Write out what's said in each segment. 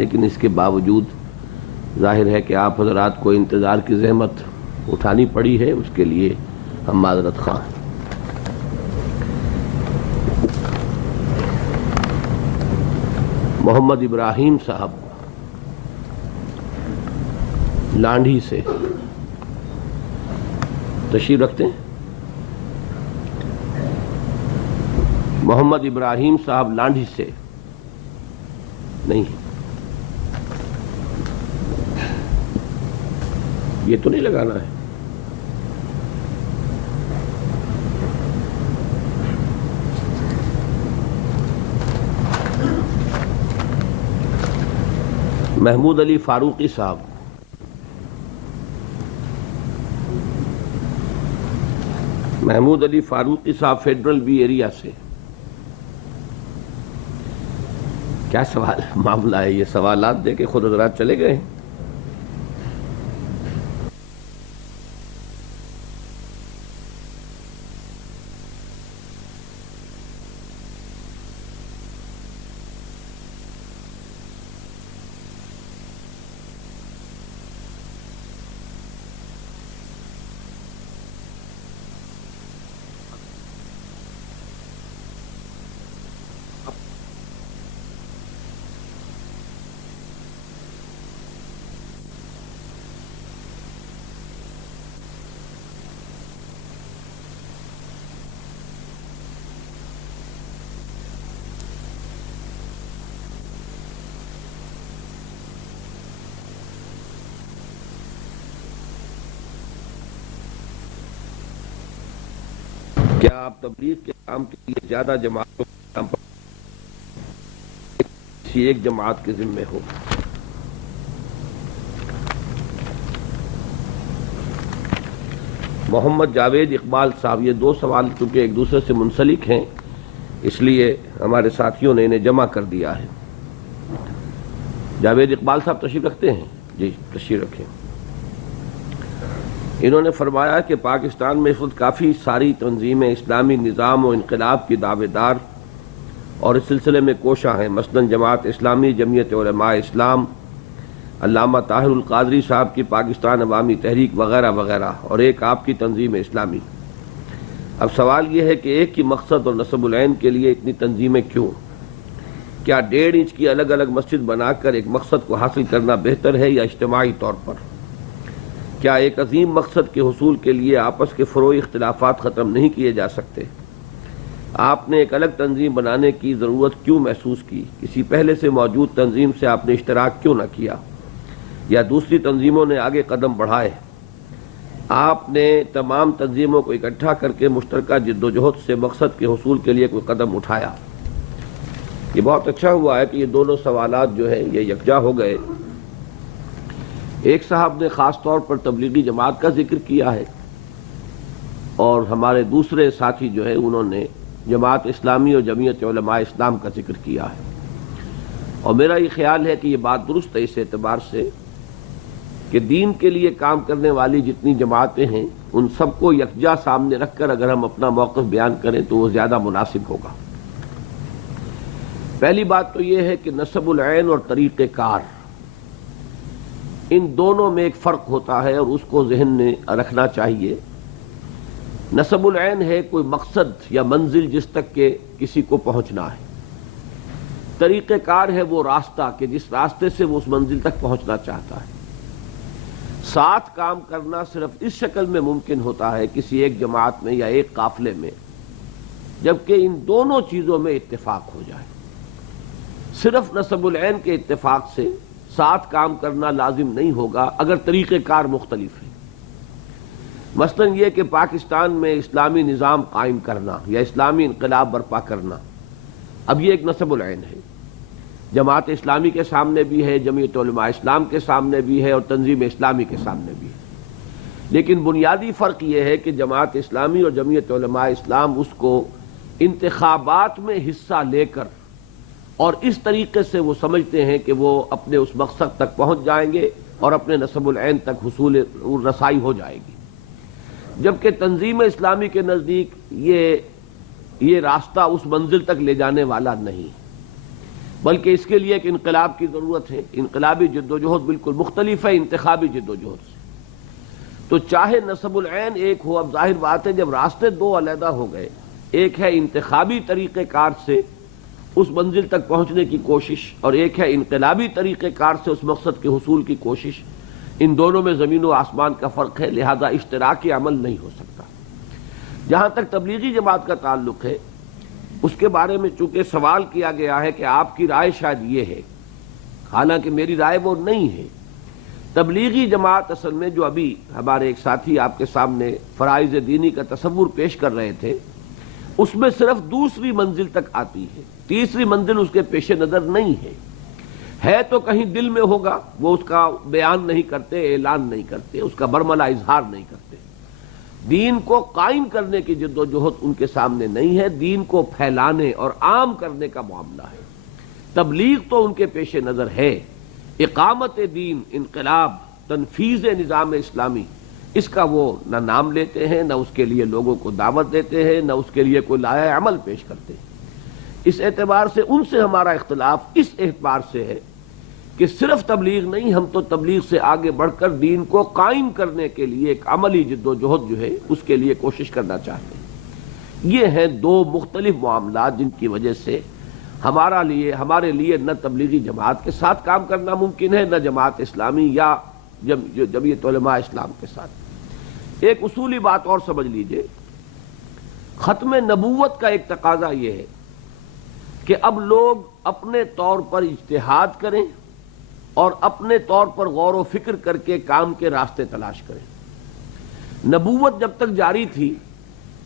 لیکن اس کے باوجود ظاہر ہے کہ آپ حضرات کو انتظار کی زحمت اٹھانی پڑی ہے، اس کے لیے ہم معذرت خواہ ہیں۔ محمد ابراہیم صاحب لانڈھی سے تشریف رکھتے ہیں۔ محمد ابراہیم صاحب لانڈھی سے نہیں، یہ تو نہیں لگانا ہے۔ محمود علی فاروقی صاحب محمود علی فاروقی صاحب فیڈرل بی ایریا سے، کیا سوال معاملہ ہے؟ یہ سوالات دے کے خود حضرات چلے گئے ہیں۔ کیا آپ تبلیغ کے کام کے لیے زیادہ جماعتوں کے کام پر کسی ایک جماعت کے ذمے ہو؟ محمد جاوید اقبال صاحب، یہ دو سوال چونکہ ایک دوسرے سے منسلک ہیں اس لیے ہمارے ساتھیوں نے انہیں جمع کر دیا ہے۔ جاوید اقبال صاحب تشریف رکھتے ہیں؟ جی تشریف رکھیں۔ انہوں نے فرمایا کہ پاکستان میں اس وقت کافی ساری تنظیمیں اسلامی نظام و انقلاب کی دعوے دار اور اس سلسلے میں کوشاں ہیں، مثلاً جماعت اسلامی، جمعیت علماء اسلام، علامہ طاہر القادری صاحب کی پاکستان عوامی تحریک وغیرہ وغیرہ، اور ایک آپ کی تنظیم اسلامی۔ اب سوال یہ ہے کہ ایک ہی مقصد اور نصب العین کے لیے اتنی تنظیمیں کیوں؟ کیا 1.5 انچ کی الگ الگ مسجد بنا کر ایک مقصد کو حاصل کرنا بہتر ہے یا اجتماعی طور پر؟ کیا ایک عظیم مقصد کے حصول کے لیے آپس کے فروعی اختلافات ختم نہیں کیے جا سکتے؟ آپ نے ایک الگ تنظیم بنانے کی ضرورت کیوں محسوس کی؟ کسی پہلے سے موجود تنظیم سے آپ نے اشتراک کیوں نہ کیا یا دوسری تنظیموں نے آگے قدم بڑھائے؟ آپ نے تمام تنظیموں کو اکٹھا کر کے مشترکہ جدوجہد سے مقصد کے حصول کے لیے کوئی قدم اٹھایا؟ یہ بہت اچھا ہوا ہے کہ یہ دونوں سوالات جو ہیں یہ یکجا ہو گئے۔ ایک صاحب نے خاص طور پر تبلیغی جماعت کا ذکر کیا ہے اور ہمارے دوسرے ساتھی جو ہے انہوں نے جماعت اسلامی اور جمعیت علماء اسلام کا ذکر کیا ہے، اور میرا یہ خیال ہے کہ یہ بات درست ہے اس اعتبار سے کہ دین کے لیے کام کرنے والی جتنی جماعتیں ہیں ان سب کو یکجا سامنے رکھ کر اگر ہم اپنا موقف بیان کریں تو وہ زیادہ مناسب ہوگا۔ پہلی بات تو یہ ہے کہ نصب العین اور طریقہ کار، ان دونوں میں ایک فرق ہوتا ہے اور اس کو ذہن میں رکھنا چاہیے۔ نصب العین ہے کوئی مقصد یا منزل جس تک کہ کسی کو پہنچنا ہے، طریقہ کار ہے وہ راستہ کہ جس راستے سے وہ اس منزل تک پہنچنا چاہتا ہے۔ ساتھ کام کرنا صرف اس شکل میں ممکن ہوتا ہے کسی ایک جماعت میں یا ایک قافلے میں جبکہ ان دونوں چیزوں میں اتفاق ہو جائے۔ صرف نصب العین کے اتفاق سے ساتھ کام کرنا لازم نہیں ہوگا اگر طریقہ کار مختلف ہے۔ مثلا یہ کہ پاکستان میں اسلامی نظام قائم کرنا یا اسلامی انقلاب برپا کرنا، اب یہ ایک نصب العین ہے، جماعت اسلامی کے سامنے بھی ہے، جمعیت علماء اسلام کے سامنے بھی ہے اور تنظیم اسلامی کے سامنے بھی ہے۔ لیکن بنیادی فرق یہ ہے کہ جماعت اسلامی اور جمعیت علماء اسلام اس کو انتخابات میں حصہ لے کر اور اس طریقے سے وہ سمجھتے ہیں کہ وہ اپنے اس مقصد تک پہنچ جائیں گے اور اپنے نصب العین تک حصول رسائی ہو جائے گی، جبکہ تنظیم اسلامی کے نزدیک یہ راستہ اس منزل تک لے جانے والا نہیں۔ بلکہ اس کے لیے ایک انقلاب کی ضرورت ہے۔ انقلابی جدوجہد بالکل مختلف ہے انتخابی جدوجہد سے۔ تو چاہے نسب العین ایک ہو، اب ظاہر بات ہے جب راستے دو علیحدہ ہو گئے، ایک ہے انتخابی طریقہ کار سے اس منزل تک پہنچنے کی کوشش اور ایک ہے انقلابی طریقہ کار سے اس مقصد کے حصول کی کوشش، ان دونوں میں زمین و آسمان کا فرق ہے، لہذا اشتراکی عمل نہیں ہو سکتا۔ جہاں تک تبلیغی جماعت کا تعلق ہے، اس کے بارے میں چونکہ سوال کیا گیا ہے کہ آپ کی رائے شاید یہ ہے، حالانکہ میری رائے وہ نہیں ہے۔ تبلیغی جماعت اصل میں جو ابھی ہمارے ایک ساتھی آپ کے سامنے فرائض دینی کا تصور پیش کر رہے تھے، اس میں صرف دوسری منزل تک آتی ہے، تیسری منزل اس کے پیش نظر نہیں ہے تو کہیں دل میں ہوگا، وہ اس کا بیان نہیں کرتے، اعلان نہیں کرتے، اس کا برملا اظہار نہیں کرتے۔ دین کو قائم کرنے کی جدوجہد ان کے سامنے نہیں ہے، دین کو پھیلانے اور عام کرنے کا معاملہ ہے۔ تبلیغ تو ان کے پیش نظر ہے، اقامت دین، انقلاب، تنفیذ نظام اسلامی، اس کا وہ نہ نام لیتے ہیں، نہ اس کے لیے لوگوں کو دعوت دیتے ہیں، نہ اس کے لیے کوئی لائحہ عمل پیش کرتے ہیں۔ اس اعتبار سے ان سے ہمارا اختلاف اس اعتبار سے ہے کہ صرف تبلیغ نہیں، ہم تو تبلیغ سے آگے بڑھ کر دین کو قائم کرنے کے لیے ایک عملی جدوجہد جو ہے اس کے لیے کوشش کرنا چاہتے ہیں۔ یہ ہیں دو مختلف معاملات جن کی وجہ سے ہمارے لیے نہ تبلیغی جماعت کے ساتھ کام کرنا ممکن ہے، نہ جماعت اسلامی یا جمعیت علماء اسلام کے ساتھ۔ ایک اصولی بات اور سمجھ لیجئے، ختم نبوت کا ایک تقاضا یہ ہے کہ اب لوگ اپنے طور پر اجتہاد کریں اور اپنے طور پر غور و فکر کر کے کام کے راستے تلاش کریں۔ نبوت جب تک جاری تھی،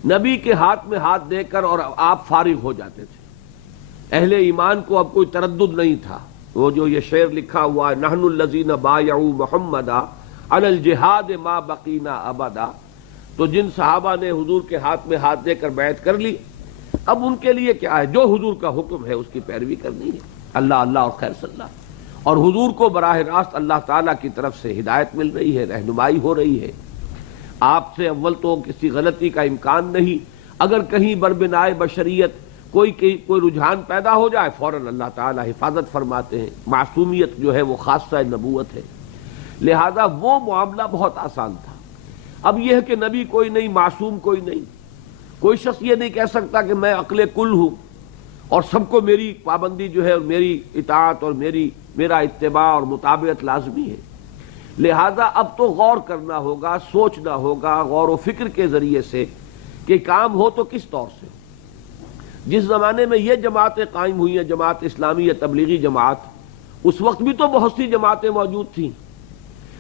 نبی کے ہاتھ میں ہاتھ دے کر اور آپ فارغ ہو جاتے تھے، اہل ایمان کو اب کوئی تردد نہیں تھا۔ وہ جو یہ شعر لکھا ہوا ہے، نحن الذین بایعوا محمدا علی الجہاد ما بقینا ابدا، تو جن صحابہ نے حضور کے ہاتھ میں ہاتھ دے کر بیعت کر لی، اب ان کے لیے کیا ہے، جو حضور کا حکم ہے اس کی پیروی کرنی ہے، اللہ اللہ اور خیر صلی اللہ، اور حضور کو براہ راست اللہ تعالیٰ کی طرف سے ہدایت مل رہی ہے، رہنمائی ہو رہی ہے۔ آپ سے اول تو کسی غلطی کا امکان نہیں، اگر کہیں بربنائے بشریت کوئی رجحان پیدا ہو جائے، فوراً اللہ تعالیٰ حفاظت فرماتے ہیں۔ معصومیت جو ہے وہ خاصہ نبوت ہے، لہذا وہ معاملہ بہت آسان تھا۔ اب یہ ہے کہ نبی کوئی نہیں، معصوم کوئی نہیں، کوئی شخص یہ نہیں کہہ سکتا کہ میں عقل کل ہوں اور سب کو میری پابندی جو ہے اور میری اطاعت اور میرا اتباع اور مطابقت لازمی ہے۔ لہذا اب تو غور کرنا ہوگا، سوچنا ہوگا غور و فکر کے ذریعے سے کہ کام ہو تو کس طور سے۔ جس زمانے میں یہ جماعتیں قائم ہوئی ہیں، جماعت اسلامی یا تبلیغی جماعت، اس وقت بھی تو بہت سی جماعتیں موجود تھیں،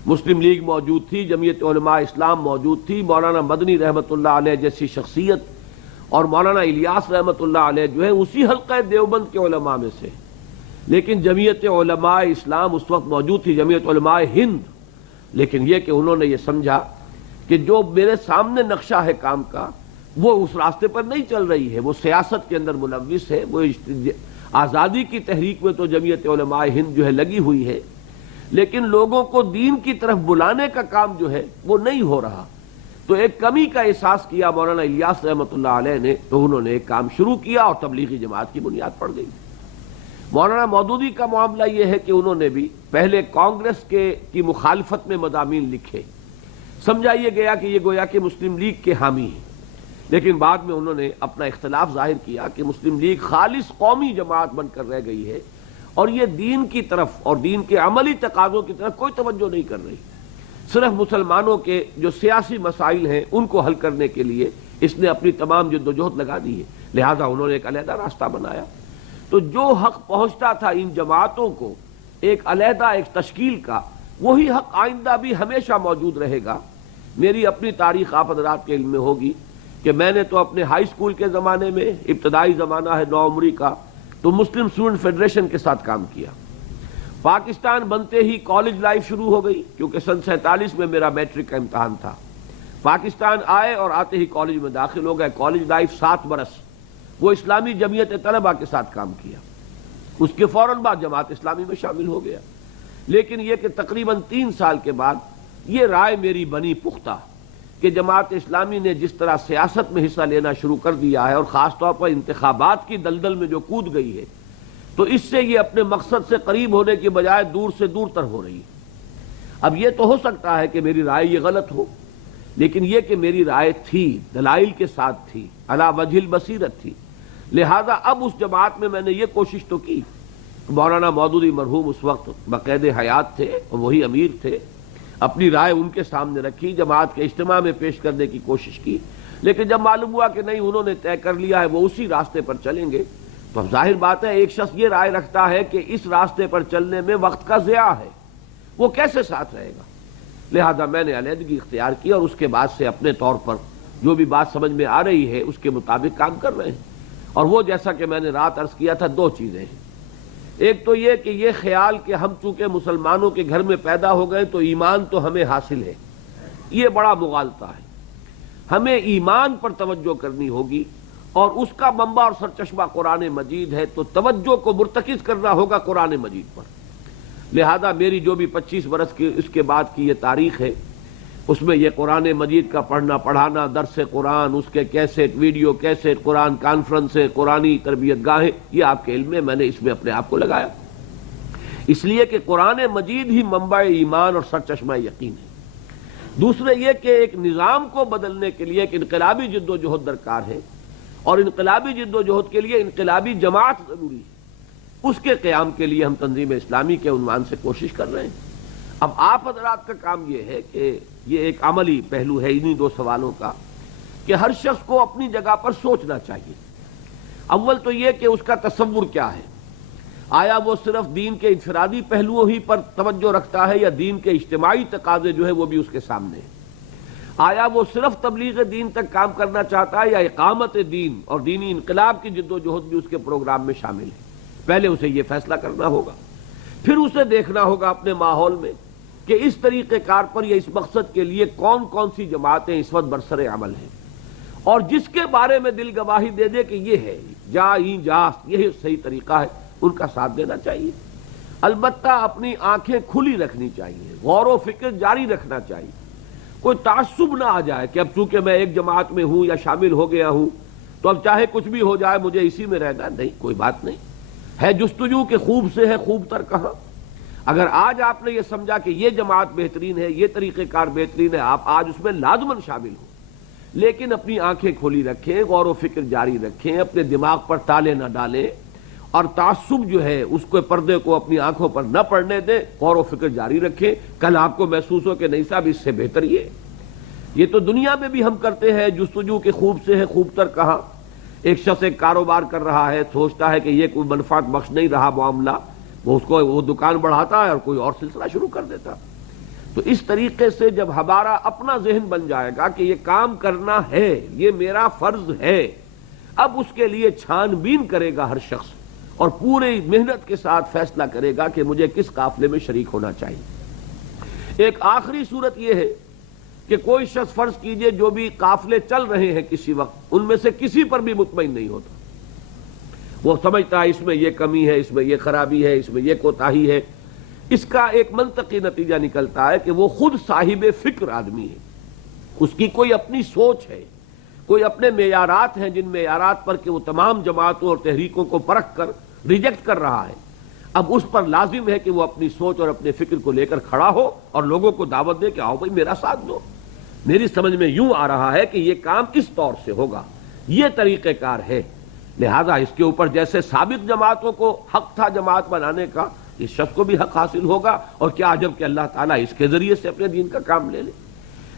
مسلم لیگ موجود تھی، جمعیت علماء اسلام موجود تھی، مولانا مدنی رحمۃ اللہ علیہ جیسی شخصیت اور مولانا الیاس رحمۃ اللہ علیہ جو ہے اسی حلقہ دیوبند کے علماء میں سے، لیکن جمعیت علماء اسلام اس وقت موجود تھی، جمعیت علماء ہند، لیکن یہ کہ انہوں نے یہ سمجھا کہ جو میرے سامنے نقشہ ہے کام کا وہ اس راستے پر نہیں چل رہی ہے، وہ سیاست کے اندر ملوث ہے، وہ آزادی کی تحریک میں تو جمعیت علماء ہند جو ہے لگی ہوئی ہے، لیکن لوگوں کو دین کی طرف بلانے کا کام جو ہے وہ نہیں ہو رہا۔ تو ایک کمی کا احساس کیا مولانا الیاس رحمۃ اللہ علیہ نے، تو انہوں نے ایک کام شروع کیا اور تبلیغی جماعت کی بنیاد پڑ گئی۔ مولانا مودودی کا معاملہ یہ ہے کہ انہوں نے بھی پہلے کانگریس کی مخالفت میں مضامین لکھے، سمجھا یہ گیا کہ یہ گویا کہ مسلم لیگ کے حامی ہیں، لیکن بعد میں انہوں نے اپنا اختلاف ظاہر کیا کہ مسلم لیگ خالص قومی جماعت بن کر رہ گئی ہے اور یہ دین کی طرف اور دین کے عملی تقاضوں کی طرف کوئی توجہ نہیں کر رہی، صرف مسلمانوں کے جو سیاسی مسائل ہیں ان کو حل کرنے کے لیے اس نے اپنی تمام جدوجہد لگا دی ہے، لہذا انہوں نے ایک علیحدہ راستہ بنایا۔ تو جو حق پہنچتا تھا ان جماعتوں کو ایک علیحدہ ایک تشکیل کا، وہی حق آئندہ بھی ہمیشہ موجود رہے گا۔ میری اپنی تاریخ آپ حضرات کے علم میں ہوگی کہ میں نے تو اپنے ہائی اسکول کے زمانے میں، ابتدائی زمانہ ہے نوعمری کا، تو مسلم اسٹوڈنٹ فیڈریشن کے ساتھ کام کیا۔ پاکستان بنتے ہی کالج لائف شروع ہو گئی، کیونکہ سن 47 میں میرا میٹرک کا امتحان تھا۔ پاکستان آئے اور آتے ہی کالج میں داخل ہو گئے، کالج لائف 7 برس وہ اسلامی جمعیت طلبہ کے ساتھ کام کیا، اس کے فوراً بعد جماعت اسلامی میں شامل ہو گیا۔ لیکن یہ کہ تقریباً 3 سال کے بعد یہ رائے میری بنی پختہ کہ جماعت اسلامی نے جس طرح سیاست میں حصہ لینا شروع کر دیا ہے اور خاص طور پر انتخابات کی دلدل میں جو کود گئی ہے، تو اس سے یہ اپنے مقصد سے قریب ہونے کی بجائے دور سے دور تر ہو رہی ہے۔ اب یہ تو ہو سکتا ہے کہ میری رائے یہ غلط ہو، لیکن یہ کہ میری رائے تھی، دلائل کے ساتھ تھی، علی وجہ البصیرت تھی، لہذا اب اس جماعت میں نے یہ کوشش تو کی۔ مولانا مودودی مرحوم اس وقت بقید حیات تھے اور وہی امیر تھے، اپنی رائے ان کے سامنے رکھی، جماعت کے اجتماع میں پیش کرنے کی کوشش کی، لیکن جب معلوم ہوا کہ نہیں انہوں نے طے کر لیا ہے وہ اسی راستے پر چلیں گے، تو اب ظاہر بات ہے ایک شخص یہ رائے رکھتا ہے کہ اس راستے پر چلنے میں وقت کا ضیاع ہے، وہ کیسے ساتھ رہے گا؟ لہذا میں نے علیحدگی اختیار کی اور اس کے بعد سے اپنے طور پر جو بھی بات سمجھ میں آ رہی ہے اس کے مطابق کام کر رہے ہیں۔ اور وہ جیسا کہ میں نے رات عرض کیا تھا، دو چیزیں ہیں۔ ایک تو یہ کہ یہ خیال کہ ہم چونکہ مسلمانوں کے گھر میں پیدا ہو گئے تو ایمان تو ہمیں حاصل ہے، یہ بڑا مغالطہ ہے۔ ہمیں ایمان پر توجہ کرنی ہوگی اور اس کا منبع اور سرچشمہ قرآن مجید ہے، تو توجہ کو مرتکز کرنا ہوگا قرآن مجید پر۔ لہذا میری جو بھی 25 برس کی اس کے بعد کی یہ تاریخ ہے، اس میں یہ قرآن مجید کا پڑھنا پڑھانا، درس قرآن، اس کے کیسٹ، ویڈیو کیسٹ، قرآن کانفرنسیں، قرآنی تربیت گاہیں، یہ آپ کے علم میں نے اس میں اپنے آپ کو لگایا، اس لیے کہ قرآن مجید ہی منبع ایمان اور سرچشمہ یقین ہے۔ دوسرے یہ کہ ایک نظام کو بدلنے کے لیے ایک انقلابی جد و جہد درکار ہے، اور انقلابی جد و جہد کے لیے انقلابی جماعت ضروری ہے۔ اس کے قیام کے لیے ہم تنظیم اسلامی کے عنوان سے کوشش کر رہے ہیں۔ اب آپ حضرات کا کام یہ ہے کہ یہ ایک عملی پہلو ہے انہی دو سوالوں کا، کہ ہر شخص کو اپنی جگہ پر سوچنا چاہیے۔ اول تو یہ کہ اس کا تصور کیا ہے، آیا وہ صرف دین کے انفرادی پہلوؤں ہی پر توجہ رکھتا ہے یا دین کے اجتماعی تقاضے جو ہے وہ بھی اس کے سامنے ہیں؟ آیا وہ صرف تبلیغ دین تک کام کرنا چاہتا ہے یا اقامت دین اور دینی انقلاب کی جد و جہد بھی اس کے پروگرام میں شامل ہے؟ پہلے اسے یہ فیصلہ کرنا ہوگا، پھر اسے دیکھنا ہوگا اپنے ماحول میں کہ اس طریقہ کار پر یا اس مقصد کے لیے کون کون سی جماعتیں اس وقت برسر عمل ہیں، اور جس کے بارے میں دل گواہی دے دے کہ یہ ہے یہی صحیح طریقہ ہے، ان کا ساتھ دینا چاہیے۔ البتہ اپنی آنکھیں کھلی رکھنی چاہیے، غور و فکر جاری رکھنا چاہیے، کوئی تعصب نہ آ جائے کہ اب چونکہ میں ایک جماعت میں ہوں یا شامل ہو گیا ہوں تو اب چاہے کچھ بھی ہو جائے مجھے اسی میں رہنا، نہیں، کوئی بات نہیں ہے۔ جستجو کے خوب سے ہے خوب تر کہاں۔ اگر آج آپ نے یہ سمجھا کہ یہ جماعت بہترین ہے، یہ طریقہ کار بہترین ہے، آپ آج اس میں لازماً شامل ہوں، لیکن اپنی آنکھیں کھلی رکھیں، غور و فکر جاری رکھیں، اپنے دماغ پر تالے نہ ڈالیں، اور تعصب جو ہے اس کو پردے کو اپنی آنکھوں پر نہ پڑنے دیں، غور و فکر جاری رکھیں۔ کل آپ کو محسوس ہو کہ نہیں صاحب اس سے بہتر یہ تو دنیا میں بھی ہم کرتے ہیں، جستجو کے خوب سے ہے خوب تر کہاں۔ ایک شخص ایک کاروبار کر رہا ہے، سوچتا ہے کہ یہ کوئی منفعت بخش نہیں رہا معاملہ، وہ دکان بڑھاتا ہے اور کوئی اور سلسلہ شروع کر دیتا۔ تو اس طریقے سے جب ہمارا اپنا ذہن بن جائے گا کہ یہ کام کرنا ہے، یہ میرا فرض ہے، اب اس کے لیے چھان بین کرے گا ہر شخص اور پوری محنت کے ساتھ فیصلہ کرے گا کہ مجھے کس قافلے میں شریک ہونا چاہیے۔ ایک آخری صورت یہ ہے کہ کوئی شخص فرض کیجئے جو بھی قافلے چل رہے ہیں کسی وقت، ان میں سے کسی پر بھی مطمئن نہیں ہوتا، وہ سمجھتا ہے اس میں یہ کمی ہے، اس میں یہ خرابی ہے، اس میں یہ کوتاہی ہے۔ اس کا ایک منطقی نتیجہ نکلتا ہے کہ وہ خود صاحب فکر آدمی ہے، اس کی کوئی اپنی سوچ ہے، کوئی اپنے معیارات ہیں جن معیارات پر کہ وہ تمام جماعتوں اور تحریکوں کو پرکھ کر ریجیکٹ کر رہا ہے۔ اب اس پر لازم ہے کہ وہ اپنی سوچ اور اپنے فکر کو لے کر کھڑا ہو اور لوگوں کو دعوت دے کہ آؤ بھائی میرا ساتھ دو، میری سمجھ میں یوں آ رہا ہے کہ یہ کام اس طور سے ہوگا، یہ طریقہ کار ہے۔ لہذا اس کے اوپر جیسے سابق جماعتوں کو حق تھا جماعت بنانے کا، اس شخص کو بھی حق حاصل ہوگا، اور کیا عجب کہ اللہ تعالیٰ اس کے ذریعے سے اپنے دین کا کام لے لے۔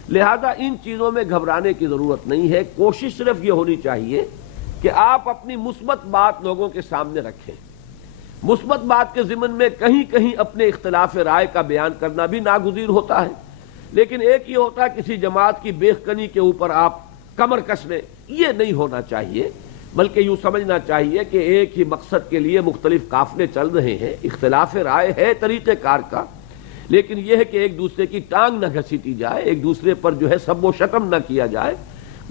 لہذا ان چیزوں میں گھبرانے کی ضرورت نہیں ہے، کوشش صرف یہ ہونی چاہیے کہ آپ اپنی مثبت بات لوگوں کے سامنے رکھیں۔ مثبت بات کے ضمن میں کہیں کہیں اپنے اختلاف رائے کا بیان کرنا بھی ناگزیر ہوتا ہے، لیکن ایک یہ ہوتا ہے کسی جماعت کی بیخکنی کے اوپر آپ کمر کس لیں، یہ نہیں ہونا چاہیے، بلکہ یوں سمجھنا چاہیے کہ ایک ہی مقصد کے لیے مختلف قافلے چل رہے ہیں، اختلاف رائے ہے طریقہ کار کا، لیکن یہ ہے کہ ایک دوسرے کی ٹانگ نہ گھسیٹی جائے، ایک دوسرے پر جو ہے سب و شتم نہ کیا جائے،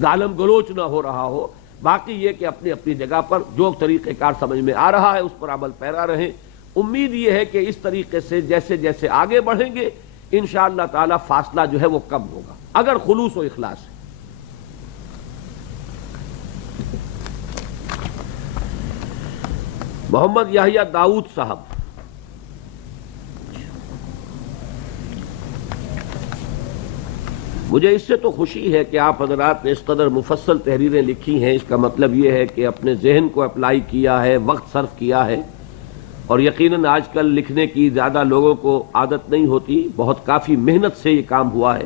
گالم گلوچ نہ ہو رہا ہو۔ باقی یہ کہ اپنی اپنی جگہ پر جو طریقہ کار سمجھ میں آ رہا ہے اس پر عمل پیرا رہیں۔ امید یہ ہے کہ اس طریقے سے جیسے جیسے آگے بڑھیں گے انشاءاللہ تعالی فاصلہ جو ہے وہ کم ہوگا، اگر خلوص و اخلاص ہے۔ محمد یحییٰ داؤد صاحب، مجھے اس سے تو خوشی ہے کہ آپ حضرات نے اس قدر مفصل تحریریں لکھی ہیں. اس کا مطلب یہ ہے کہ اپنے ذہن کو اپلائی کیا ہے، وقت صرف کیا ہے، اور یقیناً آج کل لکھنے کی زیادہ لوگوں کو عادت نہیں ہوتی، بہت کافی محنت سے یہ کام ہوا ہے.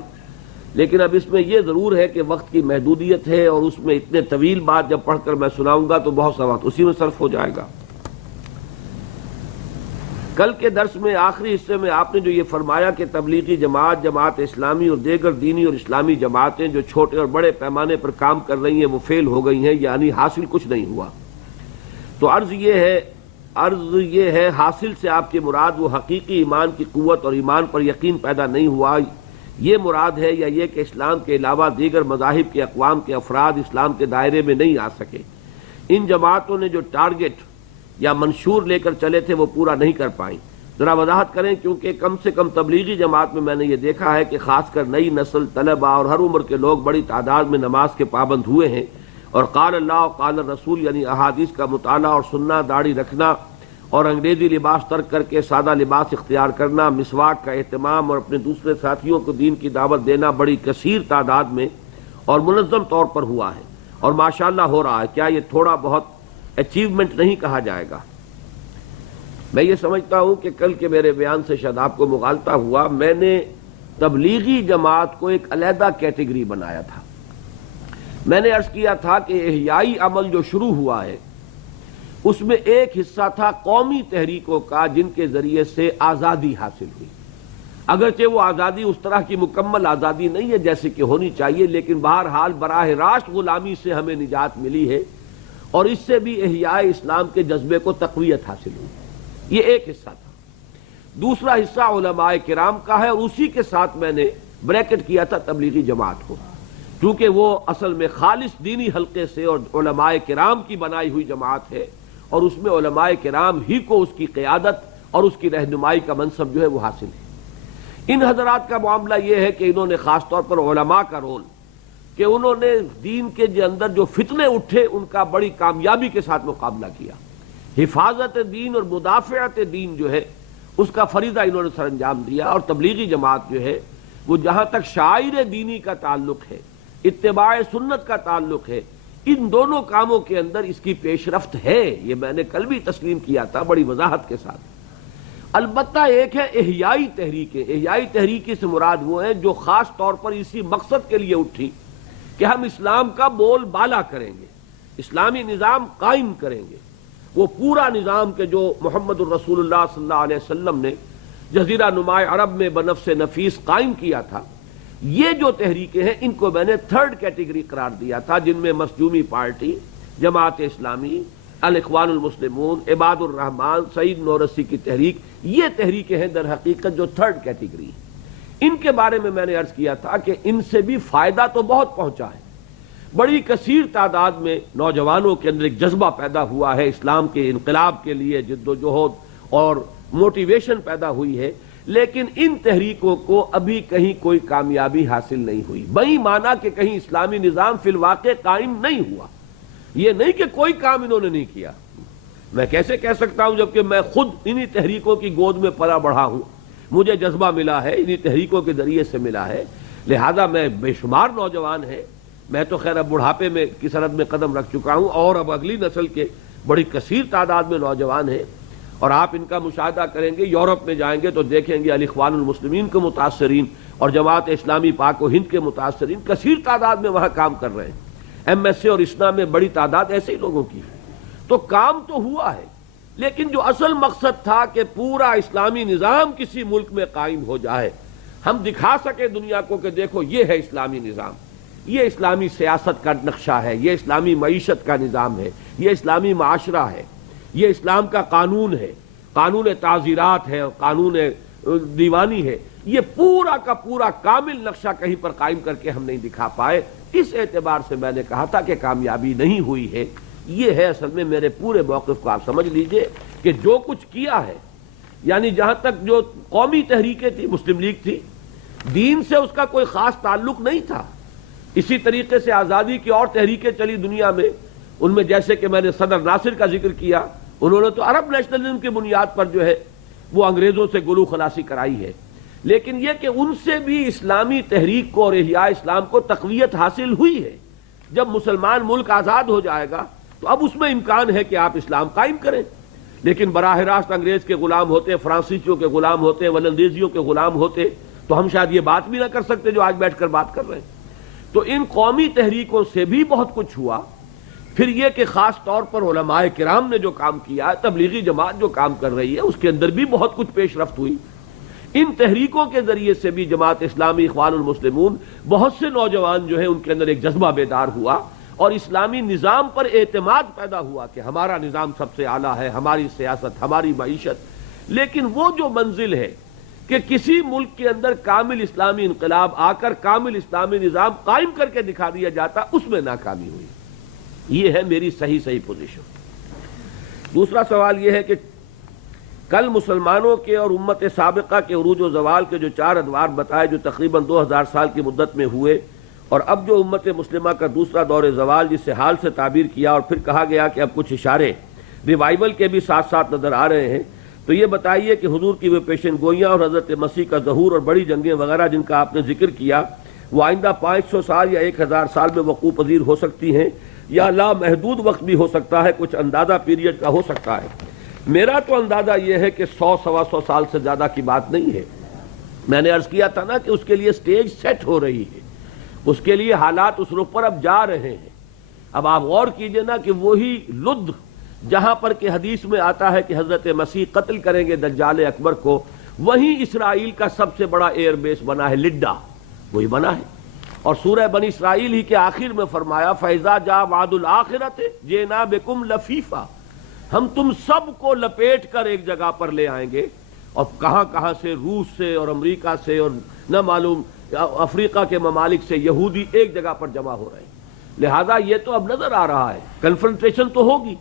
لیکن اب اس میں یہ ضرور ہے کہ وقت کی محدودیت ہے، اور اس میں اتنے طویل بات جب پڑھ کر میں سناؤں گا تو بہت سا وقت اسی میں صرف ہو جائے گا. کل کے درس میں آخری حصے میں آپ نے جو یہ فرمایا کہ تبلیغی جماعت، جماعت اسلامی اور دیگر دینی اور اسلامی جماعتیں جو چھوٹے اور بڑے پیمانے پر کام کر رہی ہیں وہ فیل ہو گئی ہیں، یعنی حاصل کچھ نہیں ہوا. تو عرض یہ ہے حاصل سے آپ کی مراد وہ حقیقی ایمان کی قوت اور ایمان پر یقین پیدا نہیں ہوا، یہ مراد ہے، یا یہ کہ اسلام کے علاوہ دیگر مذاہب کے اقوام کے افراد اسلام کے دائرے میں نہیں آ سکے. ان جماعتوں نے جو ٹارگٹ یا منشور لے کر چلے تھے وہ پورا نہیں کر پائیں. ذرا وضاحت کریں، کیونکہ کم سے کم تبلیغی جماعت میں نے یہ دیکھا ہے کہ خاص کر نئی نسل، طلباء اور ہر عمر کے لوگ بڑی تعداد میں نماز کے پابند ہوئے ہیں، اور قال اللہ و قال الرسول یعنی احادیث کا مطالعہ اور سننا، داڑھی رکھنا اور انگریزی لباس ترک کر کے سادہ لباس اختیار کرنا، مسواک کا اہتمام اور اپنے دوسرے ساتھیوں کو دین کی دعوت دینا بڑی کثیر تعداد میں اور منظم طور پر ہوا ہے، اور ماشاءاللہ ہو رہا ہے. کیا یہ تھوڑا بہت اچیومنٹ نہیں کہا جائے گا؟ میں یہ سمجھتا ہوں کہ کل کے میرے بیان سے شاید آپ کو مغالطہ ہوا. میں نے تبلیغی جماعت کو ایک علیحدہ کیٹیگری بنایا تھا. میں نے عرض کیا تھا کہ احیائی عمل جو شروع ہوا ہے اس میں ایک حصہ تھا قومی تحریکوں کا، جن کے ذریعے سے آزادی حاصل ہوئی. اگرچہ وہ آزادی اس طرح کی مکمل آزادی نہیں ہے جیسے کہ ہونی چاہیے، لیکن بہرحال براہ راست غلامی سے ہمیں نجات ملی ہے، اور اس سے بھی احیاء اسلام کے جذبے کو تقویت حاصل ہوئی. یہ ایک حصہ تھا. دوسرا حصہ علماء کرام کا ہے، اور اسی کے ساتھ میں نے بریکٹ کیا تھا تبلیغی جماعت کو، کیونکہ وہ اصل میں خالص دینی حلقے سے اور علماء کرام کی بنائی ہوئی جماعت ہے، اور اس میں علماء کرام ہی کو اس کی قیادت اور اس کی رہنمائی کا منصب جو ہے وہ حاصل ہے. ان حضرات کا معاملہ یہ ہے کہ انہوں نے خاص طور پر علماء کا رول، کہ انہوں نے دین کے اندر جو فتنے اٹھے ان کا بڑی کامیابی کے ساتھ مقابلہ کیا. حفاظت دین اور مدافعت دین جو ہے اس کا فریضہ انہوں نے سر انجام دیا. اور تبلیغی جماعت جو ہے وہ جہاں تک شاعر دینی کا تعلق ہے، اتباع سنت کا تعلق ہے، ان دونوں کاموں کے اندر اس کی پیش رفت ہے. یہ میں نے کل بھی تسلیم کیا تھا بڑی وضاحت کے ساتھ. البتہ ایک ہے احیائی تحریکیں. احیائی تحریکی سے مراد وہ ہیں جو خاص طور پر اسی مقصد کے لیے اٹھی کہ ہم اسلام کا بول بالا کریں گے، اسلامی نظام قائم کریں گے. وہ پورا نظام کے جو محمد الرسول اللہ صلی اللہ علیہ وسلم نے جزیرہ نماء عرب میں بنفس نفیس قائم کیا تھا. یہ جو تحریکیں ہیں ان کو میں نے تھرڈ کیٹیگری قرار دیا تھا، جن میں مظلومی پارٹی، جماعت اسلامی، الاخوان المسلمون، عباد الرحمن، سعید نورسی کی تحریک، یہ تحریکیں ہیں در حقیقت جو تھرڈ کیٹیگری. ان کے بارے میں نے عرض کیا تھا کہ ان سے بھی فائدہ تو بہت پہنچا ہے. بڑی کثیر تعداد میں نوجوانوں کے اندر ایک جذبہ پیدا ہوا ہے، اسلام کے انقلاب کے لیے جد و جہد اور موٹیویشن پیدا ہوئی ہے. لیکن ان تحریکوں کو ابھی کہیں کوئی کامیابی حاصل نہیں ہوئی. بئی مانا کہ کہیں اسلامی نظام فی الواقع قائم نہیں ہوا. یہ نہیں کہ کوئی کام انہوں نے نہیں کیا. میں کیسے کہہ سکتا ہوں جبکہ میں خود انہی تحریکوں کی گود میں پلا بڑھا ہوں. مجھے جذبہ ملا ہے، انہی تحریکوں کے ذریعے سے ملا ہے. لہذا میں بے شمار نوجوان ہیں، میں تو خیر اب بڑھاپے میں کی سرحد میں قدم رکھ چکا ہوں، اور اب اگلی نسل کے بڑی کثیر تعداد میں نوجوان ہیں. اور آپ ان کا مشاہدہ کریں گے، یورپ میں جائیں گے تو دیکھیں گے الاخوان المسلمین کے متاثرین اور جماعت اسلامی پاک و ہند کے متاثرین کثیر تعداد میں وہاں کام کر رہے ہیں. ایم ایس اے اور اسنا میں بڑی تعداد ایسے ہی لوگوں کی ہے. تو کام تو ہوا ہے، لیکن جو اصل مقصد تھا کہ پورا اسلامی نظام کسی ملک میں قائم ہو جائے، ہم دکھا سکے دنیا کو کہ دیکھو یہ ہے اسلامی نظام، یہ اسلامی سیاست کا نقشہ ہے، یہ اسلامی معیشت کا نظام ہے، یہ اسلامی معاشرہ ہے، یہ اسلام کا قانون ہے، قانون تعزیرات ہے، قانون دیوانی ہے. یہ پورا کا پورا کامل نقشہ کہیں پر قائم کر کے ہم نہیں دکھا پائے. اس اعتبار سے میں نے کہا تھا کہ کامیابی نہیں ہوئی ہے. یہ ہے اصل میں میرے پورے موقف کو آپ سمجھ لیجئے کہ جو کچھ کیا ہے، یعنی جہاں تک جو قومی تحریکیں تھی، مسلم لیگ تھی، دین سے اس کا کوئی خاص تعلق نہیں تھا. اسی طریقے سے آزادی کی اور تحریکیں چلی دنیا میں، ان میں جیسے کہ میں نے صدر ناصر کا ذکر کیا، انہوں نے تو عرب نیشنلزم کی بنیاد پر جو ہے وہ انگریزوں سے گلو خلاصی کرائی ہے، لیکن یہ کہ ان سے بھی اسلامی تحریک کو اور احیاء اسلام کو تقویت حاصل ہوئی ہے۔ جب مسلمان ملک آزاد ہو جائے گا تو اب اس میں امکان ہے کہ آپ اسلام قائم کریں، لیکن براہ راست انگریز کے غلام ہوتے، فرانسیسیوں کے غلام ہوتے، ولندیزیوں کے غلام ہوتے تو ہم شاید یہ بات بھی نہ کر سکتے جو آج بیٹھ کر بات کر رہے ہیں۔ تو ان قومی تحریکوں سے بھی بہت کچھ ہوا۔ پھر یہ کہ خاص طور پر علماء کرام نے جو کام کیا ہے، تبلیغی جماعت جو کام کر رہی ہے، اس کے اندر بھی بہت کچھ پیش رفت ہوئی۔ ان تحریکوں کے ذریعے سے بھی جماعت اسلامی، اخوان المسلمون، بہت سے نوجوان جو ہیں ان کے اندر ایک جذبہ بیدار ہوا اور اسلامی نظام پر اعتماد پیدا ہوا کہ ہمارا نظام سب سے اعلیٰ ہے، ہماری سیاست، ہماری معیشت۔ لیکن وہ جو منزل ہے کہ کسی ملک کے اندر کامل اسلامی انقلاب آ کر کامل اسلامی نظام قائم کر کے دکھا دیا جاتا، اس میں ناکامی ہوئی۔ یہ ہے میری صحیح پوزیشن۔ دوسرا سوال یہ ہے کہ کل مسلمانوں کے اور امت سابقہ کے عروج و زوال کے جو 4 ادوار بتائے جو تقریباً 2000 سال کی مدت میں ہوئے، اور اب جو امت مسلمہ کا دوسرا دور زوال جسے حال سے تعبیر کیا اور پھر کہا گیا کہ اب کچھ اشارے ریوائول کے بھی ساتھ ساتھ نظر آ رہے ہیں، تو یہ بتائیے کہ حضور کی وہ پیشن گوئیاں اور حضرت مسیح کا ظہور اور بڑی جنگیں وغیرہ جن کا آپ نے ذکر کیا، وہ آئندہ 500 سال یا 1000 سال میں وقوع پذیر ہو سکتی ہیں یا لامحدود وقت بھی ہو سکتا ہے، کچھ اندازہ پیریڈ کا ہو سکتا ہے؟ میرا تو اندازہ یہ ہے کہ 100-125 سال سے زیادہ کی بات نہیں ہے۔ میں نے عرض کیا تھا نا کہ اس کے لیے سٹیج سیٹ ہو رہی ہے، اس کے لیے حالات اس رخ پر اب جا رہے ہیں۔ اب آپ غور کیجئے نا کہ وہی لد جہاں پر کہ حدیث میں آتا ہے کہ حضرت مسیح قتل کریں گے دجال اکبر کو، وہیں اسرائیل کا سب سے بڑا ایئر بیس بنا ہے، لڈا وہی بنا ہے۔ اور سورہ بنی اسرائیل ہی کے آخر میں فرمایا فَإِذَا جَاءَ وَعْدُ الْآخِرَةِ جِئْنَا بِكُمْ لَفِيفًا، ہم تم سب کو لپیٹ کر ایک جگہ پر لے آئیں گے۔ اور کہاں کہاں سے، روس سے اور امریکہ سے اور نہ معلوم افریقہ کے ممالک سے یہودی ایک جگہ پر جمع ہو رہے ہیں۔ لہذا یہ تو اب نظر آ رہا ہے کنفرنٹریشن تو ہوگی،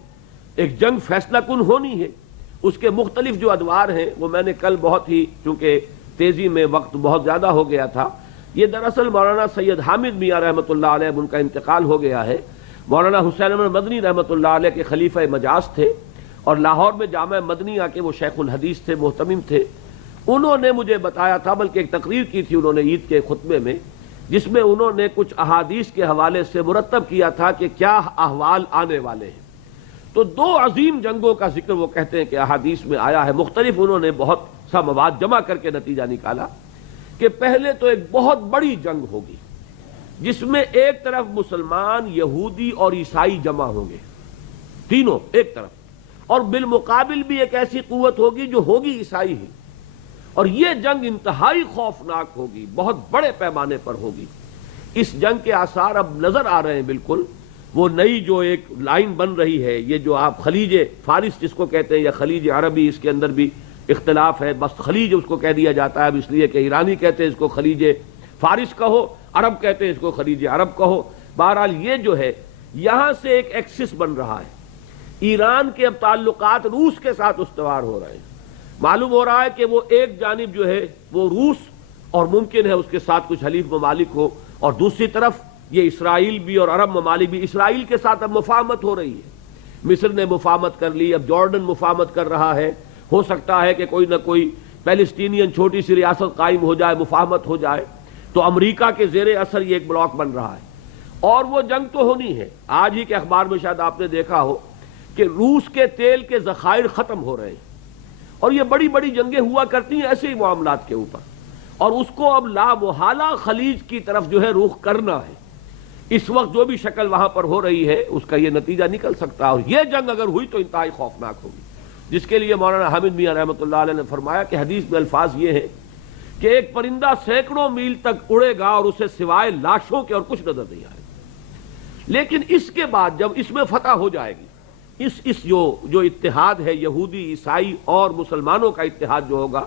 ایک جنگ فیصلہ کن ہونی ہے۔ اس کے مختلف جو ادوار ہیں وہ میں نے کل بہت ہی، چونکہ تیزی میں وقت بہت زیادہ ہو گیا تھا، یہ دراصل مولانا سید حامد میاں رحمۃ اللہ علیہ ان کا انتقال ہو گیا ہے۔ مولانا حسین احمد مدنی رحمۃ اللہ علیہ کے خلیفہ مجاز تھے اور لاہور میں جامعہ مدنیہ کے وہ شیخ الحدیث تھے، محتمم تھے۔ انہوں نے مجھے بتایا تھا، بلکہ ایک تقریر کی تھی انہوں نے عید کے خطبے میں، جس میں انہوں نے کچھ احادیث کے حوالے سے مرتب کیا تھا کہ کیا احوال آنے والے ہیں۔ تو 2 عظیم جنگوں کا ذکر وہ کہتے ہیں کہ احادیث میں آیا ہے، مختلف انہوں نے بہت سا مواد جمع کر کے نتیجہ نکالا کہ پہلے تو ایک بہت بڑی جنگ ہوگی جس میں ایک طرف مسلمان، یہودی اور عیسائی جمع ہوں گے، تینوں ایک طرف، اور بالمقابل بھی ایک ایسی قوت ہوگی جو ہوگی عیسائی ہی، اور یہ جنگ انتہائی خوفناک ہوگی، بہت بڑے پیمانے پر ہوگی۔ اس جنگ کے آثار اب نظر آ رہے ہیں بالکل۔ وہ نئی جو ایک لائن بن رہی ہے، یہ جو آپ خلیج فارس جس کو کہتے ہیں یا خلیج عربی، اس کے اندر بھی اختلاف ہے، بس خلیج اس کو کہہ دیا جاتا ہے اب اس لیے کہ ایرانی کہتے ہیں اس کو خلیج فارس کہو، عرب کہتے ہیں اس کو خلیج عرب کہو۔ بہرحال یہ جو ہے یہاں سے ایک ایکسس بن رہا ہے۔ ایران کے اب تعلقات روس کے ساتھ استوار ہو رہے ہیں۔ معلوم ہو رہا ہے کہ وہ ایک جانب جو ہے وہ روس، اور ممکن ہے اس کے ساتھ کچھ حلیف ممالک ہو، اور دوسری طرف یہ اسرائیل بھی اور عرب ممالک بھی۔ اسرائیل کے ساتھ اب مفاہمت ہو رہی ہے، مصر نے مفاہمت کر لی، اب جارڈن مفاہمت کر رہا ہے، ہو سکتا ہے کہ کوئی نہ کوئی پیلسٹینین چھوٹی سی ریاست قائم ہو جائے، مفاہمت ہو جائے۔ تو امریکہ کے زیر اثر یہ ایک بلاک بن رہا ہے، اور وہ جنگ تو ہونی ہے۔ آج ہی کے اخبار میں شاید آپ نے دیکھا ہو کہ روس کے تیل کے ذخائر ختم ہو رہے ہیں، اور یہ بڑی بڑی جنگیں ہوا کرتی ہیں ایسے ہی معاملات کے اوپر، اور اس کو اب لا محالہ خلیج کی طرف جو ہے رخ کرنا ہے۔ اس وقت جو بھی شکل وہاں پر ہو رہی ہے اس کا یہ نتیجہ نکل سکتا ہے، اور یہ جنگ اگر ہوئی تو انتہائی خوفناک ہوگی، جس کے لیے مولانا حامد میاں رحمۃ اللہ علیہ نے فرمایا کہ حدیث میں الفاظ یہ ہیں کہ ایک پرندہ سینکڑوں میل تک اڑے گا اور اسے سوائے لاشوں کے اور کچھ نظر نہیں آئے گا، لیکن اس کے بعد جب اس میں فتح ہو جائے گی، اس جو اتحاد ہے یہودی، عیسائی اور مسلمانوں کا اتحاد جو ہوگا،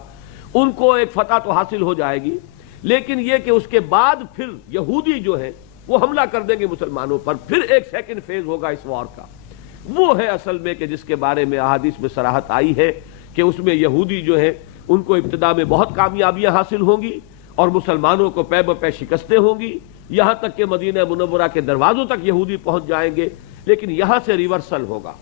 ان کو ایک فتح تو حاصل ہو جائے گی، لیکن یہ کہ اس کے بعد پھر یہودی جو ہے وہ حملہ کر دیں گے مسلمانوں پر، پھر ایک سیکنڈ فیز ہوگا اس وار کا۔ وہ ہے اصل میں کہ جس کے بارے میں احادیث میں صراحت آئی ہے کہ اس میں یہودی جو ہے ان کو ابتدا میں بہت کامیابیاں حاصل ہوں گی اور مسلمانوں کو پے بپے شکستیں ہوں گی، یہاں تک کہ مدینہ منورہ کے دروازوں تک یہودی پہنچ جائیں گے، لیکن یہاں سے ریورسل ہوگا۔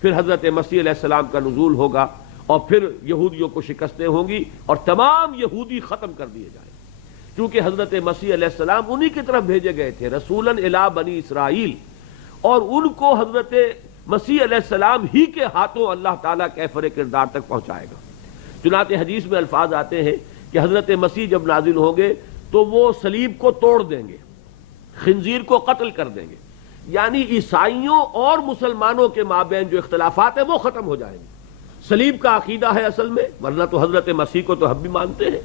پھر حضرت مسیح علیہ السلام کا نزول ہوگا اور پھر یہودیوں کو شکستیں ہوں گی اور تمام یہودی ختم کر دیے جائیں، کیونکہ حضرت مسیح علیہ السلام انہی کی طرف بھیجے گئے تھے، رسولاً الی بنی اسرائیل، اور ان کو حضرت مسیح علیہ السلام ہی کے ہاتھوں اللہ تعالیٰ کیفر کردار تک پہنچائے گا۔ چنانچہ حدیث میں الفاظ آتے ہیں کہ حضرت مسیح جب نازل ہوں گے تو وہ صلیب کو توڑ دیں گے، خنزیر کو قتل کر دیں گے، یعنی عیسائیوں اور مسلمانوں کے مابین جو اختلافات ہیں وہ ختم ہو جائیں گے۔ صلیب کا عقیدہ ہے اصل میں، ورنہ تو حضرت مسیح کو تو ہم بھی مانتے ہیں،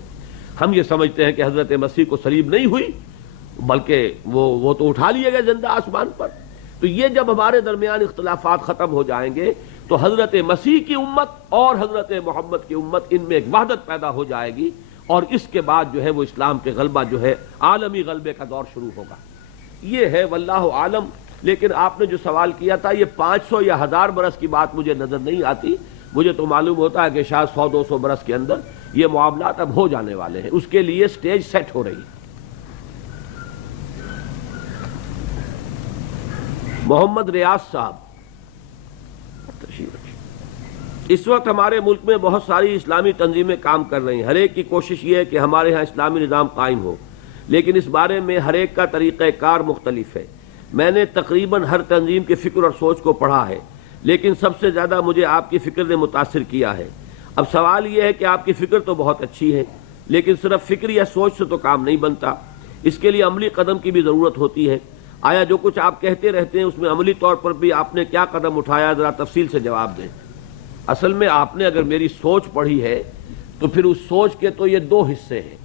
ہم یہ سمجھتے ہیں کہ حضرت مسیح کو صلیب نہیں ہوئی بلکہ وہ تو اٹھا لیے گئے زندہ آسمان پر۔ تو یہ جب ہمارے درمیان اختلافات ختم ہو جائیں گے تو حضرت مسیح کی امت اور حضرت محمد کی امت ان میں ایک وحدت پیدا ہو جائے گی، اور اس کے بعد جو ہے وہ اسلام کے غلبہ جو ہے عالمی غلبے کا دور شروع ہوگا۔ یہ ہے واللہ عالم۔ لیکن آپ نے جو سوال کیا تھا یہ 500 یا 1000 برس کی بات مجھے نظر نہیں آتی، مجھے تو معلوم ہوتا ہے کہ شاید 100-200 برس کے اندر یہ معاملات اب ہو جانے والے ہیں، اس کے لیے سٹیج سیٹ ہو رہی ہے۔ محمد ریاض صاحب، اس وقت ہمارے ملک میں بہت ساری اسلامی تنظیمیں کام کر رہی ہیں، ہر ایک کی کوشش یہ ہے کہ ہمارے ہاں اسلامی نظام قائم ہو، لیکن اس بارے میں ہر ایک کا طریقہ کار مختلف ہے۔ میں نے تقریباً ہر تنظیم کے فکر اور سوچ کو پڑھا ہے، لیکن سب سے زیادہ مجھے آپ کی فکر نے متاثر کیا ہے۔ اب سوال یہ ہے کہ آپ کی فکر تو بہت اچھی ہے، لیکن صرف فکر یا سوچ سے تو کام نہیں بنتا، اس کے لیے عملی قدم کی بھی ضرورت ہوتی ہے۔ آیا جو کچھ آپ کہتے رہتے ہیں اس میں عملی طور پر بھی آپ نے کیا قدم اٹھایا، ذرا تفصیل سے جواب دیں۔ اصل میں آپ نے اگر میری سوچ پڑھی ہے تو پھر اس سوچ کے تو یہ 2 حصے ہیں،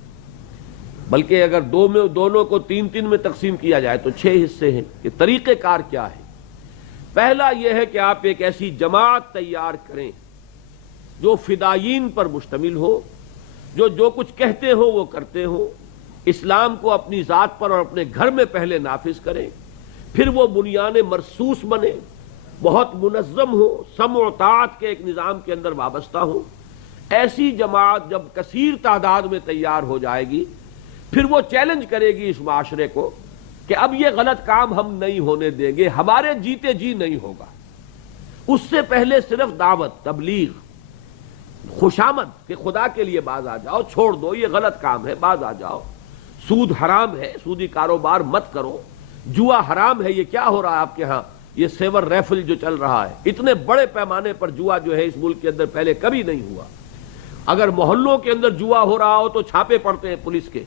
بلکہ اگر دونوں کو 3 میں تقسیم کیا جائے تو 6 حصے ہیں کہ طریقہ کار کیا ہے۔ پہلا یہ ہے کہ آپ ایک ایسی جماعت تیار کریں جو فدائین پر مشتمل ہو، جو کچھ کہتے ہو وہ کرتے ہو، اسلام کو اپنی ذات پر اور اپنے گھر میں پہلے نافذ کریں، پھر وہ بنیان مرصوص بنے، بہت منظم ہو، سمع و طاعت کے ایک نظام کے اندر وابستہ ہو۔ ایسی جماعت جب کثیر تعداد میں تیار ہو جائے گی پھر وہ چیلنج کرے گی اس معاشرے کو کہ اب یہ غلط کام ہم نہیں ہونے دیں گے، ہمارے جیتے جی نہیں ہوگا۔ اس سے پہلے صرف دعوت، تبلیغ، خوشامد کہ خدا کے لیے باز آ جاؤ، چھوڑ دو یہ غلط کام ہے، باز آ جاؤ، سود حرام ہے، سودی کاروبار مت کرو، جوا حرام ہے۔ یہ کیا ہو رہا ہے آپ کے ہاں؟ یہ سیور ریفل جو چل رہا ہے، اتنے بڑے پیمانے پر جوا جو ہے اس ملک کے اندر پہلے کبھی نہیں ہوا۔ اگر محلوں کے اندر جوا ہو رہا ہو تو چھاپے پڑتے ہیں پولیس کے،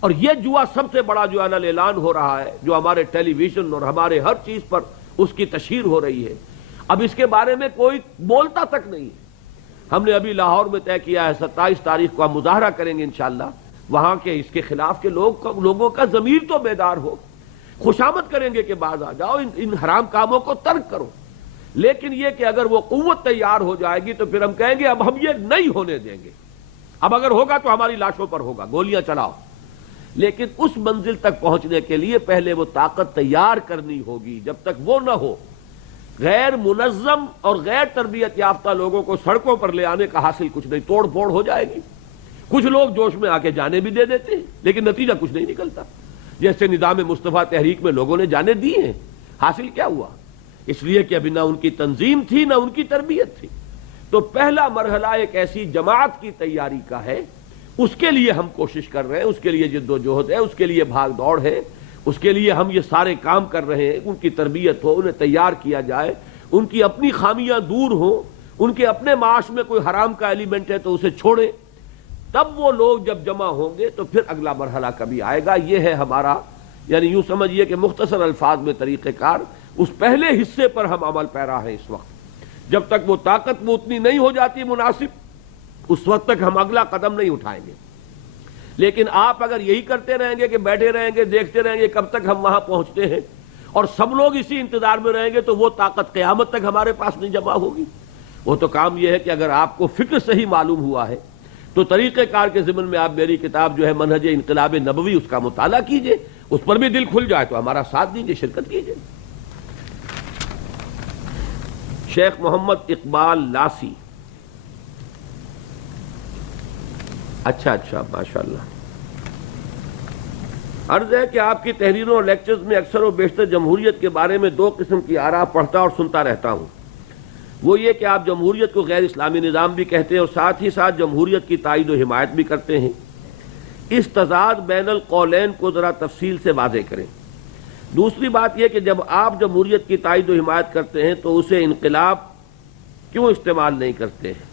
اور یہ جوا سب سے بڑا جو اعلان ہو رہا ہے، جو ہمارے ٹیلی ویژن اور ہمارے ہر چیز پر اس کی تشہیر ہو رہی ہے۔ اب اس کے بارے میں کوئی بولتا تک نہیں ہے۔ ہم نے ابھی لاہور میں طے کیا ہے 27 تاریخ کو ہم مظاہرہ کریں گے انشاءاللہ، وہاں کے اس کے خلاف کے لوگوں کا ضمیر تو بیدار ہو، خوشامد کریں گے کہ باز آ جاؤ، ان حرام کاموں کو ترک کرو۔ لیکن یہ کہ اگر وہ قوت تیار ہو جائے گی تو پھر ہم کہیں گے اب ہم یہ نہیں ہونے دیں گے، اب اگر ہوگا تو ہماری لاشوں پر ہوگا، گولیاں چلاؤ۔ لیکن اس منزل تک پہنچنے کے لیے پہلے وہ طاقت تیار کرنی ہوگی۔ جب تک وہ نہ ہو، غیر منظم اور غیر تربیت یافتہ لوگوں کو سڑکوں پر لے آنے کا حاصل کچھ نہیں، توڑ پھوڑ ہو جائے گی۔ کچھ لوگ جوش میں آ کے جانے بھی دے دیتے ہیں لیکن نتیجہ کچھ نہیں نکلتا، جیسے نظام مصطفیٰ تحریک میں لوگوں نے جانے دی ہیں، حاصل کیا ہوا؟ اس لیے کہ ابھی نہ ان کی تنظیم تھی نہ ان کی تربیت تھی۔ تو پہلا مرحلہ ایک ایسی جماعت کی تیاری کا ہے، اس کے لیے ہم کوشش کر رہے ہیں، اس کے لیے جد و جہد ہے، اس کے لیے بھاگ دوڑ ہے، اس کے لیے ہم یہ سارے کام کر رہے ہیں۔ ان کی تربیت ہو، انہیں تیار کیا جائے، ان کی اپنی خامیاں دور ہوں، ان کے اپنے معاش میں کوئی حرام کا ایلیمنٹ ہے تو اسے چھوڑیں، تب وہ لوگ جب جمع ہوں گے تو پھر اگلا مرحلہ کبھی آئے گا۔ یہ ہے ہمارا، یعنی یوں سمجھیے کہ مختصر الفاظ میں طریقہ کار، اس پہلے حصے پر ہم عمل پیرا ہیں اس وقت۔ جب تک وہ طاقت وہ اتنی نہیں ہو جاتی مناسب، اس وقت تک ہم اگلا قدم نہیں اٹھائیں گے۔ لیکن آپ اگر یہی کرتے رہیں گے کہ بیٹھے رہیں گے، دیکھتے رہیں گے کب تک ہم وہاں پہنچتے ہیں، اور سب لوگ اسی انتظار میں رہیں گے، تو وہ طاقت قیامت تک ہمارے پاس نہیں جمع ہوگی۔ وہ تو کام یہ ہے کہ اگر آپ کو فکر صحیح معلوم ہوا ہے تو طریقہ کار کے ضمن میں آپ میری کتاب جو ہے منہج انقلاب نبوی، اس کا مطالعہ کیجئے، اس پر بھی دل کھل جائے تو ہمارا ساتھ دیجئے، شرکت کیجئے۔ شیخ محمد اقبال لاسی، اچھا ماشاءاللہ۔ عرض ہے کہ آپ کی تحریروں اور لیکچرز میں اکثر و بیشتر جمہوریت کے بارے میں 2 قسم کی آراء پڑھتا اور سنتا رہتا ہوں۔ وہ یہ کہ آپ جمہوریت کو غیر اسلامی نظام بھی کہتے ہیں اور ساتھ ہی ساتھ جمہوریت کی تائید و حمایت بھی کرتے ہیں۔ اس تضاد بین القولین کو ذرا تفصیل سے واضح کریں۔ دوسری بات یہ کہ جب آپ جمہوریت کی تائید و حمایت کرتے ہیں تو اسے انقلاب کیوں استعمال نہیں کرتے ہیں؟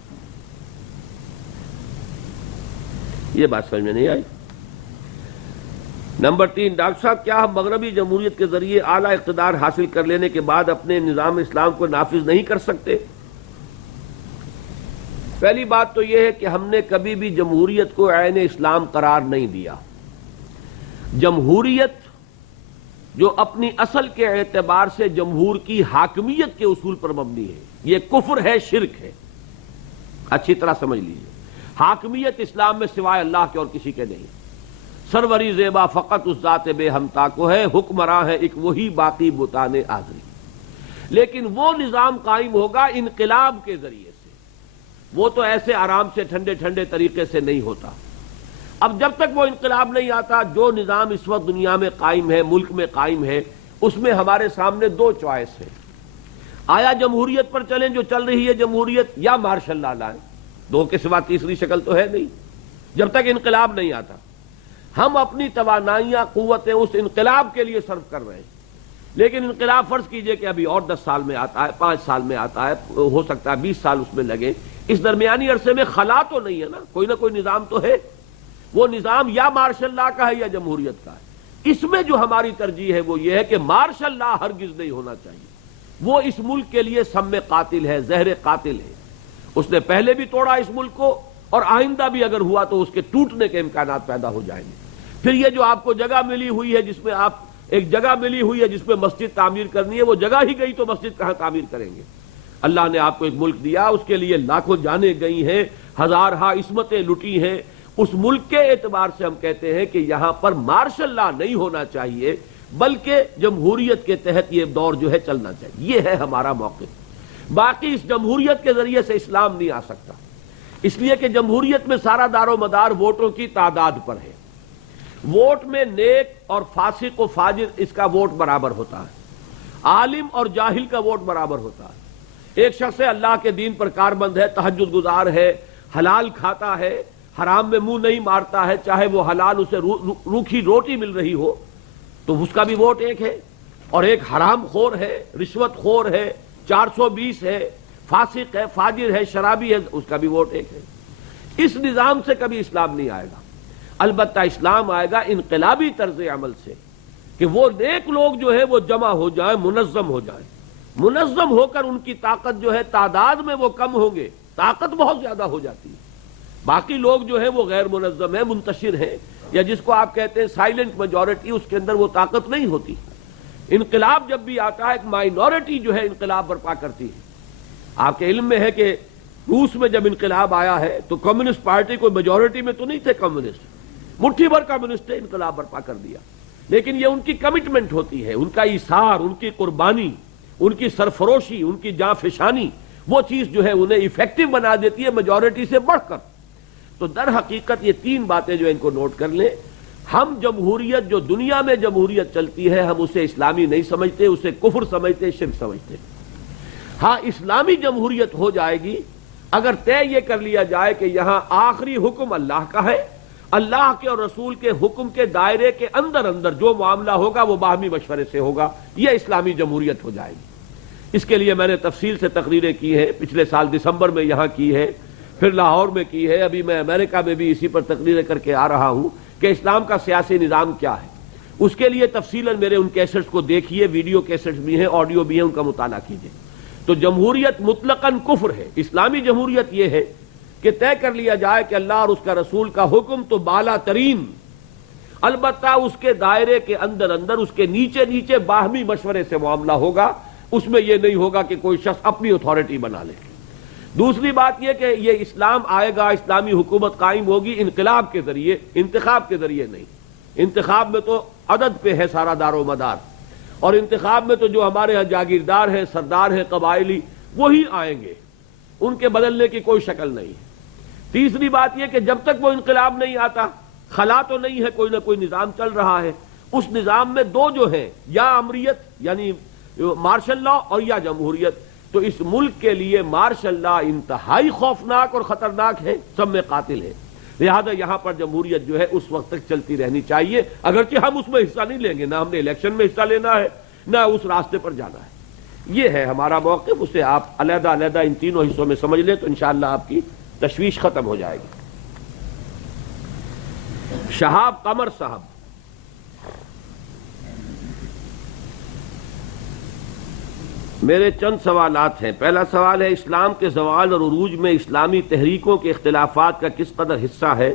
یہ بات سمجھ میں نہیں آئی۔ نمبر 3، ڈاکٹر صاحب کیا ہم مغربی جمہوریت کے ذریعے اعلیٰ اقتدار حاصل کر لینے کے بعد اپنے نظام اسلام کو نافذ نہیں کر سکتے؟ پہلی بات تو یہ ہے کہ ہم نے کبھی بھی جمہوریت کو عین اسلام قرار نہیں دیا۔ جمہوریت جو اپنی اصل کے اعتبار سے جمہور کی حاکمیت کے اصول پر مبنی ہے، یہ کفر ہے، شرک ہے، اچھی طرح سمجھ لیجیے۔ حاکمیت اسلام میں سوائے اللہ کے اور کسی کے نہیں۔ سروری زیبا فقط اس ذات بے ہمتا کو ہے، حکمراں ہے ایک وہی باقی بتانے آزری۔ لیکن وہ نظام قائم ہوگا انقلاب کے ذریعے سے، وہ تو ایسے آرام سے ٹھنڈے ٹھنڈے طریقے سے نہیں ہوتا۔ اب جب تک وہ انقلاب نہیں آتا، جو نظام اس وقت دنیا میں قائم ہے، ملک میں قائم ہے، اس میں ہمارے سامنے دو چوائس ہے۔ آیا جمہوریت پر چلیں جو چل رہی ہے جمہوریت، یا مارشل لا لائیں، دو کے سوا تیسری شکل تو ہے نہیں جب تک انقلاب نہیں آتا۔ ہم اپنی توانائیاں قوتیں اس انقلاب کے لیے صرف کر رہے ہیں، لیکن انقلاب فرض کیجئے کہ ابھی اور 10 سال میں آتا ہے، 5 سال میں آتا ہے، ہو سکتا ہے 20 سال اس میں لگے۔ اس درمیانی عرصے میں خلا تو نہیں ہے نا، کوئی نہ کوئی نظام تو ہے۔ وہ نظام یا مارشل لا کا ہے یا جمہوریت کا ہے۔ اس میں جو ہماری ترجیح ہے وہ یہ ہے کہ مارشل لا ہرگز نہیں ہونا چاہیے۔ وہ اس ملک کے لیے سم قاتل ہے، زہر قاتل ہے۔ اس نے پہلے بھی توڑا اس ملک کو، اور آئندہ بھی اگر ہوا تو اس کے ٹوٹنے کے امکانات پیدا ہو جائیں گے۔ پھر یہ جو آپ کو جگہ ملی ہوئی ہے، جس میں آپ ایک جگہ ملی ہوئی ہے جس میں مسجد تعمیر کرنی ہے، وہ جگہ ہی گئی تو مسجد کہاں تعمیر کریں گے؟ اللہ نے آپ کو ایک ملک دیا، اس کے لیے لاکھوں جانیں گئی ہیں، ہزارہا عصمتیں لٹی ہیں۔ اس ملک کے اعتبار سے ہم کہتے ہیں کہ یہاں پر مارشل لا نہیں ہونا چاہیے، بلکہ جمہوریت کے تحت یہ دور جو ہے چلنا چاہیے۔ یہ ہے ہمارا موقف۔ باقی اس جمہوریت کے ذریعے سے اسلام نہیں آ سکتا، اس لیے کہ جمہوریت میں سارا دار و مدار ووٹوں کی تعداد پر ہے۔ ووٹ میں نیک اور فاسق و فاجر اس کا ووٹ برابر ہوتا ہے، عالم اور جاہل کا ووٹ برابر ہوتا ہے۔ ایک شخص اللہ کے دین پر کاربند ہے، تہجد گزار ہے، حلال کھاتا ہے، حرام میں منہ نہیں مارتا ہے، چاہے وہ حلال اسے روکھی روٹی مل رہی ہو تو اس کا بھی ووٹ ایک ہے۔ اور ایک حرام خور ہے، رشوت خور ہے، 420 ہے، فاسق ہے، فاجر ہے، شرابی ہے، اس کا بھی ووٹ ایک ہے۔ اس نظام سے کبھی اسلام نہیں آئے گا۔ البتہ اسلام آئے گا انقلابی طرز عمل سے، کہ وہ نیک لوگ جو ہے وہ جمع ہو جائیں، منظم ہو جائیں۔ منظم ہو کر ان کی طاقت جو ہے تعداد میں وہ کم ہوں گے، طاقت بہت زیادہ ہو جاتی ہے۔ باقی لوگ جو ہیں وہ غیر منظم ہیں، منتشر ہیں، یا جس کو آپ کہتے ہیں سائلنٹ میجورٹی، اس کے اندر وہ طاقت نہیں ہوتی۔ انقلاب جب بھی آتا ہے ایک مائنورٹی جو ہے انقلاب برپا کرتی ہے۔ آپ کے علم میں ہے کہ روس میں جب انقلاب آیا ہے تو کمیونسٹ پارٹی کوئی میجورٹی میں تو نہیں تھے، کمیونسٹ مٹھی بھر کمیونسٹ تھے، انقلاب برپا کر دیا۔ لیکن یہ ان کی کمٹمنٹ ہوتی ہے، ان کا ایثار، ان کی قربانی، ان کی سرفروشی، ان کی جاں فشانی، وہ چیز جو ہے انہیں ایفیکٹو بنا دیتی ہے میجورٹی سے بڑھ کر۔ تو در حقیقت یہ 3 باتیں جو ان کو نوٹ کر لیں۔ ہم جمہوریت، جو دنیا میں جمہوریت چلتی ہے، ہم اسے اسلامی نہیں سمجھتے، اسے کفر سمجھتے، شرک سمجھتے۔ ہاں اسلامی جمہوریت ہو جائے گی اگر طے یہ کر لیا جائے کہ یہاں آخری حکم اللہ کا ہے، اللہ کے اور رسول کے حکم کے دائرے کے اندر اندر جو معاملہ ہوگا وہ باہمی مشورے سے ہوگا، یہ اسلامی جمہوریت ہو جائے گی۔ اس کے لیے میں نے تفصیل سے تقریریں کی ہیں، پچھلے سال دسمبر میں یہاں کی ہے، پھر لاہور میں کی ہے، ابھی میں امریکہ میں بھی اسی پر تقریریں کر کے آ رہا ہوں کہ اسلام کا سیاسی نظام کیا ہے۔ اس کے لیے تفصیلاً میرے ان کیسٹس کو دیکھیے، ویڈیو کیسٹس بھی ہیں، آڈیو بھی ہیں، ان کا مطالعہ کیجیے۔ تو جمہوریت مطلقاً کفر ہے۔ اسلامی جمہوریت یہ ہے کہ طے کر لیا جائے کہ اللہ اور اس کا رسول کا حکم تو بالا ترین، البتہ اس کے دائرے کے اندر اندر، اس کے نیچے نیچے باہمی مشورے سے معاملہ ہوگا، اس میں یہ نہیں ہوگا کہ کوئی شخص اپنی اتھارٹی بنا لے۔ دوسری بات یہ کہ یہ اسلام آئے گا، اسلامی حکومت قائم ہوگی انقلاب کے ذریعے، انتخاب کے ذریعے نہیں۔ انتخاب میں تو عدد پہ ہے سارا دار و مدار، اور انتخاب میں تو جو ہمارے ہاں جاگیردار ہیں، سردار ہیں، قبائلی، وہی آئیں گے، ان کے بدلنے کی کوئی شکل نہیں ہے۔ تیسری بات یہ کہ جب تک وہ انقلاب نہیں آتا، خلا تو نہیں ہے، کوئی نہ کوئی نظام چل رہا ہے۔ اس نظام میں دو جو ہیں، یا امریت یعنی مارشل لا اور یا جمہوریت، تو اس ملک کے لیے مارشل لا انتہائی خوفناک اور خطرناک ہے، سب میں قاتل ہے۔ لہذا یہاں پر جمہوریت جو ہے اس وقت تک چلتی رہنی چاہیے، اگرچہ ہم اس میں حصہ نہیں لیں گے، نہ ہم نے الیکشن میں حصہ لینا ہے نہ اس راستے پر جانا ہے۔ یہ ہے ہمارا موقف، اسے آپ علیحدہ علیحدہ ان تینوں حصوں میں سمجھ لیں تو انشاءاللہ آپ کی تشویش ختم ہو جائے گی۔ شہاب قمر صاحب، میرے چند سوالات ہیں۔ پہلا سوال ہے، اسلام کے زوال اور عروج میں اسلامی تحریکوں کے اختلافات کا کس قدر حصہ ہے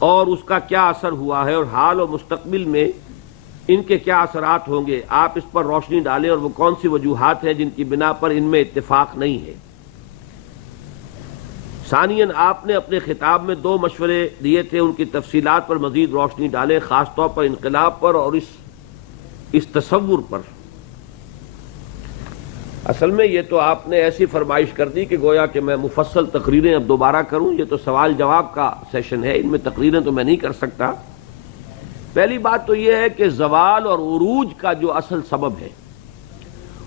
اور اس کا کیا اثر ہوا ہے، اور حال و مستقبل میں ان کے کیا اثرات ہوں گے؟ آپ اس پر روشنی ڈالیں، اور وہ کون سی وجوہات ہیں جن کی بنا پر ان میں اتفاق نہیں ہے؟ ثانیاً، آپ نے اپنے خطاب میں 2 مشورے دیے تھے، ان کی تفصیلات پر مزید روشنی ڈالیں، خاص طور پر انقلاب پر اور اس تصور پر۔ اصل میں یہ تو آپ نے ایسی فرمائش کر دی کہ گویا کہ میں مفصل تقریریں اب دوبارہ کروں، یہ تو سوال جواب کا سیشن ہے، ان میں تقریریں تو میں نہیں کر سکتا۔ پہلی بات تو یہ ہے کہ زوال اور عروج کا جو اصل سبب ہے،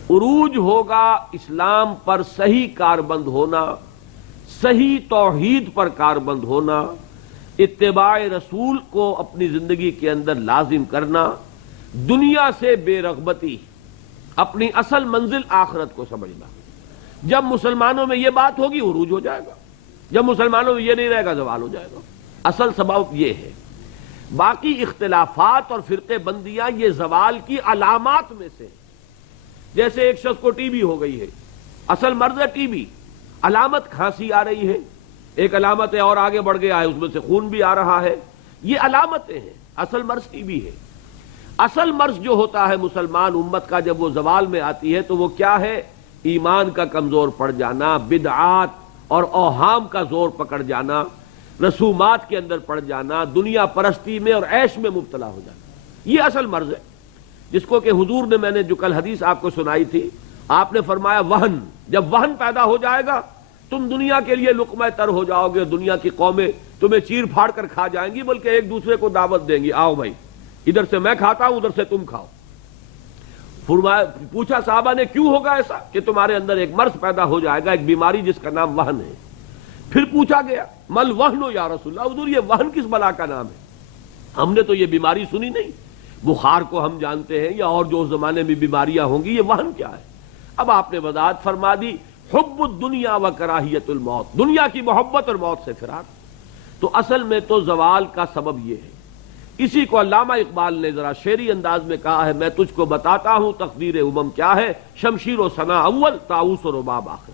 عروج ہوگا اسلام پر صحیح کاربند ہونا، صحیح توحید پر کاربند ہونا، اتباع رسول کو اپنی زندگی کے اندر لازم کرنا، دنیا سے بے رغبتی، اپنی اصل منزل آخرت کو سمجھنا۔ جب مسلمانوں میں یہ بات ہوگی عروج ہو جائے گا، جب مسلمانوں میں یہ نہیں رہے گا زوال ہو جائے گا۔ اصل سبب یہ ہے۔ باقی اختلافات اور فرقے بندیاں یہ زوال کی علامات میں سے، جیسے ایک شخص کو ٹی بی ہو گئی ہے، اصل مرض ہے ٹی بی، علامت کھانسی آ رہی ہے، ایک علامت ہے اور آگے بڑھ گیا ہے، اس میں سے خون بھی آ رہا ہے، یہ علامتیں ہیں، اصل مرض ٹی بی ہے۔ اصل مرض جو ہوتا ہے مسلمان امت کا جب وہ زوال میں آتی ہے تو وہ کیا ہے؟ ایمان کا کمزور پڑ جانا، بدعات اور اوہام کا زور پکڑ جانا، رسومات کے اندر پڑ جانا، دنیا پرستی میں اور عیش میں مبتلا ہو جانا، یہ اصل مرض ہے، جس کو کہ حضور نے، میں نے جو کل حدیث آپ کو سنائی تھی، آپ نے فرمایا وہن، جب وہن پیدا ہو جائے گا تم دنیا کے لیے لقمہ تر ہو جاؤ گے، دنیا کی قومیں تمہیں چیر پھاڑ کر کھا جائیں گی، بلکہ ایک دوسرے کو دعوت دیں گی، آؤ بھائی ادھر سے میں کھاتا ہوں ادھر سے تم کھاؤ۔ فرمایا، پوچھا صحابہ نے کیوں ہوگا ایسا؟ کہ تمہارے اندر ایک مرض پیدا ہو جائے گا، ایک بیماری جس کا نام وہن ہے۔ پھر پوچھا گیا مل وہن یا رسول اللہ، حضور یہ وہن کس بلا کا نام ہے؟ ہم نے تو یہ بیماری سنی نہیں، بخار کو ہم جانتے ہیں یا اور جو اس زمانے میں بیماریاں ہوں گی، یہ وہن کیا ہے؟ اب آپ نے وضاحت فرما دی، حب الدنیا و کراہیت الموت، دنیا کی محبت اور موت سے فرار۔ تو اصل میں تو زوال کا سبب یہ ہے۔ اسی کو علامہ اقبال نے ذرا شعری انداز میں کہا ہے، میں تجھ کو بتاتا ہوں تقدیر امم کیا ہے، شمشیر و ثنا اول، طاؤس و رباب آخر۔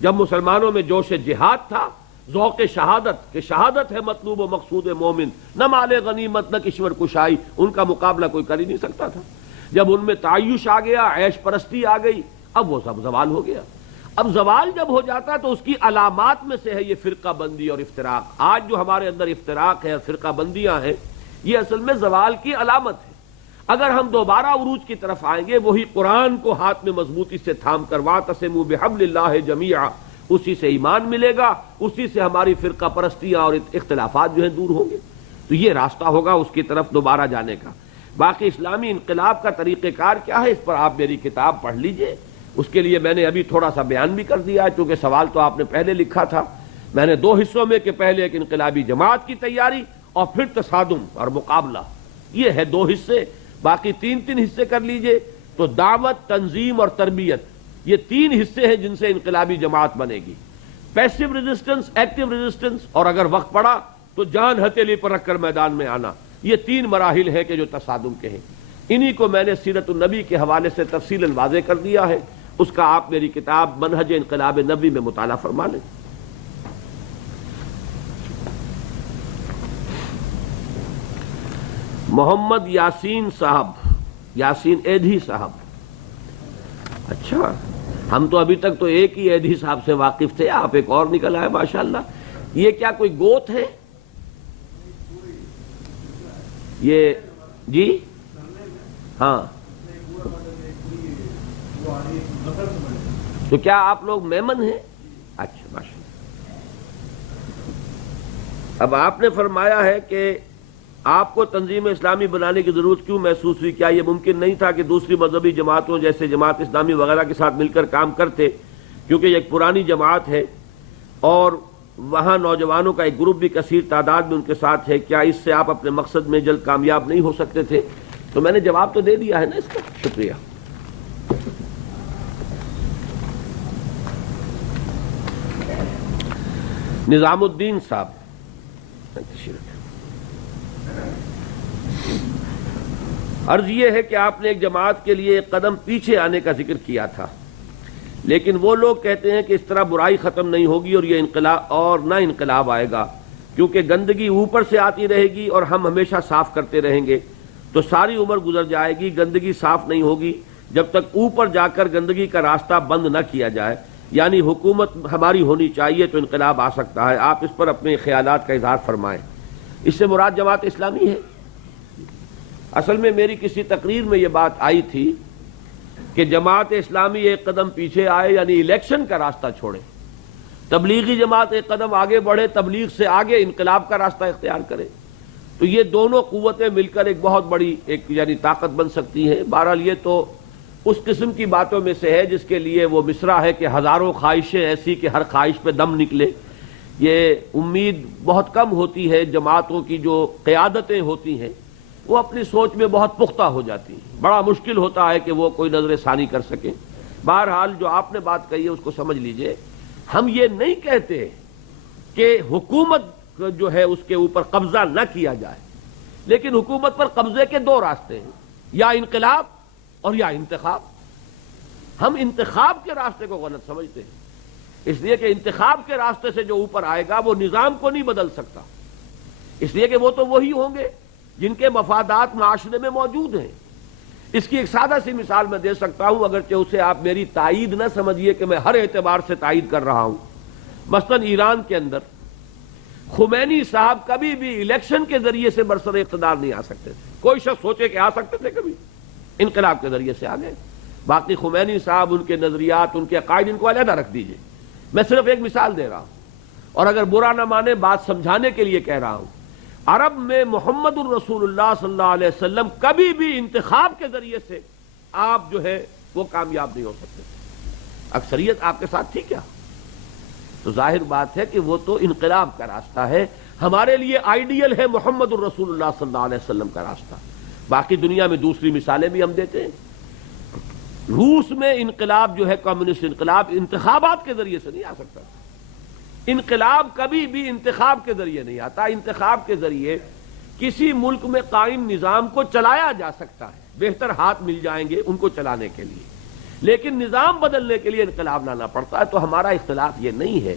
جب مسلمانوں میں جوش جہاد تھا، ذوق شہادت کہ شہادت ہے مطلوب و مقصود مومن، نہ مال غنیمت نہ کشور کشائی، ان کا مقابلہ کوئی کر ہی نہیں سکتا تھا۔ جب ان میں تعیش آ گیا، عیش پرستی آ گئی، اب وہ سب زوال ہو گیا۔ اب زوال جب ہو جاتا ہے تو اس کی علامات میں سے ہے یہ فرقہ بندی اور افتراق۔ آج جو ہمارے اندر افتراق ہے اور فرقہ بندیاں ہیں، یہ اصل میں زوال کی علامت ہے۔ اگر ہم دوبارہ عروج کی طرف آئیں گے، وہی قرآن کو ہاتھ میں مضبوطی سے تھام کر واعتصموا بحبل اللہ جمیعا، اسی سے ایمان ملے گا، اسی سے ہماری فرقہ پرستیاں اور اختلافات جو ہیں دور ہوں گے۔ تو یہ راستہ ہوگا اس کی طرف دوبارہ جانے کا۔ باقی اسلامی انقلاب کا طریقہ کار کیا ہے، اس پر آپ میری کتاب پڑھ لیجئے، اس کے لیے میں نے ابھی تھوڑا سا بیان بھی کر دیا ہے، کیونکہ سوال تو آپ نے پہلے لکھا تھا۔ میں نے 2 حصوں میں کہ پہلے ایک انقلابی جماعت کی تیاری اور پھر تصادم اور مقابلہ، یہ ہے 2 حصے، باقی 3 حصے کر لیجئے۔ تو دعوت، تنظیم اور تربیت، یہ 3 حصے ہیں جن سے انقلابی جماعت بنے گی۔ پیسو ریزسٹنس، ایکٹیو ریزسٹنس، اور اگر وقت پڑا تو جان ہتھیلی پر رکھ کر میدان میں آنا، یہ 3 مراحل ہیں کہ جو تصادم کے ہیں۔ انہی کو میں نے سیرت النبی کے حوالے سے تفصیلاً واضح کر دیا ہے، اس کا آپ میری کتاب منہج انقلاب نبوی میں مطالعہ فرما لیں۔ محمد یاسین صاحب، یاسین ایدھی صاحب، اچھا ہم تو ابھی تک تو ایک ہی ایدھی صاحب سے واقف تھے، آپ ایک اور نکل آئے ماشاءاللہ۔ یہ کیا کوئی گوت ہے؟ یہ جی ہاں، تو کیا آپ لوگ میمن ہیں؟ اچھا ماشاءاللہ۔ اب آپ نے فرمایا ہے کہ آپ کو تنظیم اسلامی بنانے کی ضرورت کیوں محسوس ہوئی؟ کیا یہ ممکن نہیں تھا کہ دوسری مذہبی جماعتوں جیسے جماعت اسلامی وغیرہ کے ساتھ مل کر کام کرتے، کیونکہ یہ ایک پرانی جماعت ہے اور وہاں نوجوانوں کا ایک گروپ بھی کثیر تعداد میں ان کے ساتھ ہے، کیا اس سے آپ اپنے مقصد میں جلد کامیاب نہیں ہو سکتے تھے؟ تو میں نے جواب تو دے دیا ہے نا اس کا، شکریہ۔ نظام الدین صاحب، عرض یہ ہے کہ آپ نے ایک جماعت کے لیے ایک قدم پیچھے آنے کا ذکر کیا تھا، لیکن وہ لوگ کہتے ہیں کہ اس طرح برائی ختم نہیں ہوگی اور یہ انقلاب اور نہ انقلاب آئے گا، کیونکہ گندگی اوپر سے آتی رہے گی اور ہم ہمیشہ صاف کرتے رہیں گے تو ساری عمر گزر جائے گی، گندگی صاف نہیں ہوگی جب تک اوپر جا کر گندگی کا راستہ بند نہ کیا جائے، یعنی حکومت ہماری ہونی چاہیے تو انقلاب آ سکتا ہے۔ آپ اس پر اپنے خیالات کا اظہار فرمائیں۔ اس سے مراد جماعت اسلامی ہے؟ اصل میں میری کسی تقریر میں یہ بات آئی تھی کہ جماعت اسلامی ایک قدم پیچھے آئے یعنی الیکشن کا راستہ چھوڑے، تبلیغی جماعت ایک قدم آگے بڑھے، تبلیغ سے آگے انقلاب کا راستہ اختیار کرے، تو یہ دونوں قوتیں مل کر ایک بہت بڑی ایک یعنی طاقت بن سکتی ہیں۔ بہرحال یہ تو اس قسم کی باتوں میں سے ہے جس کے لیے وہ مصرع ہے کہ ہزاروں خواہشیں ایسی کہ ہر خواہش پہ دم نکلے۔ یہ امید بہت کم ہوتی ہے، جماعتوں کی جو قیادتیں ہوتی ہیں وہ اپنی سوچ میں بہت پختہ ہو جاتی ہیں، بڑا مشکل ہوتا ہے کہ وہ کوئی نظر ثانی کر سکیں۔ بہرحال جو آپ نے بات کہی ہے اس کو سمجھ لیجئے، ہم یہ نہیں کہتے کہ حکومت جو ہے اس کے اوپر قبضہ نہ کیا جائے، لیکن حکومت پر قبضے کے دو راستے ہیں، یا انقلاب اور یا انتخاب۔ ہم انتخاب کے راستے کو غلط سمجھتے ہیں، اس لیے کہ انتخاب کے راستے سے جو اوپر آئے گا وہ نظام کو نہیں بدل سکتا، اس لیے کہ وہ تو وہی ہوں گے جن کے مفادات معاشرے میں موجود ہیں۔ اس کی ایک سادہ سی مثال میں دے سکتا ہوں، اگرچہ اسے آپ میری تائید نہ سمجھیے کہ میں ہر اعتبار سے تائید کر رہا ہوں۔ مثلا ایران کے اندر خمینی صاحب کبھی بھی الیکشن کے ذریعے سے برسر اقتدار نہیں آ سکتے تھے، کوئی شخص سوچے کہ آ سکتے تھے، کبھی انقلاب کے ذریعے سے آ گئے۔ باقی خمینی صاحب، ان کے نظریات، ان کے عقائد، ان کو علیحدہ رکھ دیجئے، میں صرف ایک مثال دے رہا ہوں، اور اگر برا نہ مانے بات سمجھانے کے لیے کہہ رہا ہوں۔ عرب میں محمد الرسول اللہ صلی اللہ علیہ وسلم کبھی بھی انتخاب کے ذریعے سے آپ جو ہے وہ کامیاب نہیں ہو سکتے، اکثریت آپ کے ساتھ تھی کیا؟ تو ظاہر بات ہے کہ وہ تو انقلاب کا راستہ ہے، ہمارے لیے آئیڈیل ہے محمد الرسول اللہ صلی اللہ علیہ وسلم کا راستہ۔ باقی دنیا میں دوسری مثالیں بھی ہم دیتے ہیں۔ روس میں انقلاب جو ہے، کمیونسٹ انقلاب، انتخابات کے ذریعے سے نہیں آ سکتا۔ انقلاب کبھی بھی انتخاب کے ذریعے نہیں آتا، انتخاب کے ذریعے کسی ملک میں قائم نظام کو چلایا جا سکتا ہے، بہتر ہاتھ مل جائیں گے ان کو چلانے کے لیے، لیکن نظام بدلنے کے لیے انقلاب لانا پڑتا ہے۔ تو ہمارا اختلاف یہ نہیں ہے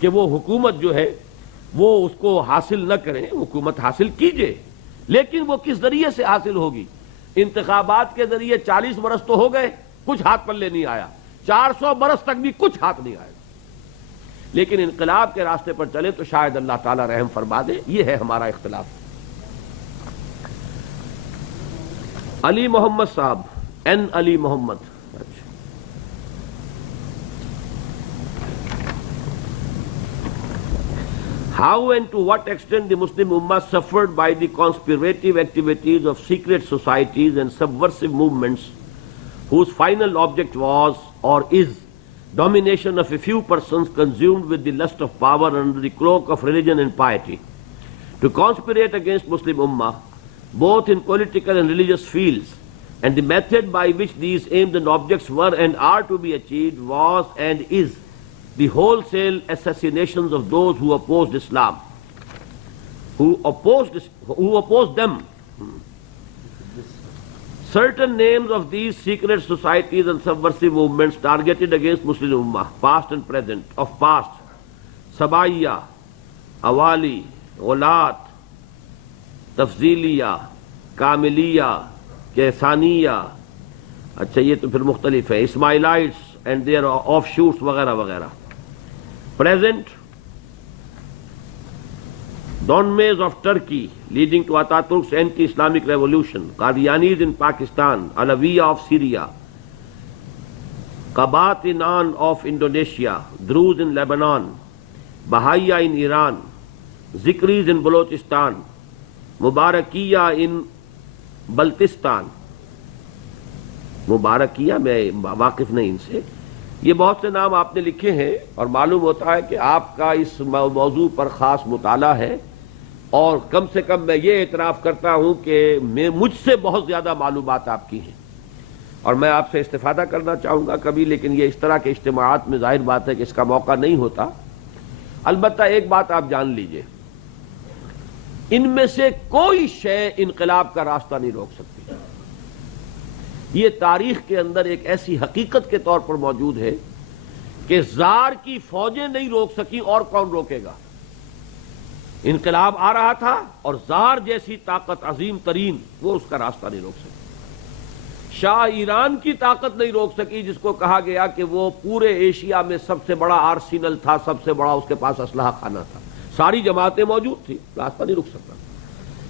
کہ وہ حکومت جو ہے وہ اس کو حاصل نہ کریں، حکومت حاصل کیجئے، لیکن وہ کس ذریعے سے حاصل ہوگی؟ انتخابات کے ذریعے 40 برس تو ہو گئے، کچھ ہاتھ پلے نہیں آیا، 400 برس تک بھی کچھ ہاتھ نہیں آیا، لیکن انقلاب کے راستے پر چلے تو شاید اللہ تعالیٰ رحم فرما دے۔ یہ ہے ہمارا اختلاف۔ علی محمد صاحب، این Ali Muhammad, How and to what extent the Muslim Ummah suffered by the conspirative activities of secret societies and subversive movements whose final object was or is domination of a few persons consumed with the lust of power under the cloak of religion and piety, to conspirate against Muslim Ummah, both in political and religious fields, and the method by which these aims and objects were and are to be achieved was and is the wholesale assassinations of those who opposed Islam, who opposed them. Certain names of these secret societies and subversive movements targeted against Muslim Ummah, past and present, of past: Sabaiya, Awali, Ghulat, Tafziliya, Kamiliya, Kaisaniya، اچھا یہ تو پھر مختلف ہے، اسماعیلائٹس and their of shoots وغیرہ وغیرہ۔ Present: Donmays of Turkey leading to Ataturk's anti-Islamic revolution, Qadianis in Pakistan, Alawiya of Syria, Qabatinan of Indonesia, Druze in Lebanon, Bahaiya in Iran, Zikris in Balochistan, مبارکیہ ان بلتستان، مبارکیہ میں واقف نہیں ان سے، یہ بہت سے نام آپ نے لکھے ہیں اور معلوم ہوتا ہے کہ آپ کا اس موضوع پر خاص مطالعہ ہے، اور کم سے کم میں یہ اعتراف کرتا ہوں کہ مجھ سے بہت زیادہ معلومات آپ کی ہیں، اور میں آپ سے استفادہ کرنا چاہوں گا کبھی، لیکن یہ اس طرح کے اجتماعات میں ظاہر بات ہے کہ اس کا موقع نہیں ہوتا۔ البتہ ایک بات آپ جان لیجئے، ان میں سے کوئی شے انقلاب کا راستہ نہیں روک سکتی۔ یہ تاریخ کے اندر ایک ایسی حقیقت کے طور پر موجود ہے کہ زار کی فوجیں نہیں روک سکی، اور کون روکے گا؟ انقلاب آ رہا تھا اور زار جیسی طاقت عظیم ترین وہ اس کا راستہ نہیں روک سکی۔ شاہ ایران کی طاقت نہیں روک سکی، جس کو کہا گیا کہ وہ پورے ایشیا میں سب سے بڑا آرسینل تھا، سب سے بڑا اس کے پاس اسلحہ خانہ تھا، ساری جماعتیں موجود تھی، راستہ نہیں رک سکتا۔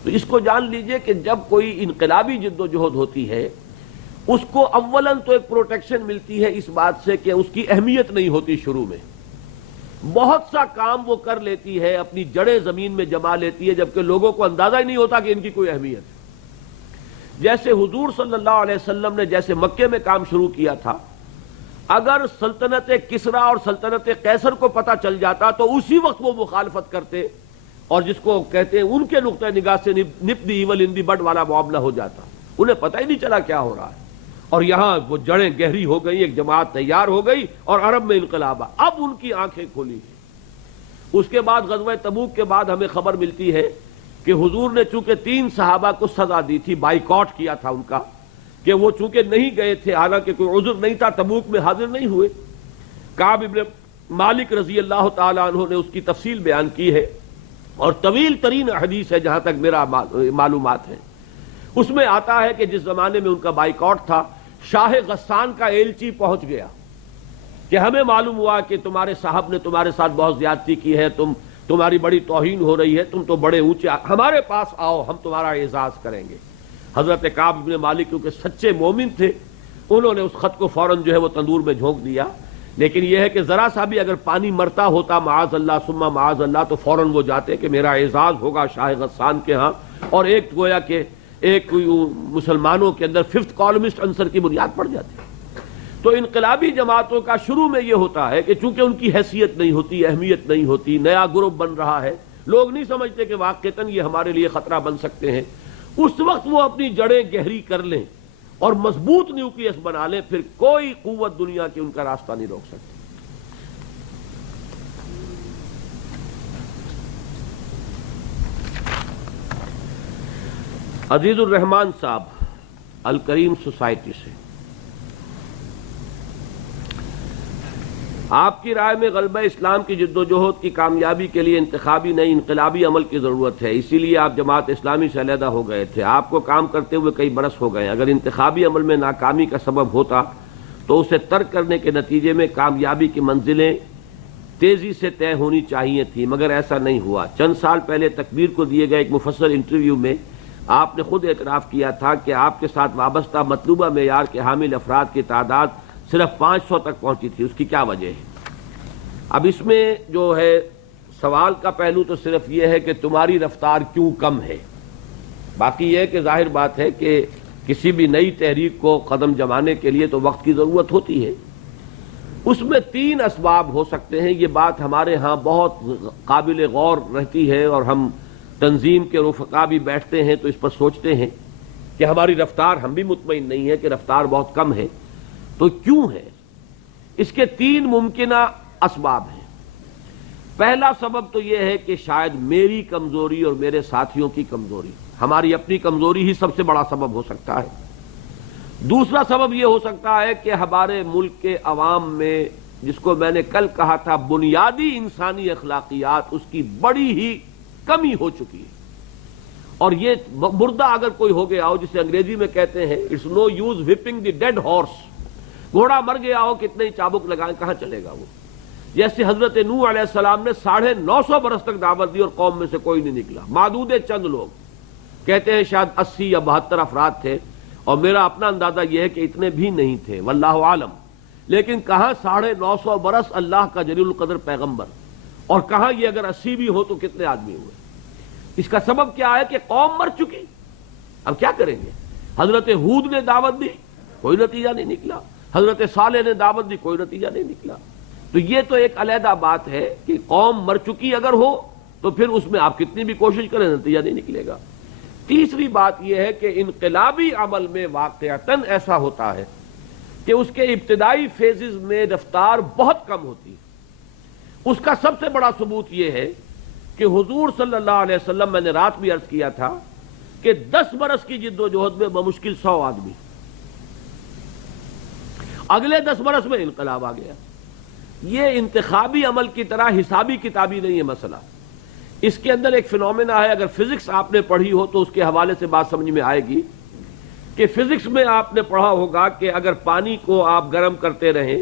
تو اس کو جان لیجئے کہ جب کوئی انقلابی جد و جہد ہوتی ہے، اس کو اولاً تو ایک پروٹیکشن ملتی ہے اس بات سے کہ اس کی اہمیت نہیں ہوتی، شروع میں بہت سا کام وہ کر لیتی ہے، اپنی جڑیں زمین میں جما لیتی ہے، جبکہ لوگوں کو اندازہ ہی نہیں ہوتا کہ ان کی کوئی اہمیت ہے۔ جیسے حضور صلی اللہ علیہ وسلم نے جیسے مکے میں کام شروع کیا تھا، اگر سلطنت کسریٰ اور سلطنت قیصر کو پتہ چل جاتا تو اسی وقت وہ مخالفت کرتے، اور جس کو کہتے ہیں ان کے نقطہ نگاہ سے نپ دی ایول ان دی بڈ والا معاملہ ہو جاتا، انہیں پتہ ہی نہیں چلا کیا ہو رہا ہے، اور یہاں وہ جڑیں گہری ہو گئی، ایک جماعت تیار ہو گئی اور عرب میں انقلاب آ۔ اب ان کی آنکھیں کھولی ہیں۔ اس کے بعد غزوہ تبوک کے بعد ہمیں خبر ملتی ہے کہ حضور نے چونکہ 3 صحابہ کو سزا دی تھی، بائیکاٹ کیا تھا ان کا، کہ وہ چونکہ نہیں گئے تھے، حالانکہ کوئی عذر نہیں تھا، تبوک میں حاضر نہیں ہوئے۔ کعب ابن مالک رضی اللہ تعالیٰ عنہ نے اس کی تفصیل بیان کی ہے، اور طویل ترین حدیث ہے جہاں تک میرا معلومات ہے۔ اس میں آتا ہے کہ جس زمانے میں ان کا بائیکاٹ تھا، شاہ غسان کا ایلچی پہنچ گیا کہ ہمیں معلوم ہوا کہ تمہارے صاحب نے تمہارے ساتھ بہت زیادتی کی ہے، تمہاری بڑی توہین ہو رہی ہے، تم تو بڑے اونچے، ہمارے پاس آؤ، ہم تمہارا اعزاز کریں گے۔ حضرت کعب بن مالک کیونکہ سچے مومن تھے، انہوں نے اس خط کو فوراً جو ہے وہ تندور میں جھونک دیا، لیکن یہ ہے کہ ذرا سا بھی اگر پانی مرتا ہوتا معاذ اللہ ثم معاذ اللہ تو فوراً وہ جاتے کہ میرا اعزاز ہوگا شاہ غسان کے ہاں، اور ایک گویا کہ ایک مسلمانوں کے اندر 5th کالمسٹ عنصر کی بنیاد پڑ جاتی ہے۔ تو انقلابی جماعتوں کا شروع میں یہ ہوتا ہے کہ چونکہ ان کی حیثیت نہیں ہوتی، اہمیت نہیں ہوتی، نیا گروپ بن رہا ہے، لوگ نہیں سمجھتے کہ واقعتاً یہ ہمارے لیے خطرہ بن سکتے ہیں، اس وقت وہ اپنی جڑیں گہری کر لیں اور مضبوط نیوکلیس بنا لیں، پھر کوئی قوت دنیا کی ان کا راستہ نہیں روک سکتی۔ عزیز الرحمان صاحب الکریم سوسائٹی سے، آپ کی رائے میں غلبہ اسلام کی جد و جہد کی کامیابی کے لیے انتخابی نہیں انقلابی عمل کی ضرورت ہے، اسی لیے آپ جماعت اسلامی سے علیحدہ ہو گئے تھے، آپ کو کام کرتے ہوئے کئی برس ہو گئے، اگر انتخابی عمل میں ناکامی کا سبب ہوتا تو اسے ترک کرنے کے نتیجے میں کامیابی کی منزلیں تیزی سے طے ہونی چاہیے تھی، مگر ایسا نہیں ہوا۔ چند سال پہلے تکبیر کو دیے گئے ایک مفصل انٹرویو میں آپ نے خود اعتراف کیا تھا کہ آپ کے ساتھ وابستہ مطلوبہ معیار کے حامل افراد کی تعداد صرف 500 تک پہنچی تھی، اس کی کیا وجہ ہے؟ اب اس میں جو ہے سوال کا پہلو تو صرف یہ ہے کہ تمہاری رفتار کیوں کم ہے، باقی یہ کہ ظاہر بات ہے کہ کسی بھی نئی تحریک کو قدم جمانے کے لیے تو وقت کی ضرورت ہوتی ہے۔ اس میں 3 اسباب ہو سکتے ہیں، یہ بات ہمارے ہاں بہت قابل غور رہتی ہے، اور ہم تنظیم کے رفقا بھی بیٹھتے ہیں تو اس پر سوچتے ہیں کہ ہماری رفتار، ہم بھی مطمئن نہیں ہے کہ رفتار بہت کم ہے، تو کیوں ہے؟ اس کے 3 ممکنہ اسباب ہیں۔ پہلا سبب تو یہ ہے کہ شاید میری کمزوری اور میرے ساتھیوں کی کمزوری، ہماری اپنی کمزوری ہی سب سے بڑا سبب ہو سکتا ہے۔ دوسرا سبب یہ ہو سکتا ہے کہ ہمارے ملک کے عوام میں، جس کو میں نے کل کہا تھا بنیادی انسانی اخلاقیات، اس کی بڑی ہی کمی ہو چکی ہے، اور یہ مردہ اگر کوئی ہو گیا ہو، جسے انگریزی میں کہتے ہیں it's no use whipping the dead horse، گھوڑا مر گیا ہو کتنے ہی چابک لگائیں کہاں چلے گا وہ۔ جیسے حضرت نوح علیہ السلام نے 950 برس تک دعوت دی اور قوم میں سے کوئی نہیں نکلا، معدود چند لوگ، کہتے ہیں شاید 80 یا 72 افراد تھے، اور میرا اپنا اندازہ یہ ہے کہ اتنے بھی نہیں تھے، واللہ عالم، لیکن کہاں 950 برس اللہ کا جلیل القدر پیغمبر، اور کہاں یہ اگر 80 بھی ہو تو کتنے آدمی ہوئے۔ اس کا سبب کیا ہے کہ قوم مر چکی، اب کیا کریں گے؟ حضرت ہود نے دعوت دی، کوئی نتیجہ نہیں نکلا، حضرت صالح نے دعوت دی، کوئی نتیجہ نہیں نکلا۔ تو یہ تو ایک علیحدہ بات ہے کہ قوم مر چکی اگر ہو تو پھر اس میں آپ کتنی بھی کوشش کریں نتیجہ نہیں نکلے گا۔ تیسری بات یہ ہے کہ انقلابی عمل میں واقعتاً ایسا ہوتا ہے کہ اس کے ابتدائی فیزز میں رفتار بہت کم ہوتی ہے۔ اس کا سب سے بڑا ثبوت یہ ہے کہ حضور صلی اللہ علیہ وسلم، میں نے رات بھی عرض کیا تھا کہ 10 برس کی جد و جہد میں بمشکل 100 آدمی، اگلے 10 برس میں انقلاب آ گیا۔ یہ انتخابی عمل کی طرح حسابی کتابی نہیں ہے مسئلہ، اس کے اندر ایک فینومینا ہے۔ اگر فزکس آپ نے پڑھی ہو تو اس کے حوالے سے بات سمجھ میں آئے گی کہ فزکس میں آپ نے پڑھا ہوگا کہ اگر پانی کو آپ گرم کرتے رہیں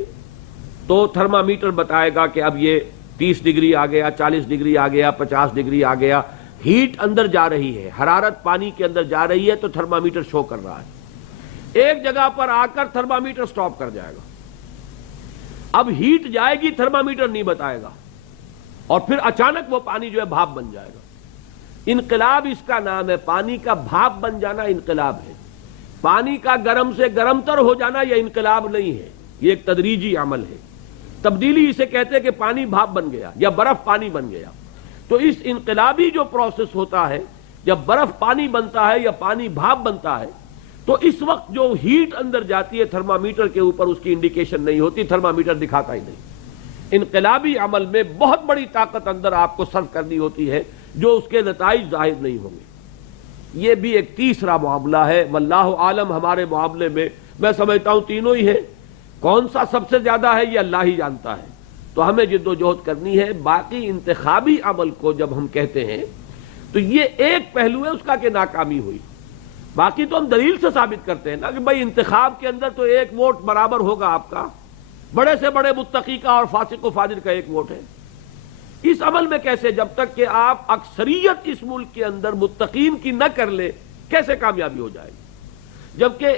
تو تھرمامیٹر بتائے گا کہ اب یہ 30 ڈگری آ گیا، 40 ڈگری آ گیا، 50 ڈگری آ گیا، ہیٹ اندر جا رہی ہے، حرارت پانی کے اندر جا رہی ہے تو تھرمامیٹر شو کر رہا ہے۔ ایک جگہ پر آ کر تھرمامیٹر سٹاپ کر جائے گا، اب ہیٹ جائے گی، تھرمامیٹر نہیں بتائے گا، اور پھر اچانک وہ پانی جو ہے بھاپ بن جائے گا۔ انقلاب اس کا نام ہے، پانی کا بھاپ بن جانا انقلاب ہے۔ پانی کا گرم سے گرم تر ہو جانا یہ انقلاب نہیں ہے، یہ ایک تدریجی عمل ہے۔ تبدیلی اسے کہتے ہیں کہ پانی بھاپ بن گیا یا برف پانی بن گیا۔ تو اس انقلابی جو پروسیس ہوتا ہے، جب برف پانی بنتا ہے یا پانی بھاپ بنتا ہے، تو اس وقت جو ہیٹ اندر جاتی ہے تھرمامیٹر کے اوپر اس کی انڈیکیشن نہیں ہوتی، تھرمامیٹر دکھاتا ہی نہیں۔ انقلابی عمل میں بہت بڑی طاقت اندر آپ کو صرف کرنی ہوتی ہے جو اس کے نتائج ظاہر نہیں ہوں گے۔ یہ بھی ایک تیسرا معاملہ ہے، واللہ عالم ہمارے معاملے میں میں سمجھتا ہوں تینوں ہی ہے، کون سا سب سے زیادہ ہے یہ اللہ ہی جانتا ہے۔ تو ہمیں جد و جہد کرنی ہے۔ باقی انتخابی عمل کو جب ہم کہتے ہیں تو یہ ایک پہلو ہے اس کا کہ ناکامی ہوئی، باقی تو ہم دلیل سے ثابت کرتے ہیں نا کہ بھائی انتخاب کے اندر تو 1 ووٹ برابر ہوگا آپ کا، بڑے سے بڑے متقی کا اور فاسق و فاجر کا 1 ووٹ ہے۔ اس عمل میں کیسے، جب تک کہ آپ اکثریت اس ملک کے اندر متقین کی نہ کر لے کیسے کامیابی ہو جائے گی؟ جبکہ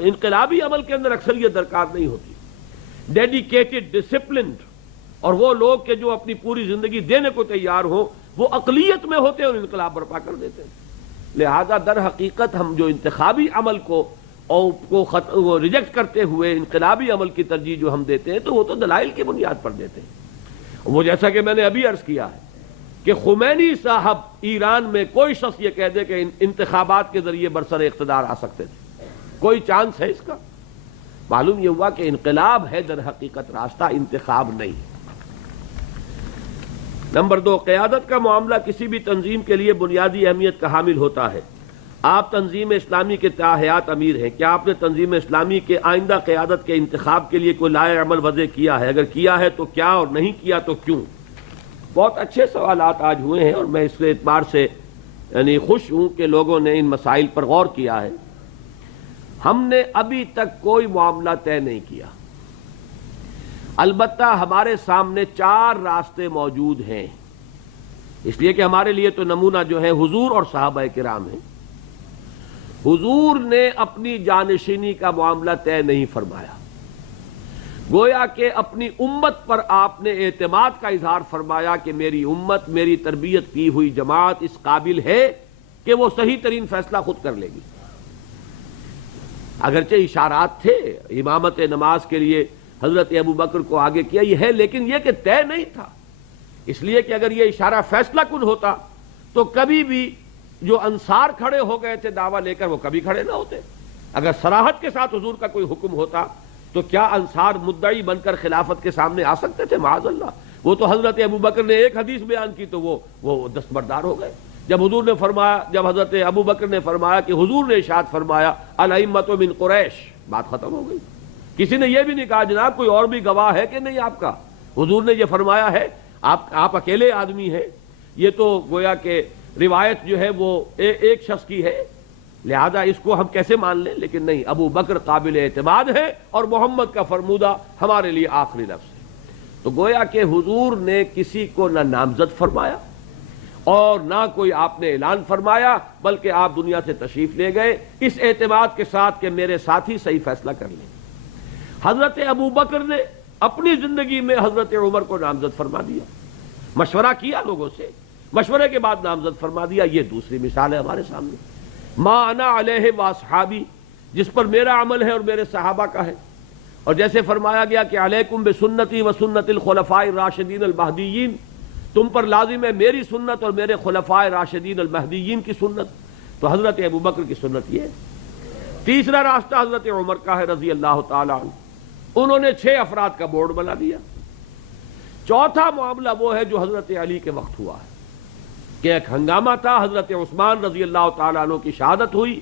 انقلابی عمل کے اندر اکثریت درکار نہیں ہوتی، ڈیڈیکیٹڈ، ڈسپلنڈ، اور وہ لوگ کہ جو اپنی پوری زندگی دینے کو تیار ہوں وہ اقلیت میں ہوتے ہیں اور انقلاب برپا کر دیتے ہیں۔ لہذا در حقیقت ہم جو انتخابی عمل کو ریجیکٹ کرتے ہوئے انقلابی عمل کی ترجیح جو ہم دیتے ہیں تو وہ تو دلائل کی بنیاد پر دیتے ہیں۔ وہ جیسا کہ میں نے ابھی عرض کیا ہے کہ خمینی صاحب ایران میں کوئی شخص یہ کہہ دے کہ انتخابات کے ذریعے برسر اقتدار آ سکتے تھے، کوئی چانس ہے اس کا؟ معلوم یہ ہوا کہ انقلاب ہے در حقیقت راستہ، انتخاب نہیں۔ نمبر 2، قیادت کا معاملہ کسی بھی تنظیم کے لیے بنیادی اہمیت کا حامل ہوتا ہے۔ آپ تنظیم اسلامی کے تاحیات امیر ہیں، کیا آپ نے تنظیم اسلامی کے آئندہ قیادت کے انتخاب کے لیے کوئی لائحہ عمل وضع کیا ہے؟ اگر کیا ہے تو کیا، اور نہیں کیا تو کیوں؟ بہت اچھے سوالات آج ہوئے ہیں اور میں اس اعتبار سے خوش ہوں کہ لوگوں نے ان مسائل پر غور کیا ہے۔ ہم نے ابھی تک کوئی معاملہ طے نہیں کیا، البتہ ہمارے سامنے 4 راستے موجود ہیں، اس لیے کہ ہمارے لیے تو نمونہ جو ہے حضور اور صحابہ کرام ہیں۔ حضور نے اپنی جانشینی کا معاملہ طے نہیں فرمایا، گویا کہ اپنی امت پر آپ نے اعتماد کا اظہار فرمایا کہ میری امت، میری تربیت کی ہوئی جماعت اس قابل ہے کہ وہ صحیح ترین فیصلہ خود کر لے گی۔ اگرچہ اشارات تھے، امامت نماز کے لیے حضرت ابو بکر کو آگے کیا یہ ہے، لیکن یہ کہ طے نہیں تھا، اس لیے کہ اگر یہ اشارہ فیصلہ کن ہوتا تو کبھی بھی جو انصار کھڑے ہو گئے تھے دعویٰ لے کر وہ کبھی کھڑے نہ ہوتے۔ اگر صراحت کے ساتھ حضور کا کوئی حکم ہوتا تو کیا انصار مدعی بن کر خلافت کے سامنے آ سکتے تھے؟ معاذ اللہ۔ وہ تو حضرت ابو بکر نے ایک حدیث بیان کی تو وہ دستبردار ہو گئے۔ جب حضور نے فرمایا، جب حضرت ابو بکر نے فرمایا کہ حضور نے ارشاد فرمایا الائمۃ من قریش، بات ختم ہو گئی۔ کسی نے یہ بھی نہیں کہا جناب کوئی اور بھی گواہ ہے کہ نہیں آپ کا، حضور نے یہ فرمایا ہے، آپ اکیلے آدمی ہیں۔ یہ تو گویا کہ روایت جو ہے وہ ایک شخص کی ہے، لہذا اس کو ہم کیسے مان لیں؟ لیکن نہیں، ابو بکر قابل اعتماد ہے اور محمد کا فرمودہ ہمارے لیے آخری لفظ ہے۔ تو گویا کہ حضور نے کسی کو نہ نامزد فرمایا اور نہ کوئی آپ نے اعلان فرمایا، بلکہ آپ دنیا سے تشریف لے گئے اس اعتماد کے ساتھ کہ میرے ساتھی صحیح فیصلہ کر لیں۔ حضرت ابو بکر نے اپنی زندگی میں حضرت عمر کو نامزد فرما دیا، مشورہ کیا لوگوں سے، مشورے کے بعد نامزد فرما دیا. یہ دوسری مثال ہے ہمارے سامنے. ما انا علیہ واصحابی، جس پر میرا عمل ہے اور میرے صحابہ کا ہے. اور جیسے فرمایا گیا کہ علیکم بسنتی و سنت الخلفاء الراشدین المہدیین، تم پر لازم ہے میری سنت اور میرے خلفاء راشدین المہدیین کی سنت. تو حضرت ابوبکر کی سنت یہ ہے. تیسرا راستہ حضرت عمر کا ہے رضی اللہ تعالی عنہ. انہوں نے 6 افراد کا بورڈ بنا دیا. چوتھا معاملہ وہ ہے جو حضرت علی کے وقت ہوا ہے کہ ایک ہنگامہ تھا. حضرت عثمان رضی اللہ تعالیٰ عنہ کی شہادت ہوئی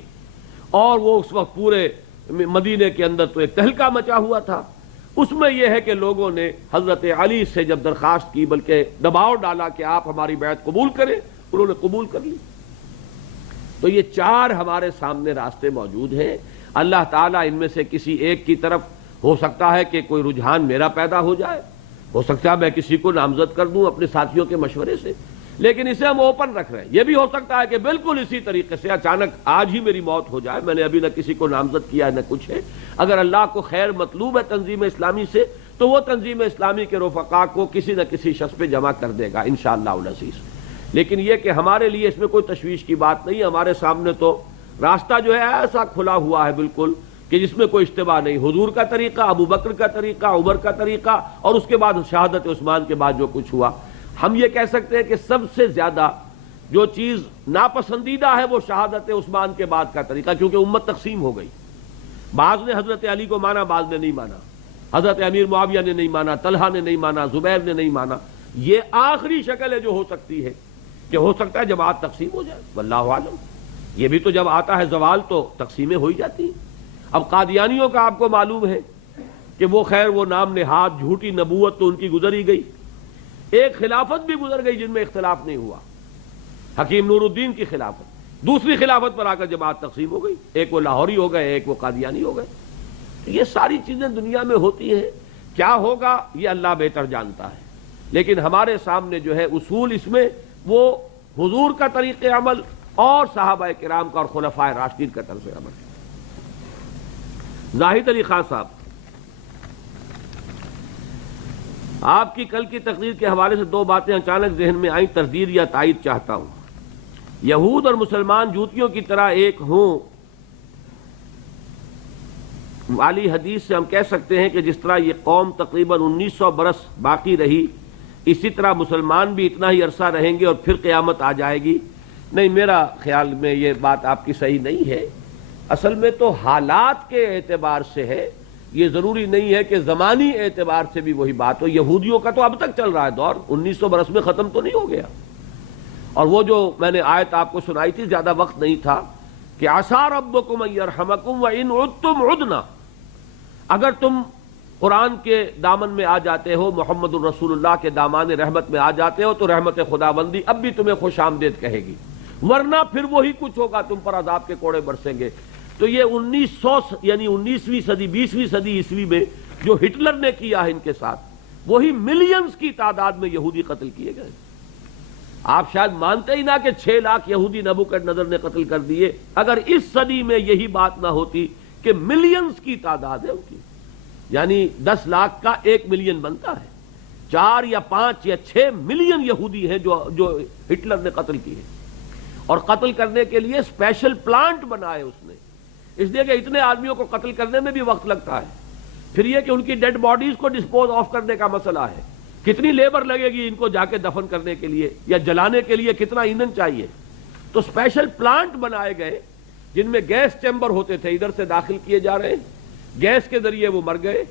اور وہ اس وقت پورے مدینے کے اندر تو ایک تہلکہ مچا ہوا تھا. اس میں یہ ہے کہ لوگوں نے حضرت علی سے جب درخواست کی، بلکہ دباؤ ڈالا کہ آپ ہماری بیعت قبول کریں، انہوں نے قبول کر لی. تو یہ 4 ہمارے سامنے راستے موجود ہیں. اللہ تعالیٰ ان میں سے کسی ایک کی طرف ہو سکتا ہے کہ کوئی رجحان میرا پیدا ہو جائے، ہو سکتا ہے میں کسی کو نامزد کر دوں اپنے ساتھیوں کے مشورے سے، لیکن اسے ہم اوپن رکھ رہے ہیں. یہ بھی ہو سکتا ہے کہ بالکل اسی طریقے سے اچانک آج ہی میری موت ہو جائے، میں نے ابھی نہ کسی کو نامزد کیا نہ کچھ ہے. اگر اللہ کو خیر مطلوب ہے تنظیم اسلامی سے تو وہ تنظیم اسلامی کے رفقا کو کسی نہ کسی شخص پہ جمع کر دے گا انشاءاللہ العزیز. لیکن یہ کہ ہمارے لیے اس میں کوئی تشویش کی بات نہیں. ہمارے سامنے تو راستہ جو ہے ایسا کھلا ہوا ہے بالکل کہ جس میں کوئی اشتباہ نہیں. حضور کا طریقہ، ابو بکر کا طریقہ، عمر کا طریقہ، اور اس کے بعد شہادت عثمان کے بعد جو کچھ ہوا. ہم یہ کہہ سکتے ہیں کہ سب سے زیادہ جو چیز ناپسندیدہ ہے وہ شہادت عثمان کے بعد کا طریقہ، کیونکہ امت تقسیم ہو گئی. بعض نے حضرت علی کو مانا، بعض نے نہیں مانا. حضرت امیر معاویہ نے نہیں مانا، طلحہ نے نہیں مانا، زبیر نے نہیں مانا. یہ آخری شکل ہے جو ہو سکتی ہے کہ ہو سکتا ہے جماعت تقسیم ہو جائے، واللہ عالم. یہ بھی تو جب آتا ہے زوال تو تقسیمیں ہو ہی جاتی ہیں. اب قادیانیوں کا آپ کو معلوم ہے کہ وہ خیر وہ نام نہاد جھوٹی نبوت تو ان کی گزر ہی گئی. ایک خلافت بھی گزر گئی جن میں اختلاف نہیں ہوا، حکیم نور الدین کی خلافت. دوسری خلافت پر آ کر جماعت تقسیم ہو گئی، ایک وہ لاہوری ہو گئے، ایک وہ قادیانی ہو گئے. یہ ساری چیزیں دنیا میں ہوتی ہیں. کیا ہوگا یہ اللہ بہتر جانتا ہے. لیکن ہمارے سامنے جو ہے اصول اس میں وہ حضور کا طریق عمل اور صحابہ کرام کا اور خلفائے راشدین کا طرز عمل. زاہد علی خان صاحب، آپ کی کل کی تقریر کے حوالے سے 2 باتیں اچانک ذہن میں آئیں، تردید یا تائید چاہتا ہوں. یہود اور مسلمان جوتیوں کی طرح ایک ہوں والی حدیث سے ہم کہہ سکتے ہیں کہ جس طرح یہ قوم تقریباً 1900 برس باقی رہی، اسی طرح مسلمان بھی اتنا ہی عرصہ رہیں گے اور پھر قیامت آ جائے گی. نہیں، میرا خیال میں یہ بات آپ کی صحیح نہیں ہے. اصل میں تو حالات کے اعتبار سے ہے، یہ ضروری نہیں ہے کہ زمانی اعتبار سے بھی وہی بات ہو. یہودیوں کا تو اب تک چل رہا ہے دور، 1900 برس میں ختم تو نہیں ہو گیا. اور وہ جو میں نے آیت آپ کو سنائی تھی، زیادہ وقت نہیں تھا، کہ عسیٰ ربکم ان یرحمکم وان عدتم عدنا. اگر تم قرآن کے دامن میں آ جاتے ہو، محمد الرسول اللہ کے دامان رحمت میں آ جاتے ہو، تو رحمت خداوندی اب بھی تمہیں خوش آمدید کہے گی، ورنہ پھر وہی کچھ ہوگا، تم پر عذاب کے کوڑے برسیں گے. تو یہ 1900 یعنی 19ویں صدی 20ویں صدی عیسوی میں جو ہٹلر نے کیا ہے ان کے ساتھ، وہی ملینز کی تعداد میں یہودی قتل کیے گئے. آپ شاید مانتے ہی نہ کہ 6 لاکھ یہودی نبوکدنضر نے قتل کر دیے. اگر اس صدی میں یہی بات نہ ہوتی کہ ملینز کی تعداد ہے ان کی، یعنی 10 لاکھ کا 1 ملین بنتا ہے، 4 یا 5 یا 6 ملین یہودی ہیں جو ہٹلر نے قتل کیے. اور قتل کرنے کے لیے اسپیشل پلانٹ بنائے اس نے، اس لیے کہ اتنے آدمیوں کو قتل کرنے میں بھی وقت لگتا ہے. پھر یہ کہ ان کی ڈیڈ باڈیز کو ڈسپوز آف کرنے کا مسئلہ ہے، کتنی لیبر لگے گی ان کو جا کے دفن کرنے کے لیے یا جلانے کے لیے کتنا ایندھن چاہیے. تو اسپیشل پلانٹ بنائے گئے جن میں گیس چیمبر ہوتے تھے، ادھر سے داخل کیے جا رہے ہیں، گیس کے ذریعے وہ مر گئے.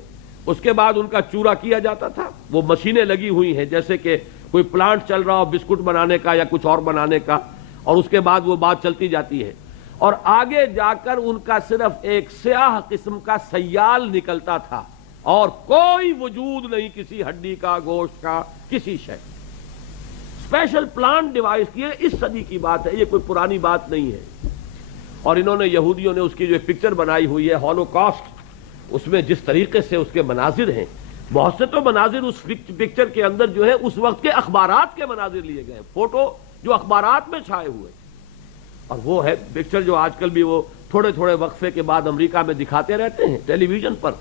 اس کے بعد ان کا چورا کیا جاتا تھا. وہ مشینیں لگی ہوئی ہیں جیسے کہ کوئی پلانٹ چل رہا ہو بسکٹ بنانے کا یا کچھ اور بنانے کا، اور اس کے بعد وہ بات چلتی جاتی ہے. اور آگے جا کر ان کا صرف ایک سیاہ قسم کا سیال نکلتا تھا اور کوئی وجود نہیں کسی ہڈی کا، گوشت کا، کسی شے. اسپیشل پلانٹ ڈیوائس کیے. اس صدی کی بات ہے، یہ کوئی پرانی بات نہیں ہے. اور انہوں نے یہودیوں نے اس کی جو ایک پکچر بنائی ہوئی ہے ہولوکاسٹ، اس میں جس طریقے سے اس کے مناظر ہیں، بہت سے تو مناظر اس پکچر کے اندر جو ہے اس وقت کے اخبارات کے مناظر لیے گئے، فوٹو جو اخبارات میں چھائے ہوئے. اور وہ ہے پکچر جو آج کل بھی وہ تھوڑے تھوڑے وقفے کے بعد امریکہ میں دکھاتے رہتے ہیں ٹیلی ویژن پر.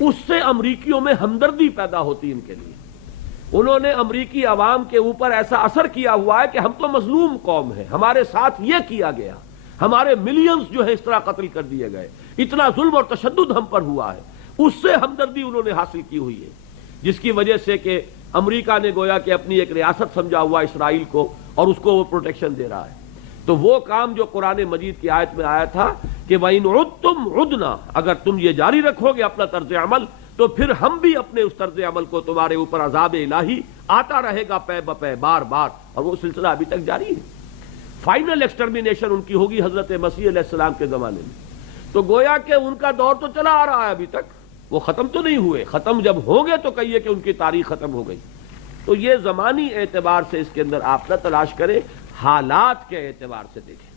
اس سے امریکیوں میں ہمدردی پیدا ہوتی ان کے لیے. انہوں نے امریکی عوام کے اوپر ایسا اثر کیا ہوا ہے کہ ہم تو مظلوم قوم ہیں، ہمارے ساتھ یہ کیا گیا، ہمارے ملینز جو ہے اس طرح قتل کر دیے گئے، اتنا ظلم اور تشدد ہم پر ہوا ہے، اس سے ہمدردی انہوں نے حاصل کی ہوئی ہے، جس کی وجہ سے کہ امریکہ نے گویا کہ اپنی ایک ریاست سمجھا ہوا اسرائیل کو اور اس کو وہ پروٹیکشن دے رہا ہے۔ تو وہ کام جو قرآن مجید کی آیت میں آیا تھا کہ وَإِنْ عُدْتُمْ عُدْنَا، اگر تم یہ جاری رکھو گے اپنا طرز عمل تو پھر ہم بھی اپنے اس طرز عمل کو، تمہارے اوپر عذاب الہی آتا رہے گا پے بپے بار بار، اور وہ سلسلہ ابھی تک جاری ہے۔ فائنل ایکسٹرمینیشن ان کی ہوگی حضرت مسیح علیہ السلام کے زمانے میں۔ تو گویا کہ ان کا دور تو چلا آ رہا ہے ابھی تک، وہ ختم تو نہیں ہوئے، ختم جب ہوں گے تو کہیے کہ ان کی تاریخ ختم ہو گئی۔ تو یہ زمانی اعتبار سے اس کے اندر آپ نہ تلاش کریں، حالات کے اعتبار سے دیکھیں۔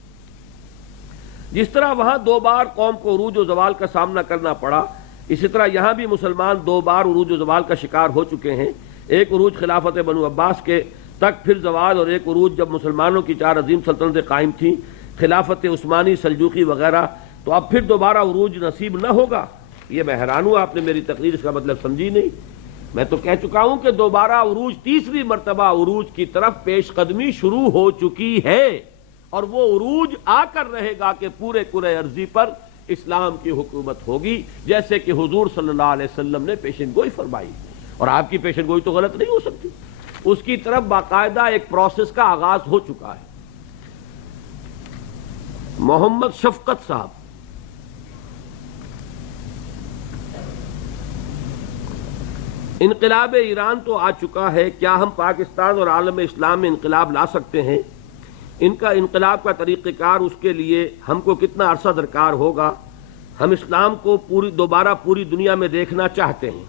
جس طرح وہاں 2 بار قوم کو عروج و زوال کا سامنا کرنا پڑا، اسی طرح یہاں بھی مسلمان 2 بار عروج و زوال کا شکار ہو چکے ہیں۔ ایک عروج خلافت بنو عباس کے تک، پھر زوال، اور ایک عروج جب مسلمانوں کی 4 عظیم سلطنتیں قائم تھیں، خلافت عثمانی، سلجوقی وغیرہ، تو اب پھر دوبارہ عروج نصیب نہ ہوگا۔ یہ میں حیران ہوں، آپ نے میری تقریر اس کا مطلب سمجھی نہیں۔ میں تو کہہ چکا ہوں کہ دوبارہ عروج، تیسری مرتبہ عروج کی طرف پیش قدمی شروع ہو چکی ہے، اور وہ عروج آ کر رہے گا کہ پورے کرۂ ارضی پر اسلام کی حکومت ہوگی، جیسے کہ حضور صلی اللہ علیہ وسلم نے پیشن گوئی فرمائی، اور آپ کی پیشن گوئی تو غلط نہیں ہو سکتی۔ اس کی طرف باقاعدہ ایک پروسیس کا آغاز ہو چکا ہے۔ محمد شفقت صاحب، انقلاب ایران تو آ چکا ہے، کیا ہم پاکستان اور عالم اسلام میں انقلاب لا سکتے ہیں؟ ان کا انقلاب کا طریقہ کار، اس کے لیے ہم کو کتنا عرصہ درکار ہوگا؟ ہم اسلام کو دوبارہ پوری دنیا میں دیکھنا چاہتے ہیں۔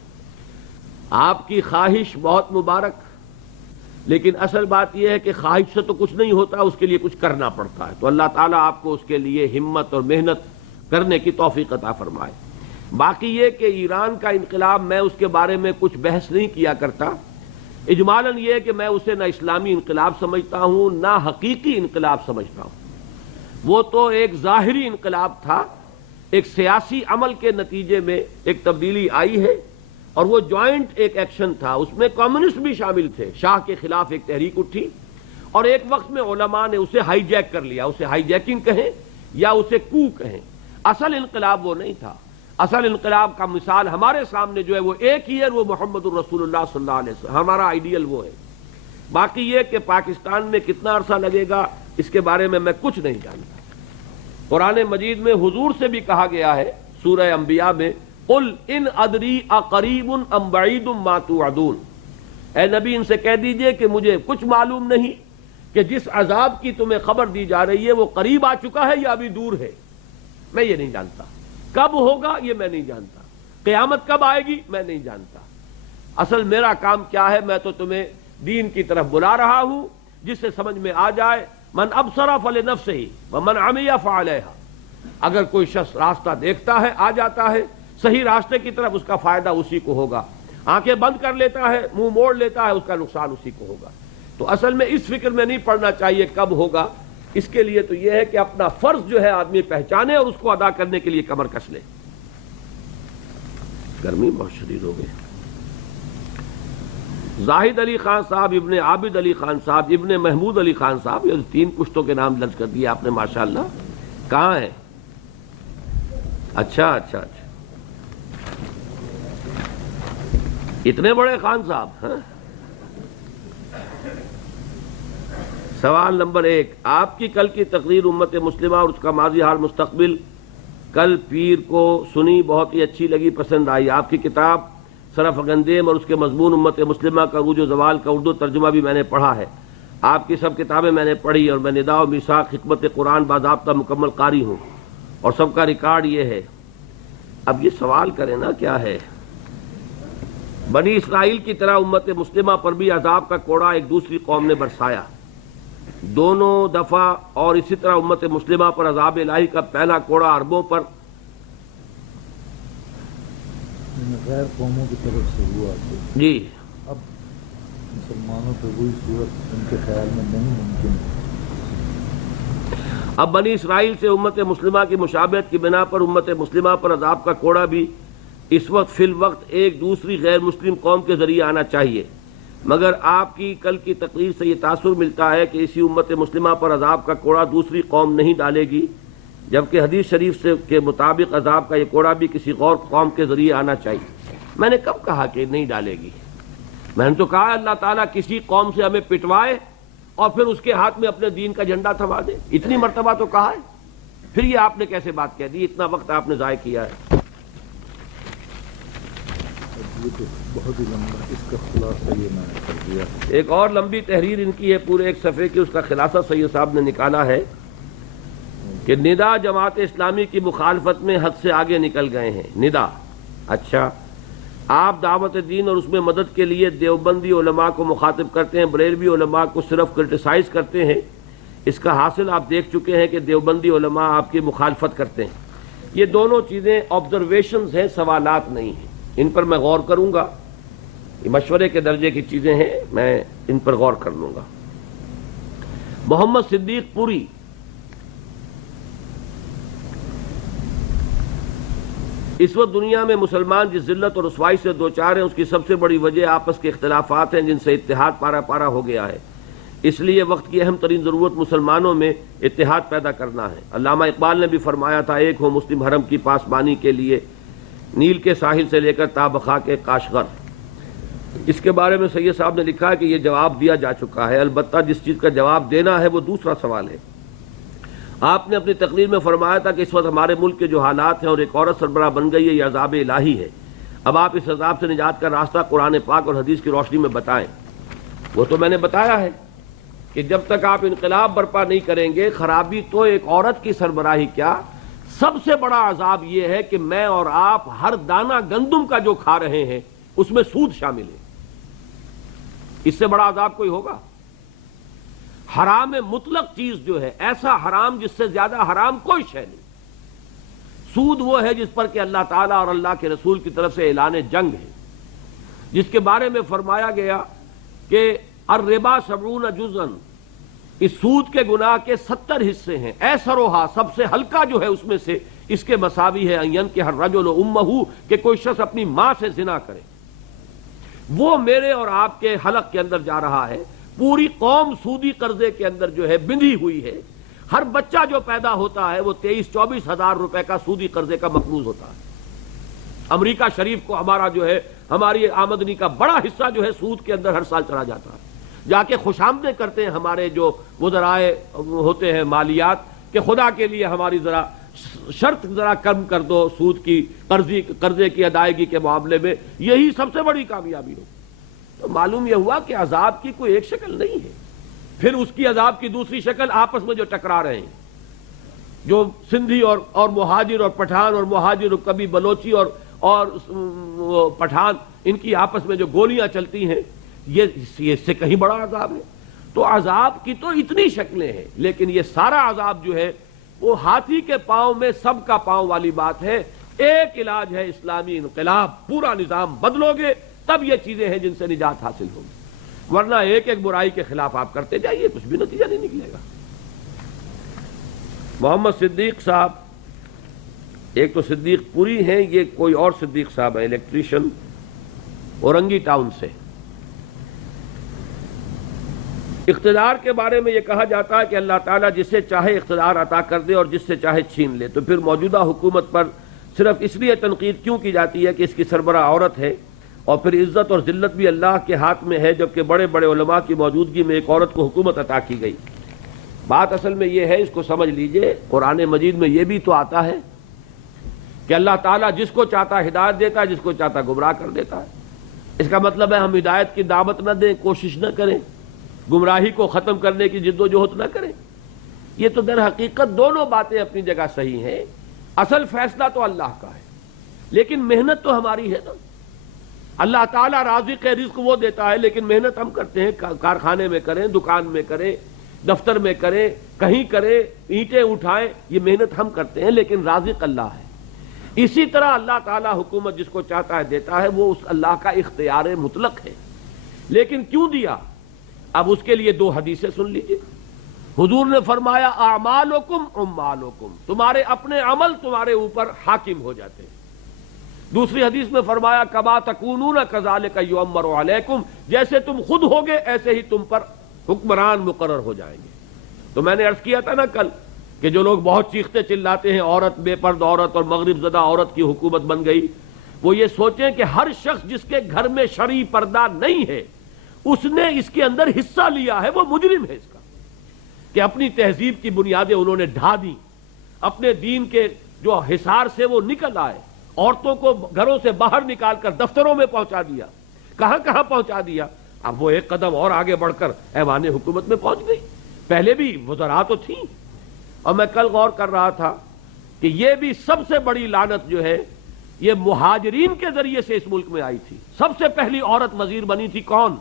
آپ کی خواہش بہت مبارک، لیکن اصل بات یہ ہے کہ خواہش سے تو کچھ نہیں ہوتا، اس کے لیے کچھ کرنا پڑتا ہے۔ تو اللہ تعالیٰ آپ کو اس کے لیے ہمت اور محنت کرنے کی توفیق عطا فرمائے۔ باقی یہ کہ ایران کا انقلاب، میں اس کے بارے میں کچھ بحث نہیں کیا کرتا۔ اجمالاً یہ کہ میں اسے نہ اسلامی انقلاب سمجھتا ہوں نہ حقیقی انقلاب سمجھتا ہوں۔ وہ تو ایک ظاہری انقلاب تھا، ایک سیاسی عمل کے نتیجے میں ایک تبدیلی آئی ہے، اور وہ جوائنٹ ایک ایکشن تھا، اس میں کمیونسٹ بھی شامل تھے، شاہ کے خلاف ایک تحریک اٹھی، اور ایک وقت میں علماء نے اسے ہائی جیک کر لیا، اسے ہائی جیکنگ کہیں یا اسے کو کہیں۔ اصل انقلاب وہ نہیں تھا۔ اصل انقلاب کا مثال ہمارے سامنے جو ہے وہ ایک ہی ہے، وہ محمد الرسول اللہ صلی اللہ علیہ وسلم، ہمارا آئیڈیل وہ ہے۔ باقی یہ کہ پاکستان میں کتنا عرصہ لگے گا، اس کے بارے میں کچھ نہیں جانتا۔ قرآن مجید میں حضور سے بھی کہا گیا ہے سورہ انبیاء میں، قل ان ادری اقریب ام بعید ما توعدون، اے نبی ان سے کہہ دیجئے کہ مجھے کچھ معلوم نہیں کہ جس عذاب کی تمہیں خبر دی جا رہی ہے وہ قریب آ چکا ہے یا ابھی دور ہے، میں یہ نہیں جانتا۔ کب ہوگا یہ میں نہیں جانتا، قیامت کب آئے گی میں نہیں جانتا۔ اصل میرا کام کیا ہے، میں تو تمہیں دین کی طرف بلا رہا ہوں، جس سے سمجھ میں آ جائے، من ابصر فلنفسہ ومن عمی فعلیہا، اگر کوئی شخص راستہ دیکھتا ہے، آ جاتا ہے صحیح راستے کی طرف، اس کا فائدہ اسی کو ہوگا، آنکھیں بند کر لیتا ہے، منہ موڑ لیتا ہے، اس کا نقصان اسی کو ہوگا۔ تو اصل میں اس فکر میں نہیں پڑنا چاہیے کب ہوگا، اس کے لیے تو یہ ہے کہ اپنا فرض جو ہے آدمی پہچانے اور اس کو ادا کرنے کے لیے کمر کس لے۔ گرمی بہت شدید ہو گئی۔ زاہد علی خان صاحب، ابن عابد علی خان صاحب، ابن محمود علی خان صاحب، یہ 3 پشتوں کے نام درج کر دیے آپ نے، ماشاءاللہ۔ کہاں ہے؟ اچھا اچھا اچھا، اتنے بڑے خان صاحب ہیں۔ سوال نمبر 1، آپ کی کل کی تقریر امت مسلمہ اور اس کا ماضی حال مستقبل کل پیر کو سنی، بہت ہی اچھی لگی، پسند آئی۔ آپ کی کتاب سرف گندیم اور اس کے مضمون امت مسلمہ کا عروج و زوال کا اردو ترجمہ بھی میں نے پڑھا ہے۔ آپ کی سب کتابیں میں نے پڑھی، اور میں ندا و میثاق حکمت قرآن باضابطہ مکمل قاری ہوں، اور سب کا ریکارڈ یہ ہے۔ اب یہ سوال کریں نا کیا ہے، بنی اسرائیل کی طرح امت مسلمہ پر بھی عذاب کا کوڑا ایک دوسری قوم نے برسایا، دونوں دفعہ، اور اسی طرح امت مسلمہ پر عذاب الہی کا پہلا کوڑا عربوں پر غیر قوموں کی طرف سے ہوا، جی اب مسلمانوں پہ وہی صورت ان کے خیال میں نہیں ممکن۔ اب بنی اسرائیل سے امت مسلمہ کی مشابہت کی بنا پر امت مسلمہ پر عذاب کا کوڑا بھی اس وقت فی الوقت ایک دوسری غیر مسلم قوم کے ذریعے آنا چاہیے۔ مگر آپ کی کل کی تقریر سے یہ تاثر ملتا ہے کہ اسی امت مسلمہ پر عذاب کا کوڑا دوسری قوم نہیں ڈالے گی، جبکہ حدیث شریف سے کے مطابق عذاب کا یہ کوڑا بھی کسی غور قوم کے ذریعے آنا چاہیے۔ میں نے کب کہا کہ نہیں ڈالے گی؟ میں نے تو کہا اللہ تعالیٰ کسی قوم سے ہمیں پٹوائے اور پھر اس کے ہاتھ میں اپنے دین کا جھنڈا تھما دے، اتنی مرتبہ تو کہا ہے۔ پھر یہ آپ نے کیسے بات کہہ دی؟ اتنا وقت آپ نے ضائع کیا ہے۔ یہ تو بہت ہی لمبا، اس کا خلاصہ یہ میں نے کر دیا۔ ایک اور لمبی تحریر ان کی ہے پورے ایک صفحے کی، اس کا خلاصہ سید صاحب نے نکالا ہے کہ ندا جماعت اسلامی کی مخالفت میں حد سے آگے نکل گئے ہیں۔ ندا، اچھا آپ دعوت دین اور اس میں مدد کے لیے دیوبندی علماء کو مخاطب کرتے ہیں، بریلوی علماء کو صرف کرٹیسائز کرتے ہیں، اس کا حاصل آپ دیکھ چکے ہیں کہ دیوبندی علماء آپ کی مخالفت کرتے ہیں۔ یہ دونوں چیزیں آبزرویشنز ہیں، سوالات نہیں ہیں، ان پر میں غور کروں گا، یہ مشورے کے درجے کی چیزیں ہیں، میں ان پر غور کر لوں گا۔ محمد صدیق پوری، اس وقت دنیا میں مسلمان جس ذلت اور رسوائی سے دوچار ہیں اس کی سب سے بڑی وجہ آپس کے اختلافات ہیں جن سے اتحاد پارا پارا ہو گیا ہے، اس لیے وقت کی اہم ترین ضرورت مسلمانوں میں اتحاد پیدا کرنا ہے۔ علامہ اقبال نے بھی فرمایا تھا، ایک ہو مسلم حرم کی پاسبانی کے لیے، نیل کے ساحل سے لے کر تا بخا کے کاشغر۔ اس کے بارے میں سید صاحب نے لکھا کہ یہ جواب دیا جا چکا ہے، البتہ جس چیز کا جواب دینا ہے وہ دوسرا سوال ہے۔ آپ نے اپنی تقریر میں فرمایا تھا کہ اس وقت ہمارے ملک کے جو حالات ہیں اور ایک عورت سربراہ بن گئی ہے، یہ عذاب الہی ہے۔ اب آپ اس عذاب سے نجات کا راستہ قرآن پاک اور حدیث کی روشنی میں بتائیں۔ وہ تو میں نے بتایا ہے کہ جب تک آپ انقلاب برپا نہیں کریں گے، خرابی تو ایک عورت کی سربراہی کیا، سب سے بڑا عذاب یہ ہے کہ میں اور آپ ہر دانہ گندم کا جو کھا رہے ہیں اس میں سود شامل ہے۔ اس سے بڑا عذاب کوئی ہوگا؟ حرام مطلق چیز جو ہے، ایسا حرام جس سے زیادہ حرام کوئی شے نہیں۔ سود وہ ہے جس پر کہ اللہ تعالیٰ اور اللہ کے رسول کی طرف سے اعلان جنگ ہے، جس کے بارے میں فرمایا گیا کہ الربا 70 جزءا، اس سود کے گناہ کے 70 حصے ہیں، ایسروہا، سب سے ہلکا جو ہے اس میں سے اس کے مساوی ہے ان ینکح الرجل امہ، کہ کوئی شخص اپنی ماں سے زنا کرے۔ وہ میرے اور آپ کے حلق کے اندر جا رہا ہے، پوری قوم سودی قرضے کے اندر جو ہے بندھی ہوئی ہے۔ ہر بچہ جو پیدا ہوتا ہے وہ 23-24 ہزار روپے کا سودی قرضے کا مقروض ہوتا ہے۔ امریکہ شریف کو ہمارا جو ہے، ہماری آمدنی کا بڑا حصہ جو ہے سود کے اندر ہر سال چلا جاتا ہے۔ جا کے خوشامدیں کرتے ہیں ہمارے جو وزرائے ہوتے ہیں مالیات کہ خدا کے لیے ہماری ذرا شرط ذرا کم کر دو سود کی، قرضے کی ادائیگی کے معاملے میں، یہی سب سے بڑی کامیابی ہو۔ تو معلوم یہ ہوا کہ عذاب کی کوئی ایک شکل نہیں ہے۔ پھر اس کی عذاب کی دوسری شکل آپس میں جو ٹکرا رہے ہیں، جو سندھی اور مہاجر اور پٹھان اور مہاجر اور کبھی بلوچی اور پٹھان، ان کی آپس میں جو گولیاں چلتی ہیں، یہ اس سے کہیں بڑا عذاب ہے۔ تو عذاب کی تو اتنی شکلیں ہیں، لیکن یہ سارا عذاب جو ہے وہ ہاتھی کے پاؤں میں سب کا پاؤں والی بات ہے۔ ایک علاج ہے اسلامی انقلاب، پورا نظام بدلو گے تب یہ چیزیں ہیں جن سے نجات حاصل ہوگی، ورنہ ایک ایک برائی کے خلاف آپ کرتے جائیے، کچھ بھی نتیجہ نہیں نکلے گا۔ محمد صدیق صاحب، ایک تو صدیق پوری ہیں، یہ کوئی اور صدیق صاحب ہے، الیکٹریشین، اورنگی ٹاؤن سے۔ اقتدار کے بارے میں یہ کہا جاتا ہے کہ اللہ تعالیٰ جسے چاہے اقتدار عطا کر دے اور جس سے چاہے چھین لے، تو پھر موجودہ حکومت پر صرف اس لیے تنقید کیوں کی جاتی ہے کہ اس کی سربراہ عورت ہے، اور پھر عزت اور ذلت بھی اللہ کے ہاتھ میں ہے، جبکہ بڑے بڑے علماء کی موجودگی میں ایک عورت کو حکومت عطا کی گئی۔ بات اصل میں یہ ہے، اس کو سمجھ لیجئے، قرآن مجید میں یہ بھی تو آتا ہے کہ اللہ تعالیٰ جس کو چاہتا ہدایت دیتا ہے، جس کو چاہتا گمراہ کر دیتا ہے۔ اس کا مطلب ہے ہم ہدایت کی دعوت نہ دیں، کوشش نہ کریں، گمراہی کو ختم کرنے کی جد و جہد نہ کریں۔ یہ تو در حقیقت دونوں باتیں اپنی جگہ صحیح ہیں، اصل فیصلہ تو اللہ کا ہے، لیکن محنت تو ہماری ہے نا۔ اللہ تعالیٰ رازق رزق وہ دیتا ہے، لیکن محنت ہم کرتے ہیں، کارخانے میں کریں، دکان میں کریں، دفتر میں کریں، کہیں کریں، اینٹیں اٹھائیں، یہ محنت ہم کرتے ہیں، لیکن رازق اللہ ہے۔ اسی طرح اللہ تعالیٰ حکومت جس کو چاہتا ہے دیتا ہے، وہ اس اللہ کا اختیار مطلق ہے۔ لیکن کیوں دیا؟ اب اس کے لیے دو حدیثیں سن لیجئے۔ حضور نے فرمایا اعمالکم اموالکم، تمہارے اپنے عمل تمہارے اوپر حاکم ہو جاتے ہیں۔ دوسری حدیث میں فرمایا کما تکونون کذالک یؤمر علیکم، جیسے تم خود ہوگے ایسے ہی تم پر حکمران مقرر ہو جائیں گے۔ تو میں نے عرض کیا تھا نا کل کہ جو لوگ بہت چیختے چلاتے ہیں عورت بے پردہ عورت اور مغرب زدہ عورت کی حکومت بن گئی، وہ یہ سوچیں کہ ہر شخص جس کے گھر میں شرعی پردہ نہیں ہے اس نے اس کے اندر حصہ لیا ہے، وہ مجرم ہے اس کا، کہ اپنی تہذیب کی بنیادیں انہوں نے ڈھا دی، اپنے دین کے جو حصار سے وہ نکل آئے، عورتوں کو گھروں سے باہر نکال کر دفتروں میں پہنچا دیا، کہاں کہاں پہنچا دیا۔ اب وہ ایک قدم اور آگے بڑھ کر ایوان حکومت میں پہنچ گئی، پہلے بھی وزراء تو تھیں۔ اور میں کل غور کر رہا تھا کہ یہ بھی سب سے بڑی لعنت جو ہے یہ مہاجرین کے ذریعے سے اس ملک میں آئی تھی۔ سب سے پہلی عورت وزیر بنی تھی کون؟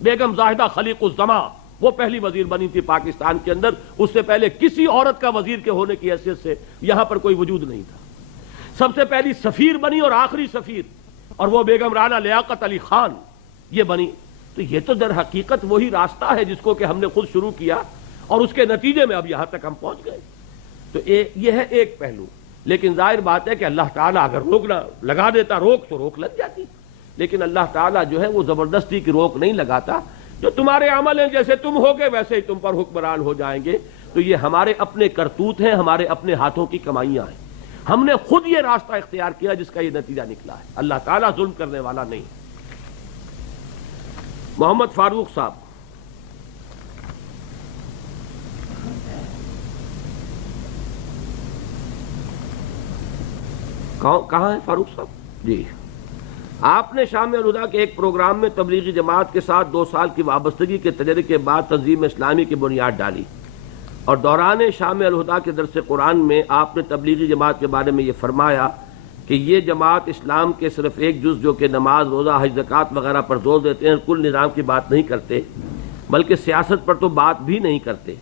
بیگم زاہدہ خلیق الزماں، وہ پہلی وزیر بنی تھی پاکستان کے اندر، اس سے پہلے کسی عورت کا وزیر کے ہونے کی حیثیت سے یہاں پر کوئی وجود نہیں تھا۔ سب سے پہلی سفیر بنی اور آخری سفیر، اور وہ بیگم رانا لیاقت علی خان یہ بنی۔ تو یہ تو در حقیقت وہی راستہ ہے جس کو کہ ہم نے خود شروع کیا اور اس کے نتیجے میں اب یہاں تک ہم پہنچ گئے۔ تو یہ ہے ایک پہلو، لیکن ظاہر بات ہے کہ اللہ تعالیٰ اگر روکنا لگا دیتا روک تو روک لگ جاتی، لیکن اللہ تعالیٰ جو ہے وہ زبردستی کی روک نہیں لگاتا، جو تمہارے عمل ہیں جیسے تم ہوگے ویسے ہی تم پر حکمران ہو جائیں گے۔ تو یہ ہمارے اپنے کرتوت ہیں، ہمارے اپنے ہاتھوں کی کمائیاں ہیں، ہم نے خود یہ راستہ اختیار کیا جس کا یہ نتیجہ نکلا ہے، اللہ تعالیٰ ظلم کرنے والا نہیں۔ محمد فاروق صاحب، کہاں ہے فاروق صاحب؟ جی، آپ نے شام الہدیٰ کے ایک پروگرام میں تبلیغی جماعت کے ساتھ 2 سال کی وابستگی کے تجربے کے بعد تنظیم اسلامی کی بنیاد ڈالی، اور دوران شام الہدیٰ کے درس قرآن میں آپ نے تبلیغی جماعت کے بارے میں یہ فرمایا کہ یہ جماعت اسلام کے صرف ایک جز جو کہ نماز، روزہ، حج، زکوٰۃ وغیرہ پر زور دیتے ہیں، کل نظام کی بات نہیں کرتے، بلکہ سیاست پر تو بات بھی نہیں کرتے۔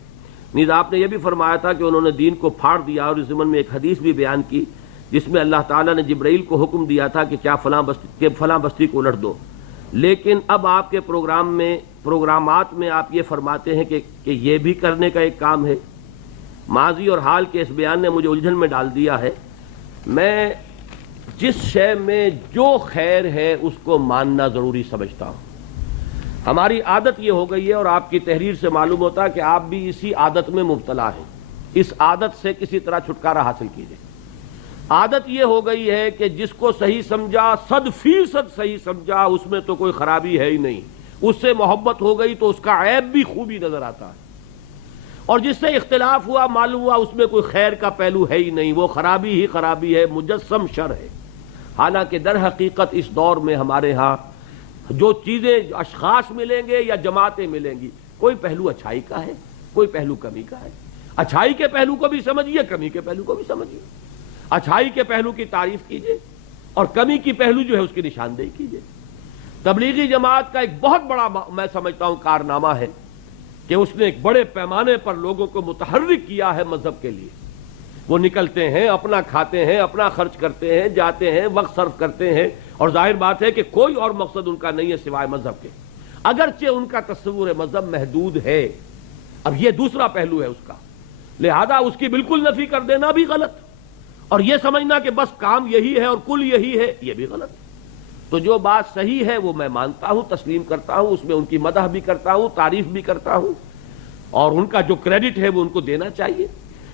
نیز آپ نے یہ بھی فرمایا تھا کہ انہوں نے دین کو پھاڑ دیا، اور اس ضمن میں ایک حدیث بھی بیان کی جس میں اللہ تعالیٰ نے جبرائیل کو حکم دیا تھا کہ کیا فلاں بستی کو الٹ دو، لیکن اب آپ کے پروگرامات میں آپ یہ فرماتے ہیں کہ یہ بھی کرنے کا ایک کام ہے۔ ماضی اور حال کے اس بیان نے مجھے الجھن میں ڈال دیا ہے۔ میں جس شے میں جو خیر ہے اس کو ماننا ضروری سمجھتا ہوں۔ ہماری عادت یہ ہو گئی ہے، اور آپ کی تحریر سے معلوم ہوتا ہے کہ آپ بھی اسی عادت میں مبتلا ہیں، اس عادت سے کسی طرح چھٹکارا حاصل کیجیے۔ عادت یہ ہو گئی ہے کہ جس کو صحیح سمجھا 100% صحیح سمجھا، اس میں تو کوئی خرابی ہے ہی نہیں، اس سے محبت ہو گئی تو اس کا عیب بھی خوبی نظر آتا ہے، اور جس سے اختلاف ہوا معلوم ہوا اس میں کوئی خیر کا پہلو ہے ہی نہیں، وہ خرابی ہی خرابی ہے، مجسم شر ہے۔ حالانکہ در حقیقت اس دور میں ہمارے ہاں جو چیزیں اشخاص ملیں گے یا جماعتیں ملیں گی، کوئی پہلو اچھائی کا ہے، کوئی پہلو کمی کا ہے۔ اچھائی کے پہلو کو بھی سمجھیے، کمی کے پہلو کو بھی سمجھیے، اچھائی کے پہلو کی تعریف کیجیے اور کمی کی پہلو جو ہے اس کی نشاندہی کیجیے۔ تبلیغی جماعت کا ایک بہت بڑا میں سمجھتا ہوں کارنامہ ہے کہ اس نے ایک بڑے پیمانے پر لوگوں کو متحرک کیا ہے مذہب کے لیے۔ وہ نکلتے ہیں، اپنا کھاتے ہیں، اپنا خرچ کرتے ہیں، جاتے ہیں، وقت صرف کرتے ہیں، اور ظاہر بات ہے کہ کوئی اور مقصد ان کا نہیں ہے سوائے مذہب کے، اگرچہ ان کا تصور مذہب محدود ہے۔ اب یہ دوسرا پہلو ہے اس کا، لہذا اس کی بالکل نفی کر دینا بھی غلط، اور یہ سمجھنا کہ بس کام یہی ہے اور کل یہی ہے، یہ بھی غلط۔ تو جو بات صحیح ہے وہ میں مانتا ہوں، تسلیم کرتا ہوں، اس میں ان کی مدح بھی کرتا ہوں، تعریف بھی کرتا ہوں، اور ان کا جو کریڈٹ ہے وہ ان کو دینا چاہیے۔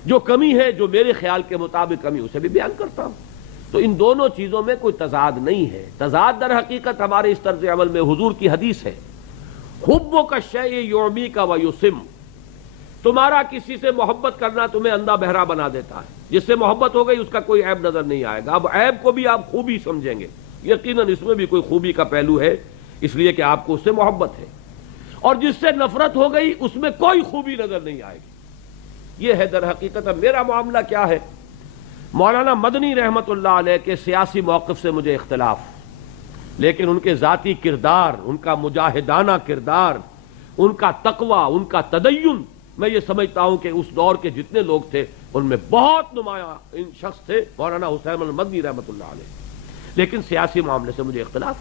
جو کمی ہے، جو میرے خیال کے مطابق کمی، اسے بھی بیان کرتا ہوں۔ تو ان دونوں چیزوں میں کوئی تضاد نہیں ہے۔ تضاد در حقیقت ہمارے اس طرز عمل میں حضور کی حدیث ہے، حبک الشیء یعمیک ویسم، تمہارا کسی سے محبت کرنا تمہیں اندھا بہرا بنا دیتا ہے۔ جس سے محبت ہو گئی اس کا کوئی عیب نظر نہیں آئے گا، اب عیب کو بھی آپ خوبی سمجھیں گے، یقیناً اس میں بھی کوئی خوبی کا پہلو ہے، اس لیے کہ آپ کو اس سے محبت ہے، اور جس سے نفرت ہو گئی اس میں کوئی خوبی نظر نہیں آئے گی۔ یہ ہے در حقیقت اب میرا معاملہ کیا ہے۔ مولانا مدنی رحمت اللہ علیہ کے سیاسی موقف سے مجھے اختلاف، لیکن ان کے ذاتی کردار، ان کا مجاہدانہ کردار، ان کا تقوی، ان کا تدین، میں یہ سمجھتا ہوں کہ اس دور کے جتنے لوگ تھے ان میں بہت نمایاں ان شخص تھے مولانا حسین المدنی رحمت اللہ علیہ، لیکن سیاسی معاملے سے مجھے اختلاف۔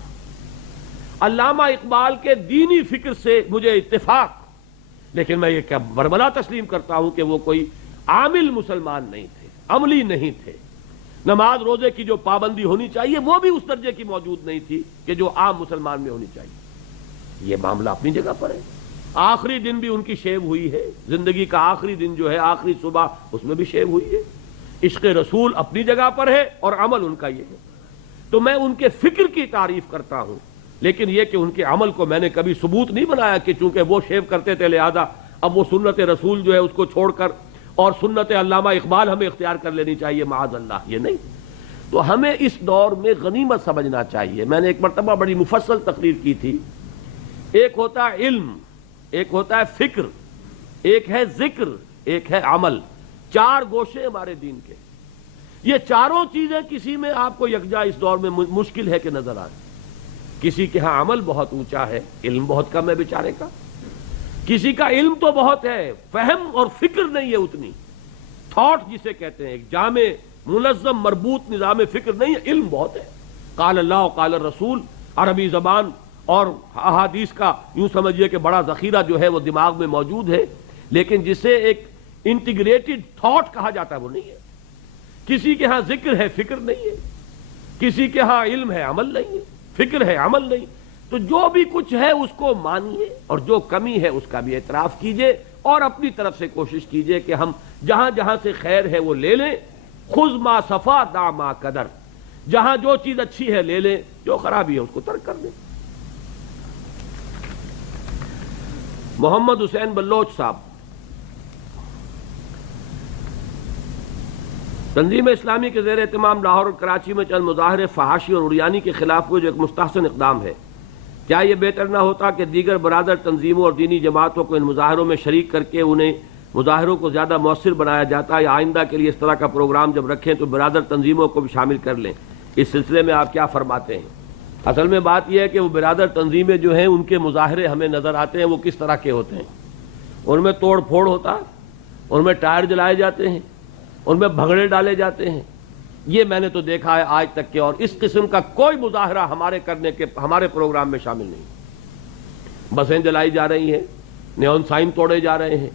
علامہ اقبال کے دینی فکر سے مجھے اتفاق، لیکن میں یہ کیا برملا تسلیم کرتا ہوں کہ وہ کوئی عامل مسلمان نہیں تھے، عملی نہیں تھے۔ نماز روزے کی جو پابندی ہونی چاہیے وہ بھی اس درجے کی موجود نہیں تھی کہ جو عام مسلمان میں ہونی چاہیے۔ یہ معاملہ اپنی جگہ پر ہے۔ آخری دن بھی ان کی شیو ہوئی ہے، زندگی کا آخری دن جو ہے، آخری صبح، اس میں بھی شیو ہوئی ہے۔ عشق رسول اپنی جگہ پر ہے اور عمل ان کا یہ ہے۔ تو میں ان کے فکر کی تعریف کرتا ہوں، لیکن یہ کہ ان کے عمل کو میں نے کبھی ثبوت نہیں بنایا کہ چونکہ وہ شیو کرتے تھے لہذا اب وہ سنت رسول جو ہے اس کو چھوڑ کر اور سنت علامہ اقبال ہمیں اختیار کر لینی چاہیے، معاذ اللہ، یہ نہیں۔ تو ہمیں اس دور میں غنیمت سمجھنا چاہیے۔ میں نے ایک مرتبہ بڑی مفصل تقریر کی تھی۔ ایک ہوتا ہے علم، ایک ہوتا ہے فکر، ایک ہے ذکر، ایک ہے عمل۔ چار گوشے ہمارے دین کے، یہ چاروں چیزیں کسی میں آپ کو یکجا اس دور میں مشکل ہے کہ نظر آئے۔ کسی کے ہاں عمل بہت اونچا ہے، علم بہت کم ہے بیچارے کا۔ کسی کا علم تو بہت ہے، فہم اور فکر نہیں ہے اتنی، تھاٹ جسے کہتے ہیں، ایک جامع منظم مربوط نظام فکر نہیں ہے، علم بہت ہے۔ قال اللہ قال الرسول، عربی زبان اور احادیث کا یوں سمجھیے کہ بڑا ذخیرہ جو ہے وہ دماغ میں موجود ہے، لیکن جسے ایک انٹیگریٹڈ تھاٹ کہا جاتا ہے وہ نہیں ہے۔ کسی کے ہاں ذکر ہے، فکر نہیں ہے۔ کسی کے ہاں علم ہے، عمل نہیں ہے۔ فکر ہے، عمل نہیں۔ تو جو بھی کچھ ہے اس کو مانیے اور جو کمی ہے اس کا بھی اعتراف کیجئے اور اپنی طرف سے کوشش کیجئے کہ ہم جہاں جہاں سے خیر ہے وہ لے لیں۔ خذ ما صفا دع ما قدر، جہاں جو چیز اچھی ہے لے لیں، جو خرابی ہے اس کو ترک کر دیں۔ محمد حسین بلوچ صاحب، تنظیم اسلامی کے زیر اہتمام لاہور اور کراچی میں چند مظاہرے فحاشی اور عریانی کے خلاف ہوئے جو ایک مستحسن اقدام ہے، کیا یہ بہتر نہ ہوتا کہ دیگر برادر تنظیموں اور دینی جماعتوں کو ان مظاہروں میں شریک کر کے انہیں مظاہروں کو زیادہ مؤثر بنایا جاتا ہے، یا آئندہ کے لیے اس طرح کا پروگرام جب رکھیں تو برادر تنظیموں کو بھی شامل کر لیں؟ اس سلسلے میں آپ کیا فرماتے ہیں؟ اصل میں بات یہ ہے کہ وہ برادر تنظیمیں جو ہیں ان کے مظاہرے ہمیں نظر آتے ہیں، وہ کس طرح کے ہوتے ہیں۔ ان میں توڑ پھوڑ ہوتا ہے، ان میں ٹائر جلائے جاتے ہیں، ان میں بھگڑے ڈالے جاتے ہیں۔ یہ میں نے تو دیکھا ہے آج تک کے، اور اس قسم کا کوئی مظاہرہ ہمارے پروگرام میں شامل نہیں۔ بسیں جلائی جا رہی ہیں، نیون سائن توڑے جا رہے ہیں،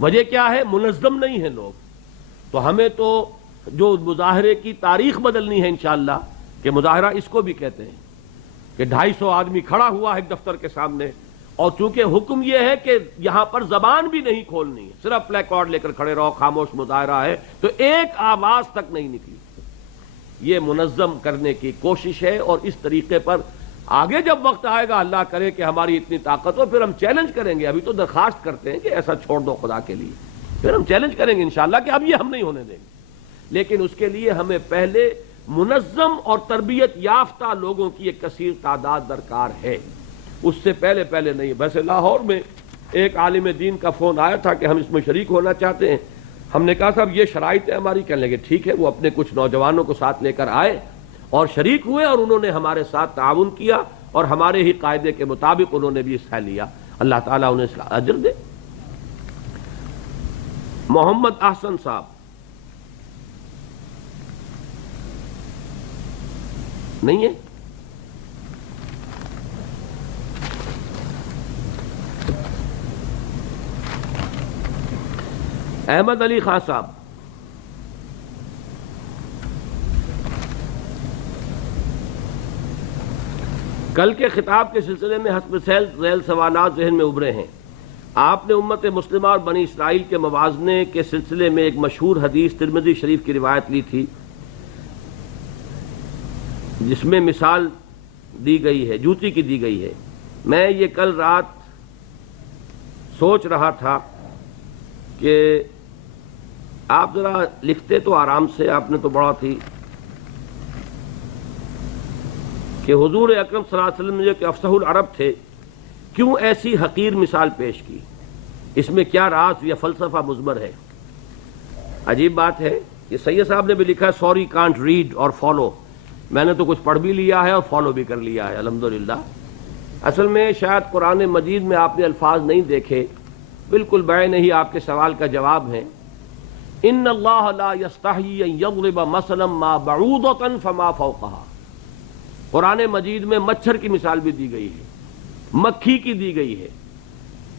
وجہ کیا ہے؟ منظم نہیں ہیں لوگ۔ تو ہمیں تو جو مظاہرے کی تاریخ بدلنی ہے انشاءاللہ، کہ مظاہرہ اس کو بھی کہتے ہیں کہ 250 آدمی کھڑا ہوا ہے ایک دفتر کے سامنے، اور چونکہ حکم یہ ہے کہ یہاں پر زبان بھی نہیں کھولنی ہے، صرف پلے کارڈ لے کر کھڑے رہو، خاموش مظاہرہ ہے، تو ایک آواز تک نہیں نکلی۔ یہ منظم کرنے کی کوشش ہے، اور اس طریقے پر آگے جب وقت آئے گا، اللہ کرے کہ ہماری اتنی طاقت ہو، پھر ہم چیلنج کریں گے۔ ابھی تو درخواست کرتے ہیں کہ ایسا چھوڑ دو خدا کے لیے، پھر ہم چیلنج کریں گے انشاءاللہ کہ اب یہ ہم نہیں ہونے دیں گے۔ لیکن اس کے لیے ہمیں پہلے منظم اور تربیت یافتہ لوگوں کی ایک کثیر تعداد درکار ہے، اس سے پہلے نہیں۔ ویسے لاہور میں ایک عالم دین کا فون آیا تھا کہ ہم اس میں شریک ہونا چاہتے ہیں۔ ہم نے کہا صاحب یہ شرائط ہے ہماری، کہنے لگے ٹھیک ہے۔ وہ اپنے کچھ نوجوانوں کو ساتھ لے کر آئے اور شریک ہوئے، اور انہوں نے ہمارے ساتھ تعاون کیا، اور ہمارے ہی قاعدے کے مطابق انہوں نے بھی حصہ لیا۔ اللہ تعالیٰ انہیں اس کا اجر دے۔ محمد احسن صاحب، نہیں ہے؟ احمد علی خان صاحب، کل کے خطاب کے سلسلے میں حسب ذیل سوالات ذہن میں ابھرے ہیں۔ آپ نے امت مسلمہ اور بنی اسرائیل کے موازنے کے سلسلے میں ایک مشہور حدیث ترمذی شریف کی روایت لی تھی، جس میں مثال دی گئی ہے، جوتی کی دی گئی ہے۔ میں یہ کل رات سوچ رہا تھا کہ آپ ذرا لکھتے تو آرام سے، آپ نے تو بڑا تھی کہ حضور اکرم صلی اللہ علیہ وسلم جو کہ افصح العرب تھے، کیوں ایسی حقیر مثال پیش کی؟ اس میں کیا راز یا فلسفہ مضمر ہے؟ عجیب بات ہے۔ یہ سید صاحب نے بھی لکھا ہے سوری کانٹ ریڈ اور فالو۔ میں نے تو کچھ پڑھ بھی لیا ہے اور فالو بھی کر لیا ہے الحمدللہ۔ اصل میں شاید قرآن مجید میں آپ نے الفاظ نہیں دیکھے، بالکل بیان ہی آپ کے سوال کا جواب ہے۔ ان اللہ لا یستحیی ان یضرب مثلا ما بعوضۃ فما فوقها۔ قرآن مجید میں مچھر کی مثال بھی دی گئی ہے، مکھی کی دی گئی ہے،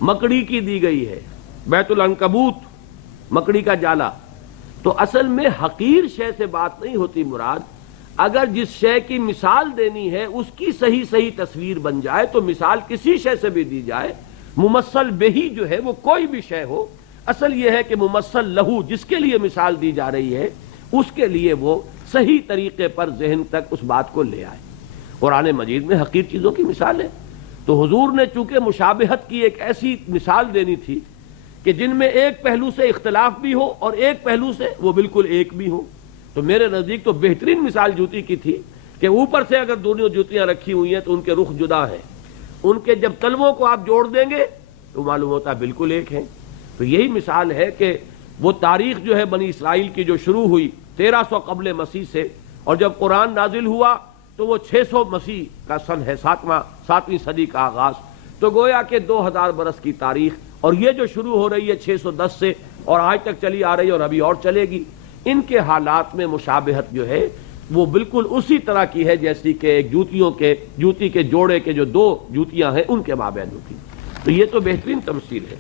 مکڑی کی دی گئی ہے، بیت العنکبوت، مکڑی کا جالا۔ تو اصل میں حقیر شے سے بات نہیں ہوتی مراد، اگر جس شے کی مثال دینی ہے اس کی صحیح صحیح تصویر بن جائے تو مثال کسی شے سے بھی دی جائے، ممثل بہی جو ہے وہ کوئی بھی شے ہو، اصل یہ ہے کہ ممثل لہو جس کے لیے مثال دی جا رہی ہے اس کے لیے وہ صحیح طریقے پر ذہن تک اس بات کو لے آئے۔ قرآن مجید میں حقیر چیزوں کی مثال ہے، تو حضور نے چونکہ مشابہت کی ایک ایسی مثال دینی تھی کہ جن میں ایک پہلو سے اختلاف بھی ہو اور ایک پہلو سے وہ بالکل ایک بھی ہو، تو میرے نزدیک تو بہترین مثال جوتی کی تھی کہ اوپر سے اگر دونوں جوتیاں رکھی ہوئی ہیں تو ان کے رخ جدا ہیں، ان کے جب تلووں کو آپ جوڑ دیں گے تو معلوم ہوتا ہے بالکل ایک ہیں۔ تو یہی مثال ہے کہ وہ تاریخ جو ہے بنی اسرائیل کی جو شروع ہوئی 1300 قبل مسیح سے، اور جب قرآن نازل ہوا تو وہ 600 مسیح کا سن ہے، 7ویں صدی کا آغاز، تو گویا کہ 2000 برس کی تاریخ، اور یہ جو شروع ہو رہی ہے 610 سے اور آج تک چلی آ رہی ہے اور ابھی اور چلے گی، ان کے حالات میں مشابہت جو ہے وہ بالکل اسی طرح کی ہے جیسی کہ ایک جوتی کے جوڑے کے جو دو جوتیاں ہیں ان کے مابین ہوتی۔ تو یہ تو بہترین تمثیل ہے۔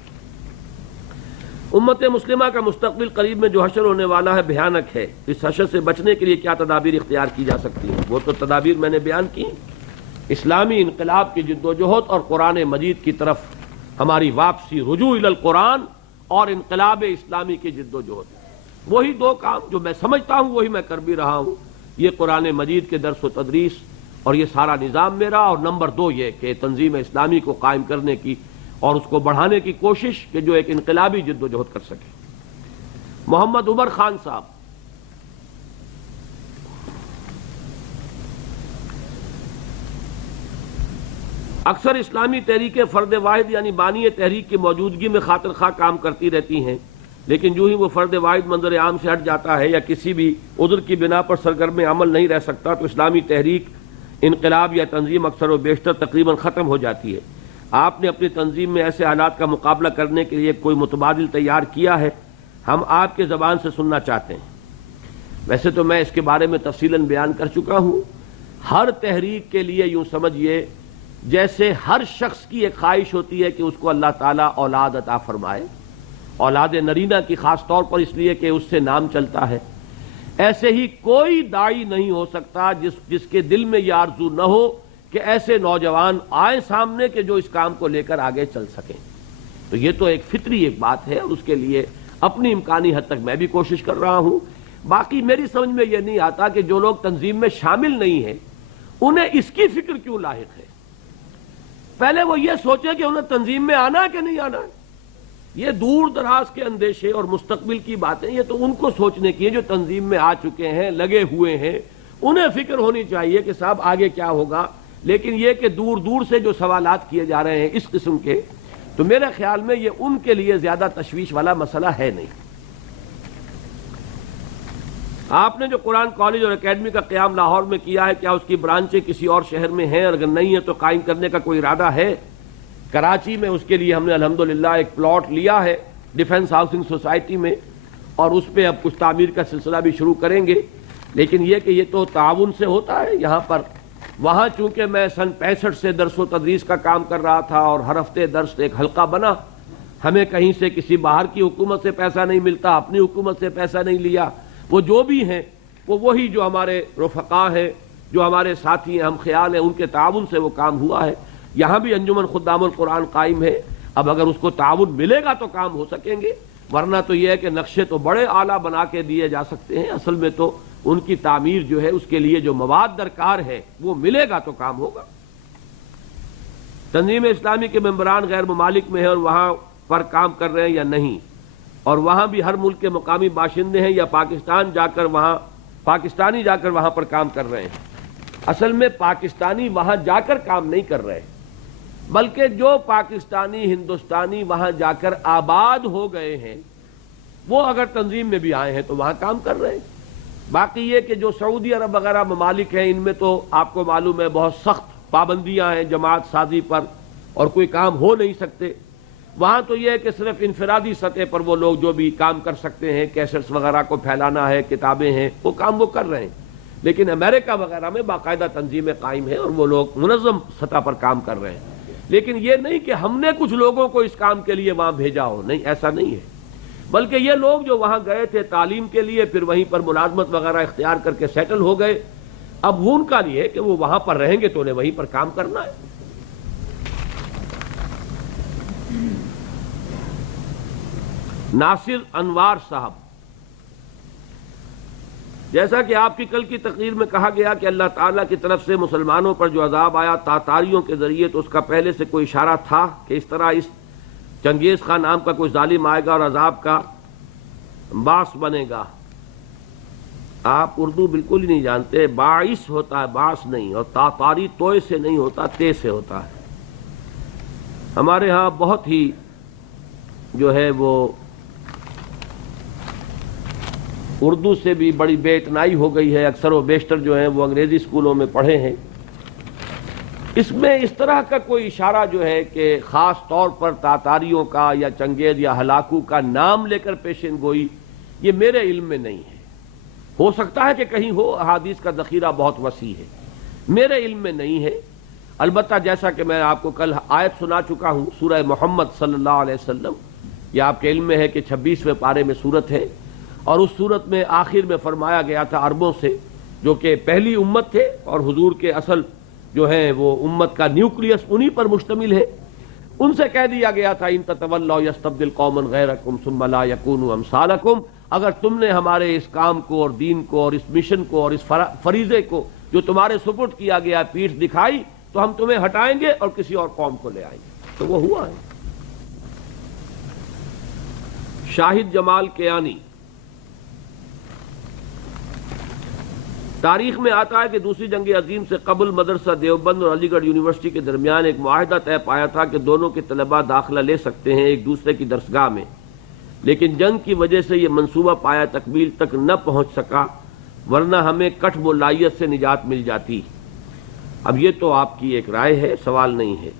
امت مسلمہ کا مستقبل قریب میں جو حشر ہونے والا ہے بھیانک ہے، اس حشر سے بچنے کے لیے کیا تدابیر اختیار کی جا سکتی ہیں؟ وہ تو تدابیر میں نے بیان کی، اسلامی انقلاب کی جدوجہد اور قرآن مجید کی طرف ہماری واپسی، رجوع الی القرآن اور انقلاب اسلامی کی جدوجہد، وہی دو کام جو میں سمجھتا ہوں وہی میں کر بھی رہا ہوں، یہ قرآن مجید کے درس و تدریس اور یہ سارا نظام میرا، اور نمبر 2 یہ کہ تنظیم اسلامی کو قائم کرنے کی اور اس کو بڑھانے کی کوشش کہ جو ایک انقلابی جدوجہد کر سکے۔ محمد عمر خان صاحب، اکثر اسلامی تحریکیں فرد واحد یعنی بانی تحریک کی موجودگی میں خاطر خواہ کام کرتی رہتی ہیں، لیکن جو ہی وہ فرد واحد منظر عام سے ہٹ جاتا ہے یا کسی بھی عذر کی بنا پر سرگرم عمل نہیں رہ سکتا تو اسلامی تحریک، انقلاب یا تنظیم اکثر و بیشتر تقریباً ختم ہو جاتی ہے۔ آپ نے اپنی تنظیم میں ایسے حالات کا مقابلہ کرنے کے لیے کوئی متبادل تیار کیا ہے؟ ہم آپ کے زبان سے سننا چاہتے ہیں۔ ویسے تو میں اس کے بارے میں تفصیلاً بیان کر چکا ہوں۔ ہر تحریک کے لیے یوں سمجھیے جیسے ہر شخص کی ایک خواہش ہوتی ہے کہ اس کو اللہ تعالیٰ اولاد عطا فرمائے، اولاد نرینہ کی خاص طور پر اس لیے کہ اس سے نام چلتا ہے، ایسے ہی کوئی داعی نہیں ہو سکتا جس کے دل میں یہ آرزو نہ ہو کہ ایسے نوجوان آئیں سامنے کہ جو اس کام کو لے کر آگے چل سکیں۔ تو یہ تو ایک فطری ایک بات ہے، اور اس کے لیے اپنی امکانی حد تک میں بھی کوشش کر رہا ہوں۔ باقی میری سمجھ میں یہ نہیں آتا کہ جو لوگ تنظیم میں شامل نہیں ہیں انہیں اس کی فکر کیوں لاحق ہے۔ پہلے وہ یہ سوچیں کہ انہیں تنظیم میں آنا ہے کہ نہیں آنا ہے۔ یہ دور دراز کے اندیشے اور مستقبل کی باتیں یہ تو ان کو سوچنے کی ہے جو تنظیم میں آ چکے ہیں، لگے ہوئے ہیں، انہیں فکر ہونی چاہیے کہ صاحب آگے کیا ہوگا۔ لیکن یہ کہ دور دور سے جو سوالات کیے جا رہے ہیں اس قسم کے، تو میرے خیال میں یہ ان کے لیے زیادہ تشویش والا مسئلہ ہے نہیں۔ آپ نے جو قرآن کالج اور اکیڈمی کا قیام لاہور میں کیا ہے، کیا اس کی برانچیں کسی اور شہر میں ہیں؟ اگر نہیں ہے تو قائم کرنے کا کوئی ارادہ ہے؟ کراچی میں اس کے لیے ہم نے الحمدللہ ایک پلاٹ لیا ہے ڈیفنس ہاؤسنگ سوسائٹی میں، اور اس پہ اب کچھ تعمیر کا سلسلہ بھی شروع کریں گے۔ لیکن یہ کہ یہ تو تعاون سے ہوتا ہے یہاں پر۔ وہاں چونکہ میں سن 65 سے درس و تدریس کا کام کر رہا تھا اور ہر ہفتے درس ایک حلقہ بنا، ہمیں کہیں سے کسی باہر کی حکومت سے پیسہ نہیں ملتا، اپنی حکومت سے پیسہ نہیں لیا، وہ جو بھی ہیں وہ وہی جو ہمارے رفقا ہیں، جو ہمارے ساتھی ہیں، ہم خیال ہیں، ان کے تعاون سے وہ کام ہوا ہے۔ یہاں بھی انجمن خدام القرآن قائم ہے، اب اگر اس کو تعاون ملے گا تو کام ہو سکیں گے، ورنہ تو یہ ہے کہ نقشے تو بڑے اعلیٰ بنا کے دیے جا سکتے ہیں، اصل میں تو ان کی تعمیر جو ہے اس کے لیے جو مواد درکار ہے وہ ملے گا تو کام ہوگا۔ تنظیم اسلامی کے ممبران غیر ممالک میں ہیں اور وہاں پر کام کر رہے ہیں یا نہیں، اور وہاں بھی ہر ملک کے مقامی باشندے ہیں یا پاکستانی جا کر وہاں پر کام کر رہے ہیں؟ اصل میں پاکستانی وہاں جا کر کام نہیں کر رہے، بلکہ جو پاکستانی ہندوستانی وہاں جا کر آباد ہو گئے ہیں وہ اگر تنظیم میں بھی آئے ہیں تو وہاں کام کر رہے ہیں۔ باقی یہ کہ جو سعودی عرب وغیرہ ممالک ہیں ان میں تو آپ کو معلوم ہے بہت سخت پابندیاں ہیں جماعت سازی پر اور کوئی کام ہو نہیں سکتے۔ وہاں تو یہ ہے کہ صرف انفرادی سطح پر وہ لوگ جو بھی کام کر سکتے ہیں، کیسٹس وغیرہ کو پھیلانا ہے، کتابیں ہیں، وہ کام وہ کر رہے ہیں۔ لیکن امریکہ وغیرہ میں باقاعدہ تنظیمیں قائم ہیں اور وہ لوگ منظم سطح پر کام کر رہے ہیں۔ لیکن یہ نہیں کہ ہم نے کچھ لوگوں کو اس کام کے لیے وہاں بھیجا ہو، نہیں، ایسا نہیں ہے۔ بلکہ یہ لوگ جو وہاں گئے تھے تعلیم کے لیے، پھر وہیں پر ملازمت وغیرہ اختیار کر کے سیٹل ہو گئے، اب وہ ان کا نہیں ہے کہ وہ وہاں پر رہیں گے تو انہیں وہیں پر کام کرنا ہے۔ ناصر انوار صاحب، جیسا کہ آپ کی کل کی تقریر میں کہا گیا کہ اللہ تعالیٰ کی طرف سے مسلمانوں پر جو عذاب آیا تاتاریوں کے ذریعے، تو اس کا پہلے سے کوئی اشارہ تھا کہ اس طرح اس چنگیز خان نام کا کوئی ظالم آئے گا اور عذاب کا باعث بنے گا؟ آپ اردو بالکل ہی نہیں جانتے، باعث ہوتا ہے باعث نہیں، اور تاتاری توئے سے نہیں ہوتا تے سے ہوتا ہے۔ ہمارے ہاں بہت ہی جو ہے وہ اردو سے بھی بڑی بے اتنائی ہو گئی ہے، اکثر و بیشتر جو ہیں وہ انگریزی اسکولوں میں پڑھے ہیں۔ اس میں اس طرح کا کوئی اشارہ جو ہے کہ خاص طور پر تاتاریوں کا یا چنگیز یا ہلاکو کا نام لے کر پیشین گوئی، یہ میرے علم میں نہیں ہے۔ ہو سکتا ہے کہ کہیں ہو، احادیث کا ذخیرہ بہت وسیع ہے، میرے علم میں نہیں ہے۔ البتہ جیسا کہ میں آپ کو کل آیت سنا چکا ہوں سورہ محمد صلی اللہ علیہ وسلم، یہ آپ کے علم میں ہے کہ 26ویں پارے میں سورت ہے، اور اس سورت میں آخر میں فرمایا گیا تھا عربوں سے جو کہ پہلی امت تھے اور حضور کے اصل جو ہے وہ امت کا نیوکلیس انہی پر مشتمل ہے، ان سے کہہ دیا گیا تھا ان تتولوا یستبدل قوما غیرکم ثم لا یکونوا امثالکم، اگر تم نے ہمارے اس کام کو اور دین کو اور اس مشن کو اور اس فریضے کو جو تمہارے سپرد کیا گیا پیٹھ دکھائی تو ہم تمہیں ہٹائیں گے اور کسی اور قوم کو لے آئیں گے۔ تو وہ ہوا ہے۔ شاہد جمال کیانی، تاریخ میں آتا ہے کہ دوسری جنگ عظیم سے قبل مدرسہ دیوبند اور علی گڑھ یونیورسٹی کے درمیان ایک معاہدہ طے پایا تھا کہ دونوں کے طلباء داخلہ لے سکتے ہیں ایک دوسرے کی درسگاہ میں، لیکن جنگ کی وجہ سے یہ منصوبہ پایا تکمیل تک نہ پہنچ سکا، ورنہ ہمیں کٹھ بولائیت سے نجات مل جاتی۔ اب یہ تو آپ کی ایک رائے ہے، سوال نہیں ہے۔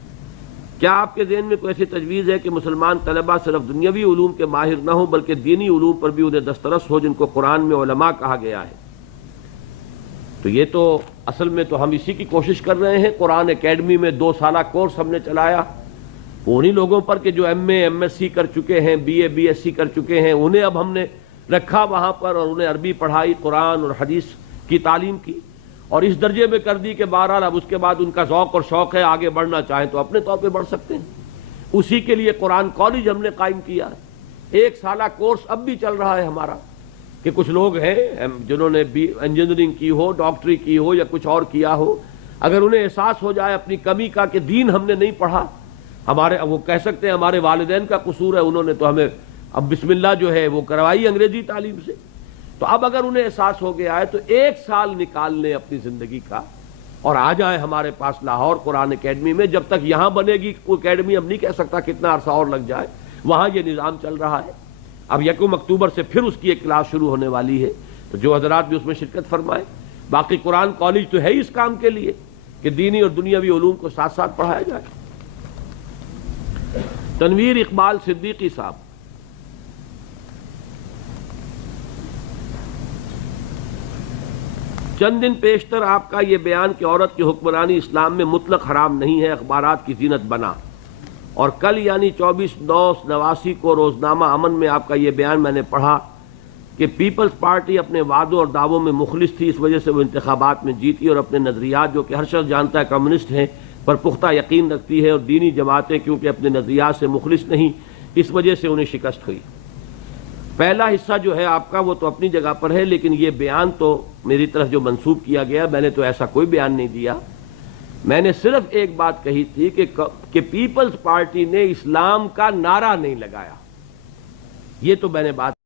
کیا آپ کے ذہن میں کوئی ایسی تجویز ہے کہ مسلمان طلباء صرف دنیاوی علوم کے ماہر نہ ہوں بلکہ دینی علوم پر بھی انہیں دسترس ہو، جن کو قرآن میں علماء کہا گیا ہے؟ تو یہ تو اصل میں تو ہم اسی کی کوشش کر رہے ہیں۔ قرآن اکیڈمی میں 2 سالہ کورس ہم نے چلایا، انہی لوگوں پر کہ جو M A M S C کر چکے ہیں، B A B S C کر چکے ہیں، انہیں اب ہم نے رکھا وہاں پر اور انہیں عربی پڑھائی، قرآن اور حدیث کی تعلیم کی، اور اس درجے میں کر دی کہ بہرحال اب اس کے بعد ان کا ذوق اور شوق ہے، آگے بڑھنا چاہیں تو اپنے طور پہ بڑھ سکتے ہیں۔ اسی کے لیے قرآن کالج ہم نے قائم کیا ہے، 1 سالہ کورس اب بھی چل رہا ہے ہمارا، کہ کچھ لوگ ہیں جنہوں نے انجینئرنگ کی ہو، ڈاکٹری کی ہو یا کچھ اور کیا ہو، اگر انہیں احساس ہو جائے اپنی کمی کا کہ دین ہم نے نہیں پڑھا، وہ کہہ سکتے ہیں ہمارے والدین کا قصور ہے، انہوں نے تو ہمیں اب بسم اللہ جو ہے وہ کروائی انگریزی تعلیم سے، تو اب اگر انہیں احساس ہو گیا ہے تو 1 سال نکال لیں اپنی زندگی کا اور آ جائیں ہمارے پاس لاہور قرآن اکیڈمی میں۔ جب تک یہاں بنے گی کوئی اکیڈمی، ہم نہیں کہہ سکتا کتنا عرصہ اور لگ جائے، وہاں یہ نظام چل رہا ہے۔ اب 1 اکتوبر سے پھر اس کی ایک کلاس شروع ہونے والی ہے، تو جو حضرات بھی اس میں شرکت فرمائیں۔ باقی قرآن کالج تو ہے ہی اس کام کے لیے کہ دینی اور دنیاوی علوم کو ساتھ ساتھ پڑھایا جائے۔ تنویر اقبال صدیقی صاحب، چند دن پیشتر آپ کا یہ بیان کہ عورت کی حکمرانی اسلام میں مطلق حرام نہیں ہے اخبارات کی زینت بنا، اور کل یعنی 24/9/89 کو روزنامہ امن میں آپ کا یہ بیان میں نے پڑھا کہ پیپلز پارٹی اپنے وعدوں اور دعووں میں مخلص تھی، اس وجہ سے وہ انتخابات میں جیتی، اور اپنے نظریات جو کہ ہر شخص جانتا ہے کمیونسٹ ہیں پر پختہ یقین رکھتی ہے، اور دینی جماعتیں کیونکہ اپنے نظریات سے مخلص نہیں اس وجہ سے انہیں شکست ہوئی۔ پہلا حصہ جو ہے آپ کا وہ تو اپنی جگہ پر ہے، لیکن یہ بیان تو میری طرف جو منسوب کیا گیا، میں نے تو ایسا کوئی بیان نہیں دیا۔ میں نے صرف ایک بات کہی تھی کہ پیپلز پارٹی نے اسلام کا نعرہ نہیں لگایا، یہ تو میں نے بات